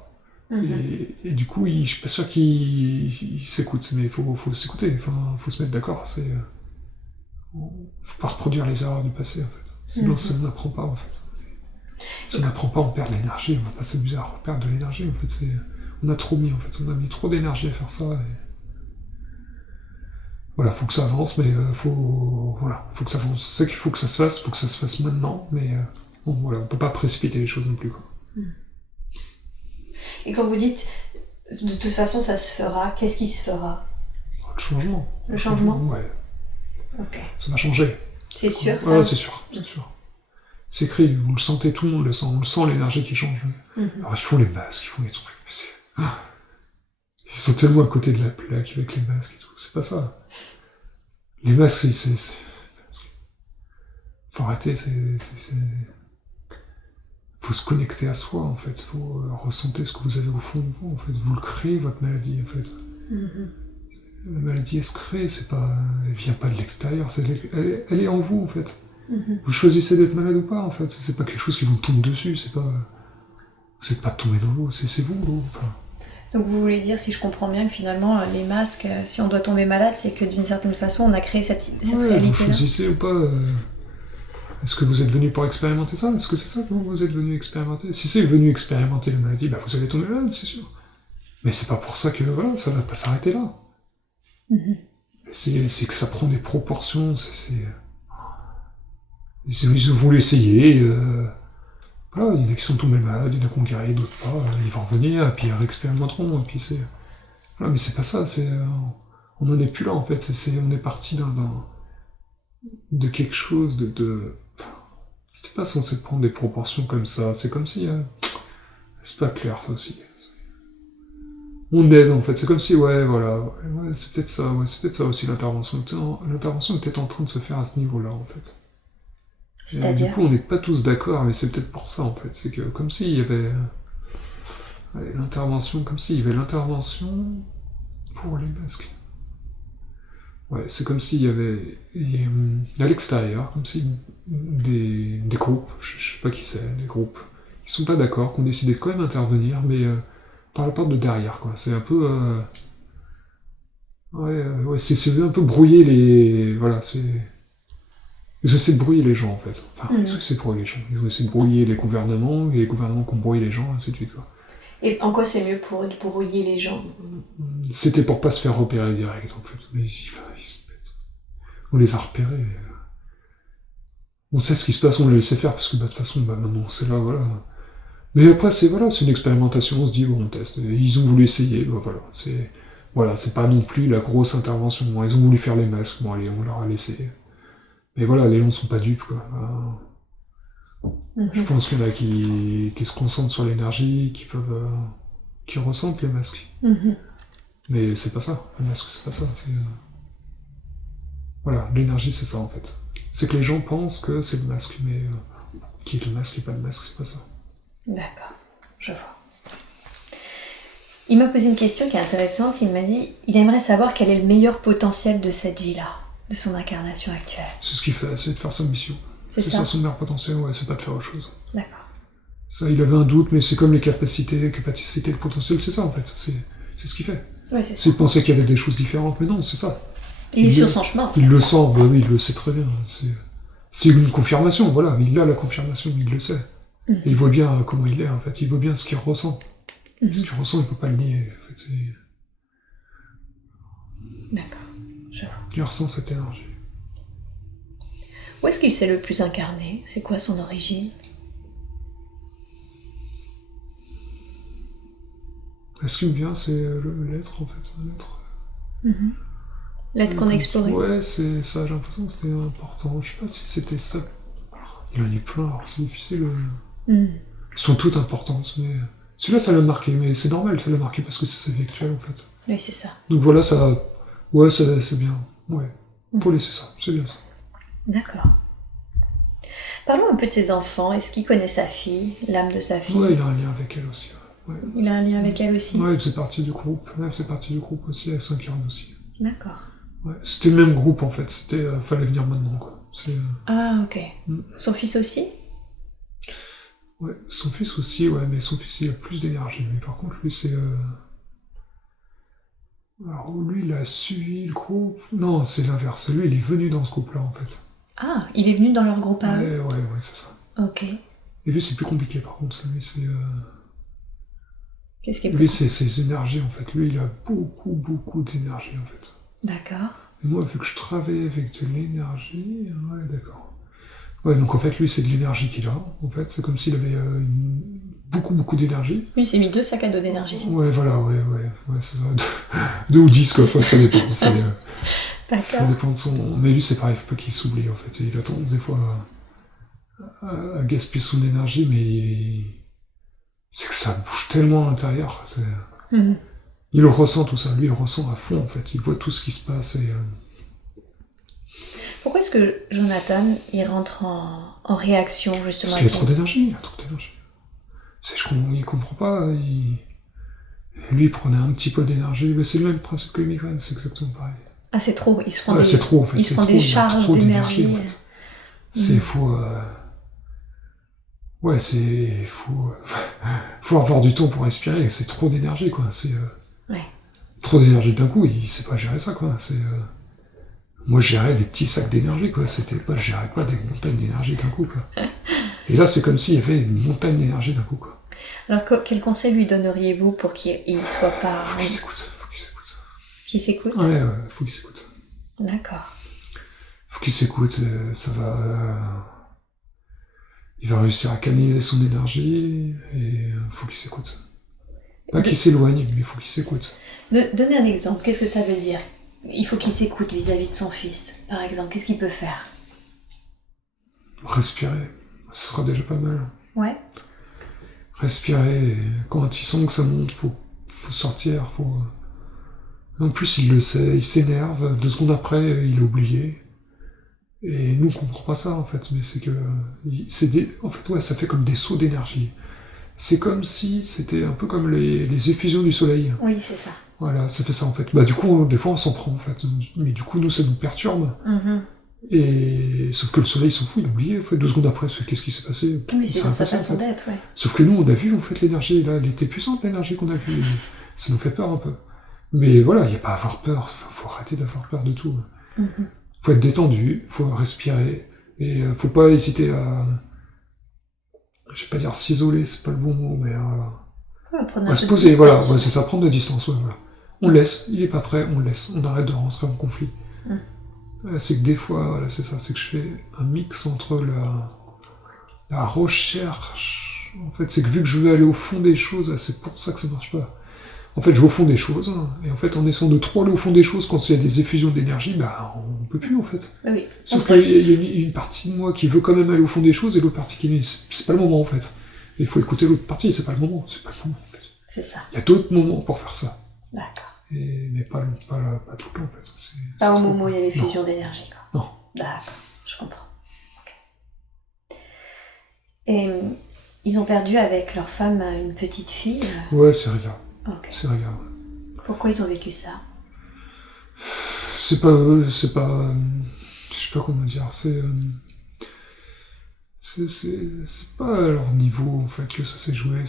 Et du coup, je suis pas sûr qu'ils s'écoutent, mais il faut s'écouter, faut se mettre d'accord. Faut pas reproduire les erreurs du passé, en fait. Sinon, ça n'apprend pas, en fait. Si on n'apprend pas, on perd de l'énergie, on va pas s'amuser à reperdre de l'énergie, en fait, on a trop mis, en fait, on a mis trop d'énergie à faire ça, et... Voilà, faut que ça avance, mais faut que ça avance. C'est ça qu'il faut que ça se fasse maintenant, mais bon, voilà, on peut pas précipiter les choses non plus, quoi. Et quand vous dites, de toute façon, ça se fera, qu'est-ce qui se fera? Le changement. Le changement? Ouais. Ok. Ça va changer. C'est sûr, ça? Ouais, c'est sûr, c'est sûr. C'est écrit, vous le sentez, tout le monde le sent, on le sent, l'énergie qui change. Alors ils font les masques, ils font les trucs, ils sont tellement à côté de la plaque avec les masques et tout, c'est pas ça. Les masques, faut arrêter, faut se connecter à soi, en fait, faut ressentir ce que vous avez au fond de vous, en fait, vous le créez, votre maladie, en fait. La maladie, elle se crée, elle vient pas de l'extérieur, elle est en vous, en fait. Vous choisissez d'être malade ou pas, en fait, c'est pas quelque chose qui vous tombe dessus, vous n'êtes pas tombé dans l'eau, c'est vous, l'eau, enfin. Donc vous voulez dire, si je comprends bien, que finalement, les masques, si on doit tomber malade, c'est que d'une certaine façon, on a créé cette réalité-là. Vous choisissez ou pas. Est-ce que vous êtes venu pour expérimenter ça? Est-ce que c'est ça que vous êtes venu expérimenter? Si c'est venu expérimenter la maladie, vous allez tomber malade, c'est sûr. Mais c'est pas pour ça que, voilà, ça va pas s'arrêter là. C'est que ça prend des proportions, Ils vont l'essayer, voilà, il y en a qui sont tombés malades, il y en a qui ont guéri, d'autres pas, ils vont revenir, et puis ils réexpérimenteront, et puis c'est... Voilà, mais c'est pas ça, on n'en est plus là, en fait, on est parti de quelque chose de... C'était pas censé prendre des proportions comme ça, c'est comme si... c'est pas clair, ça aussi. On aide, en fait, c'est comme si, ouais, c'est peut-être ça aussi, l'intervention. L'intervention est peut-être en train de se faire à ce niveau-là, en fait. C'est-à-dire ? Du coup, on n'est pas tous d'accord, mais c'est peut-être pour ça, en fait. C'est que, comme s'il y avait... l'intervention, comme s'il y avait l'intervention pour les masques. Ouais, c'est comme s'il y avait... à l'extérieur, comme si des groupes, je sais pas qui c'est, des groupes, qui sont pas d'accord, qui ont décidé de quand même intervenir, mais par la porte de derrière, quoi. C'est un peu... c'est un peu brouiller les... Voilà, c'est... Ils essaient de brouiller les gens, en fait. Enfin, ils essaient de brouiller les gens. Ils essaient de brouiller les gouvernements, et les gouvernements qui ont brouillé les gens, ainsi de suite, quoi. Et en quoi c'est mieux pour eux de brouiller les gens ? C'était pour pas se faire repérer direct, en fait. Mais on les a repérés. On sait ce qui se passe, on les laissait faire, parce que de toute façon, maintenant, c'est là, voilà. Mais après, c'est une expérimentation, on se dit, bon, on teste. Et ils ont voulu essayer, voilà, c'est pas non plus la grosse intervention. Ils ont voulu faire les masques, bon, allez, on leur a laissé. Mais voilà, les gens sont pas dupes, quoi. Je pense qu'il y en a qui se concentrent sur l'énergie, qui ressentent les masques. Mais c'est pas ça, le masque, c'est pas ça. Voilà, l'énergie, c'est ça, en fait. C'est que les gens pensent que c'est le masque, mais qui est le masque et pas le masque, c'est pas ça. D'accord, je vois. Il m'a posé une question qui est intéressante, il m'a dit, il aimerait savoir quel est le meilleur potentiel de cette vie-là, de son incarnation actuelle. C'est ce qu'il fait, c'est de faire sa mission. C'est ça son meilleur potentiel, ouais, c'est pas de faire autre chose. D'accord. Ça, il avait un doute, mais c'est comme les capacités, le potentiel, c'est ça, en fait. C'est ce qu'il fait. Ouais, c'est ça. C'est penser qu'il y avait des choses différentes, mais non, c'est ça. Il est sur son chemin. Il le sent, oui, il le sait très bien. C'est une confirmation, voilà, il a la confirmation, il le sait. Et il voit bien comment il est, en fait, il voit bien ce qu'il ressent. Ce qu'il ressent, il peut pas le nier, en fait, D'accord, je vois. Il ressent cette énergie. Où est-ce qu'il s'est le plus incarné ? C'est quoi son origine ? Ce qui me vient, c'est l'être, en fait, l'être. L'être qu'on a exploré. Ouais, c'est ça, j'ai l'impression que c'était important. Je sais pas si c'était ça. Il en est plein, alors c'est difficile. Ils sont toutes importantes, mais... Celui-là, ça l'a marqué, mais c'est normal, ça l'a marqué parce que c'est sa vie actuelle, en fait. Oui, c'est ça. Donc voilà, ça... Ouais, c'est bien. Ouais. Faut laisser ça, c'est bien ça. D'accord. Parlons un peu de ses enfants. Est-ce qu'il connaît sa fille, l'âme de sa fille ? Ouais, il a un lien avec elle aussi. Ouais. Il a un lien avec elle aussi ? Ouais, elle faisait partie du groupe. Elle faisait partie du groupe aussi, elle s'incarne aussi. D'accord. Ouais, c'était le même groupe, en fait. Fallait venir maintenant, quoi. Ah, ok. Son fils aussi ? Ouais, son fils aussi, ouais, mais son fils, il a plus d'énergie. Mais par contre, lui, c'est... Alors, lui, il a suivi le groupe... Non, c'est l'inverse. Lui, il est venu dans ce groupe-là, en fait. Ah, il est venu dans leur groupe à eux ? Ouais, c'est ça. Ok. Et lui, c'est plus compliqué, par contre. Lui, Qu'est-ce qui est lui, c'est ses énergies, en fait. Lui, il a beaucoup, beaucoup d'énergie, en fait. D'accord. Et moi, vu que je travaille avec de l'énergie... Ouais, d'accord. Ouais, donc en fait, lui, c'est de l'énergie qu'il a. En fait, c'est comme s'il avait beaucoup, beaucoup d'énergie. Lui, il s'est mis 2 sacs à dos d'énergie. Ouais, voilà, ouais, c'est ça. 2 ou 10, quoi. Enfin, ça dépend. Ça D'accord. dépend de son... Mais lui, c'est pareil, faut pas qu'il s'oublie, en fait. Il a tendance, des fois, à gaspiller son énergie, mais... C'est que ça bouge tellement à l'intérieur. Il le ressent, tout ça. Lui, il le ressent à fond, en fait. Il voit tout ce qui se passe et... Pourquoi est-ce que Jonathan, il rentre en réaction, justement? Parce qu'il y a trop d'énergie, il y a trop d'énergie. Il comprend pas, lui, il prenait un petit peu d'énergie, mais c'est le même principe que les migraines, c'est exactement pareil. Ah, c'est trop, il se prend c'est trop, en fait. Il se prend des charges d'énergie. En fait. C'est faux. Ouais, faut avoir du temps pour respirer, c'est trop d'énergie, quoi. Ouais. Trop d'énergie d'un coup, il sait pas gérer ça, quoi. Moi, je gérais des petits sacs d'énergie, quoi. Je gérais pas des montagnes d'énergie d'un coup, quoi. Et là, c'est comme s'il y avait une montagne d'énergie d'un coup, quoi. Alors, quel conseil lui donneriez-vous pour qu'il soit pas... Faut qu'il s'écoute. Qu'il s'écoute? Ouais, faut qu'il s'écoute. D'accord. Faut qu'il s'écoute, ça va... il va réussir à canaliser son énergie, et faut qu'il s'écoute. Pas qu'il s'éloigne, mais faut qu'il s'écoute. Donnez un exemple, qu'est-ce que ça veut dire? Il faut qu'il s'écoute vis-à-vis de son fils, par exemple. Qu'est-ce qu'il peut faire? Respirer, ce sera déjà pas mal. Ouais. Respirer, et quand il sent que ça monte, faut sortir, En plus, il le sait, il s'énerve, 2 secondes après, il a oublié. Et nous, on comprend pas ça, en fait, mais c'est que... En fait, ouais, ça fait comme des sauts d'énergie. C'est comme si c'était un peu comme les effusions du soleil. Oui, c'est ça. Voilà, ça fait ça, en fait. Bah, du coup, des fois, on s'en prend, en fait. Mais du coup, nous, ça nous perturbe. Et... Sauf que le soleil s'en fout, il a oublié, en fait. 2 secondes après, qu'est-ce qui s'est passé? Oui, c'est dans sa façon d'être, ouais. Sauf que nous, on a vu, en fait, l'énergie, là, elle était puissante, l'énergie qu'on a vue. Ça nous fait peur, un peu. Mais voilà, il n'y a pas à avoir peur, faut arrêter d'avoir peur de tout. Faut être détendu, faut respirer, et faut pas hésiter à... Je vais pas dire s'isoler, c'est pas le bon mot, mais à se poser, voilà, ouais, c'est ça, prendre de distance, ouais, voilà. On laisse, il est pas prêt, on laisse, on arrête de rentrer en conflit. C'est que des fois, voilà, c'est ça, c'est que je fais un mix entre la recherche, en fait, c'est que vu que je veux aller au fond des choses, c'est pour ça que ça marche pas. En fait, je vais au fond des choses, et en fait, en essayant de trop aller au fond des choses, quand il y a des effusions d'énergie, bah, on peut plus, en fait. Oui. Sauf qu'il y a une partie de moi qui veut quand même aller au fond des choses, et l'autre partie qui dit, c'est pas le moment, en fait. Il faut écouter l'autre partie, c'est pas le moment, en fait. C'est ça. Il y a d'autres moments pour faire ça. D'accord. Mais pas tout le temps, en fait. Pas au moment où il y a l'effusion d'énergie, quoi. Non. D'accord, je comprends. Okay. Et ils ont perdu avec leur femme une petite fille. Ouais, c'est rien. Okay. C'est rien. Pourquoi ils ont vécu ça? C'est pas... je sais pas comment dire, c'est pas à leur niveau, en fait, que ça s'est joué,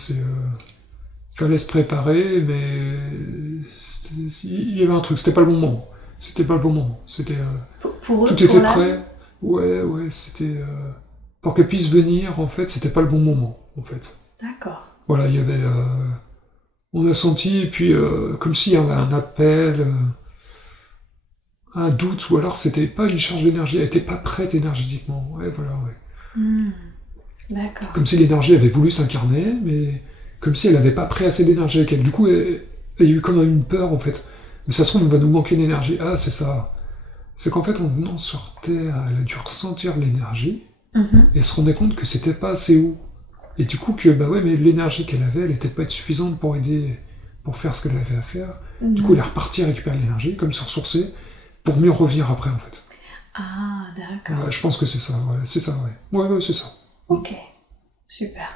fallait se préparer, mais il y avait un truc, c'était pas le bon moment. C'était pas le bon moment. C'était... pour eux, tout était prêt. Ouais, c'était... pour qu'elle puisse venir, en fait, c'était pas le bon moment, en fait. D'accord. Voilà, il y avait... on a senti, et puis, comme s'il y avait un appel, un doute, ou alors c'était pas une charge d'énergie, elle était pas prête énergétiquement. Ouais, voilà, ouais. D'accord. Comme si l'énergie avait voulu s'incarner, mais comme si elle avait pas pris assez d'énergie avec elle. Du coup, il y a eu comme une peur, en fait. Mais ça se trouve, il va nous manquer d'énergie. Ah, c'est ça. C'est qu'en fait, en venant sur Terre, elle a dû ressentir l'énergie, et se rendait compte que c'était pas assez haut. Et du coup, que, bah ouais, mais l'énergie qu'elle avait, elle était pas suffisante pour aider, pour faire ce qu'elle avait à faire. Du coup, elle est repartie récupérer l'énergie, comme se ressourcer, pour mieux revenir après, en fait. Ah, d'accord. Ouais, je pense que c'est ça, ouais. C'est ça, ouais. Ouais, c'est ça. Ok, super.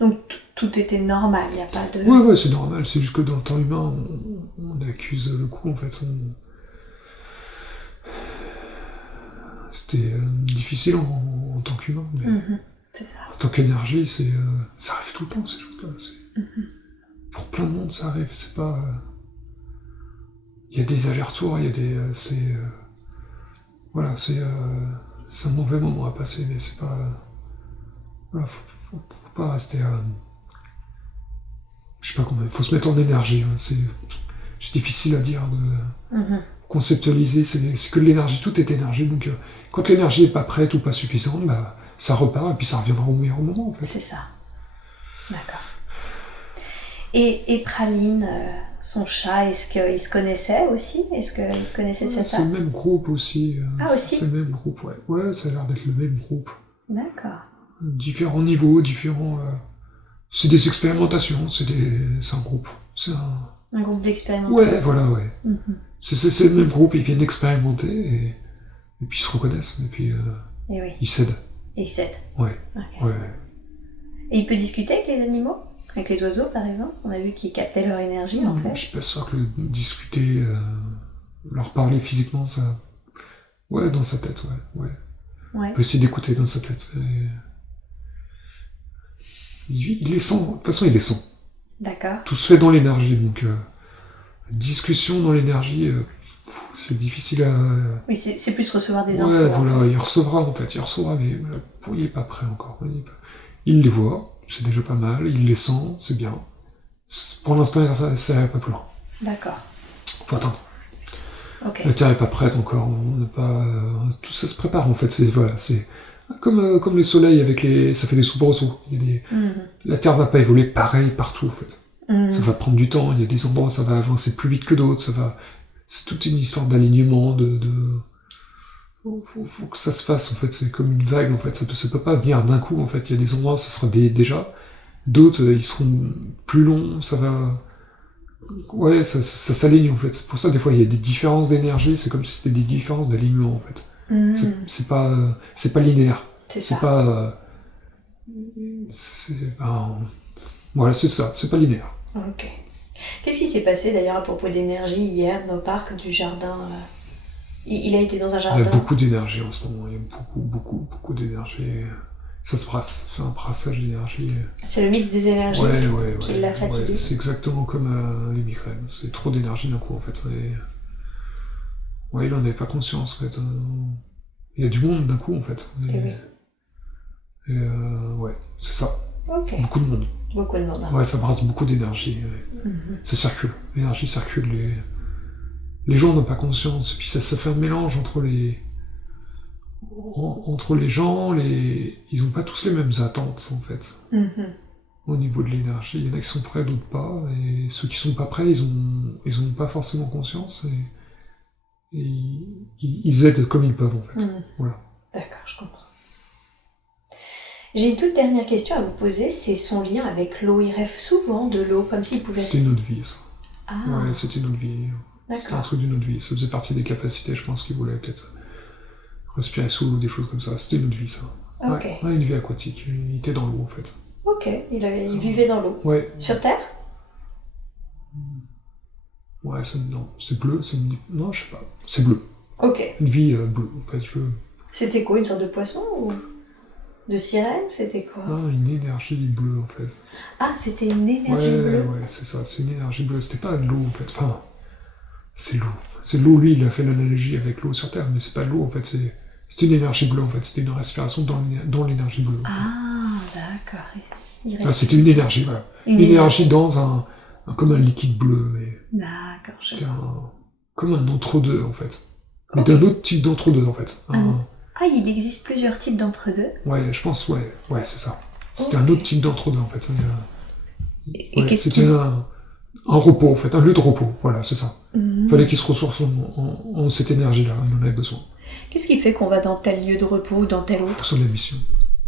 Donc, tout était normal, il n'y a pas de... Ouais, c'est normal. C'est juste que dans le temps humain, on accuse le coup, en fait. C'était difficile en tant qu'humain, mais c'est ça. en tant qu'énergie, ça arrive tout le temps, ces choses-là. Pour plein de monde, ça arrive, c'est pas... Il y a des allers-retours, il y a des... voilà, c'est un mauvais moment à passer, mais c'est pas... Voilà, faut pas rester je sais pas comment, il faut se mettre en énergie, hein. C'est difficile à dire, de conceptualiser, c'est que de l'énergie, tout est énergie, donc quand l'énergie est pas prête ou pas suffisante, bah, ça repart et puis ça reviendra au meilleur moment, en fait. C'est ça. D'accord. Et Praline, son chat, est-ce qu'il se connaissait aussi? Est-ce qu'il connaissait sa C'est femme? le même groupe aussi. Aussi? C'est le même groupe, ouais. Ouais, ça a l'air d'être le même groupe. D'accord. Différents niveaux, différents... C'est des expérimentations, c'est un groupe. C'est un groupe d'expérimentation. Ouais, voilà, ouais. C'est le même groupe, ils viennent expérimenter et puis ils se reconnaissent, et puis et oui. ils cèdent. Et ils cèdent. Ouais. Okay. Ouais. Et il peut discuter avec les animaux? Avec les oiseaux, par exemple? On a vu qu'ils captaient leur énergie, en fait. Je suis pas sûr que discuter, leur parler physiquement, ça... Ouais, dans sa tête, ouais. On peut essayer d'écouter dans sa tête. Il les sent, de toute façon, il les sent. D'accord. Tout se fait dans l'énergie, donc... discussion dans l'énergie, c'est difficile à... Oui, c'est plus recevoir des infos. Ouais, voilà, il recevra, en fait, mais il n'est pas prêt encore. Il les voit, c'est déjà pas mal, il les sent, c'est bien. Pour l'instant, ça va pas plus loin. D'accord. Faut attendre. Okay. La Terre n'est pas prête encore, on n'a pas... tout ça se prépare, en fait, c'est comme le soleil avec ça fait des soubresauts. La Terre va pas évoluer pareil partout, en fait. Ça va prendre du temps, il y a des endroits où ça va avancer plus vite que d'autres, c'est toute une histoire d'alignement, faut que ça se fasse, en fait, c'est comme une vague, en fait, ça peut pas venir d'un coup, en fait, il y a des endroits où ça sera déjà, d'autres, ils seront plus longs, ça va... Ouais, ça s'aligne, en fait, c'est pour ça, des fois, il y a des différences d'énergie, c'est comme si c'était des différences d'alignement, en fait. C'est pas linéaire. C'est pas... Voilà, c'est ça, c'est pas linéaire. Ok. Qu'est-ce qui s'est passé d'ailleurs à propos d'énergie hier dans le parc du jardin? Il a été dans un jardin? Il y a beaucoup d'énergie en ce moment, il y a beaucoup d'énergie. Ça se brasse, c'est un brassage d'énergie. C'est le mix des énergies qui l'a fatigué? Ouais, c'est exactement comme les migraines, c'est trop d'énergie d'un coup en fait. Ouais, il en avait pas conscience en fait. Il y a du monde d'un coup en fait. Ouais, c'est ça. Okay. Beaucoup de monde. Beaucoup de monde. Ouais, ça brasse beaucoup d'énergie. Ça circule, l'énergie circule. Les gens n'ont pas conscience, et puis ça fait un mélange entre les gens, ils n'ont pas tous les mêmes attentes en fait. Au niveau de l'énergie, il y en a qui sont prêts, d'autres pas, et ceux qui sont pas prêts, ils ont pas forcément conscience, et ils aident comme ils peuvent en fait. Voilà. D'accord, je comprends. J'ai une toute dernière question à vous poser, c'est son lien avec l'eau. Il rêve souvent de l'eau, comme s'il pouvait... C'était une autre vie, ça. Ah. Ouais, c'était une autre vie. C'était un truc d'une autre vie. Ça faisait partie des capacités, je pense, qu'il voulait peut-être respirer sous l'eau, des choses comme ça. C'était une autre vie, ça. Ok. Ouais, une vie aquatique. Il était dans l'eau, en fait. Ok, il vivait dans l'eau. Ouais. Sur Terre? Ouais, non, c'est bleu, non, je sais pas. C'est bleu. Ok. Une vie bleue, en fait. C'était quoi, une sorte de poisson ou... De sirène, c'était quoi? Non, une énergie bleue, en fait. Ah, c'était une énergie bleue? Ouais, c'est ça, c'est une énergie bleue. C'était pas de l'eau, en fait. Enfin, c'est l'eau. C'est l'eau, lui, il a fait l'analogie avec l'eau sur Terre, mais c'est pas de l'eau, en fait. C'était une énergie bleue, en fait. C'était une respiration dans l'énergie bleue. Ah, d'accord. C'était une énergie, voilà. Une énergie dans comme un liquide bleu. D'accord, c'était comme un entre-deux, en fait. Mais d'un autre type d'entre-deux, en fait. Ah, il existe plusieurs types d'entre-deux? Ouais, je pense, ouais, c'est ça. C'était un autre type d'entre-deux, en fait. C'était un repos, en fait, un lieu de repos, voilà, c'est ça. Fallait qu'il se ressource en cette énergie-là, il en avait besoin. Qu'est-ce qui fait qu'on va dans tel lieu de repos ou dans tel autre? En fonction de la mission.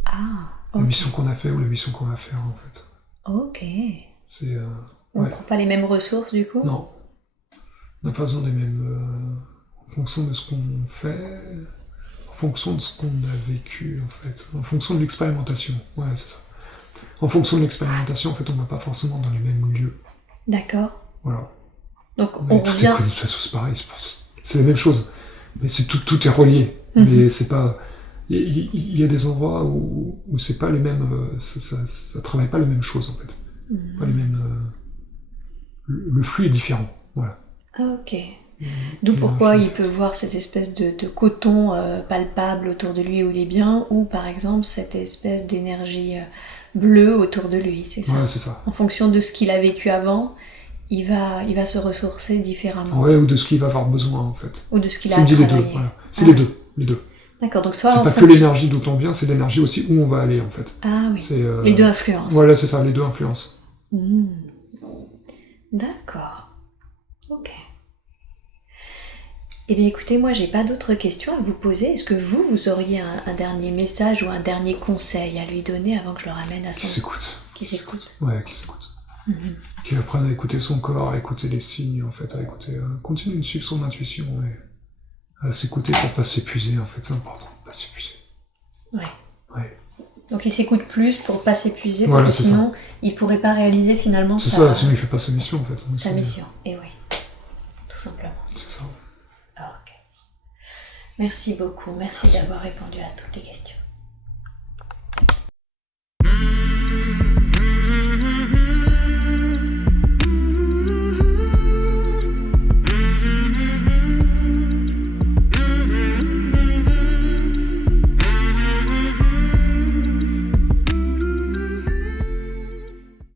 Ah, La mission qu'on a fait ou la mission qu'on va faire, en fait. Ok. On ne prend pas les mêmes ressources, du coup? Non. On n'a pas besoin des mêmes... en fonction de ce qu'on fait... En fonction de ce qu'on a vécu, en fait. En fonction de l'expérimentation. Ouais, c'est ça. En fonction de l'expérimentation, en fait, on va pas forcément dans les mêmes lieux. D'accord. Voilà. Donc, on revient... De toute façon, c'est pareil. C'est la même chose. Mais tout est relié. Mais c'est pas... Il y a des endroits où c'est pas les mêmes... ça travaille pas les mêmes choses, en fait. Pas les mêmes... Le flux est différent. Voilà. Ok. D'où pourquoi il peut voir cette espèce de coton palpable autour de lui où il est bien, ou par exemple cette espèce d'énergie bleu autour de lui, c'est ça? Ouais, c'est ça. En fonction de ce qu'il a vécu avant, il va se ressourcer différemment. Ouais, ou de ce qu'il va avoir besoin, en fait. Ou de ce qu'il a C'est à dit les travailler. deux, voilà. C'est les deux. D'accord, donc soit C'est en pas que fonction... l'énergie d'où on vient, c'est l'énergie aussi où on va aller, en fait. Ah oui, C'est, les deux influences. Voilà, c'est ça, les deux influences. D'accord. Ok. Eh bien écoutez, moi j'ai pas d'autres questions à vous poser. Est-ce que vous auriez un dernier message ou un dernier conseil à lui donner avant que je le ramène à son... Qui s'écoute. Qui s'écoute. Ouais, qui s'écoute. Qui apprenne à écouter son corps, à écouter les signes, en fait, à écouter... continue de suivre son intuition, et à s'écouter pour pas s'épuiser, en fait, c'est important, pas s'épuiser. Ouais. Donc il s'écoute plus pour pas s'épuiser, Voilà, parce que sinon il pourrait pas réaliser finalement c'est ça, sinon il fait pas sa mission, en fait. Sa mission, et oui. Tout simplement. C'est ça. Ok. Merci beaucoup, merci d'avoir répondu à toutes les questions.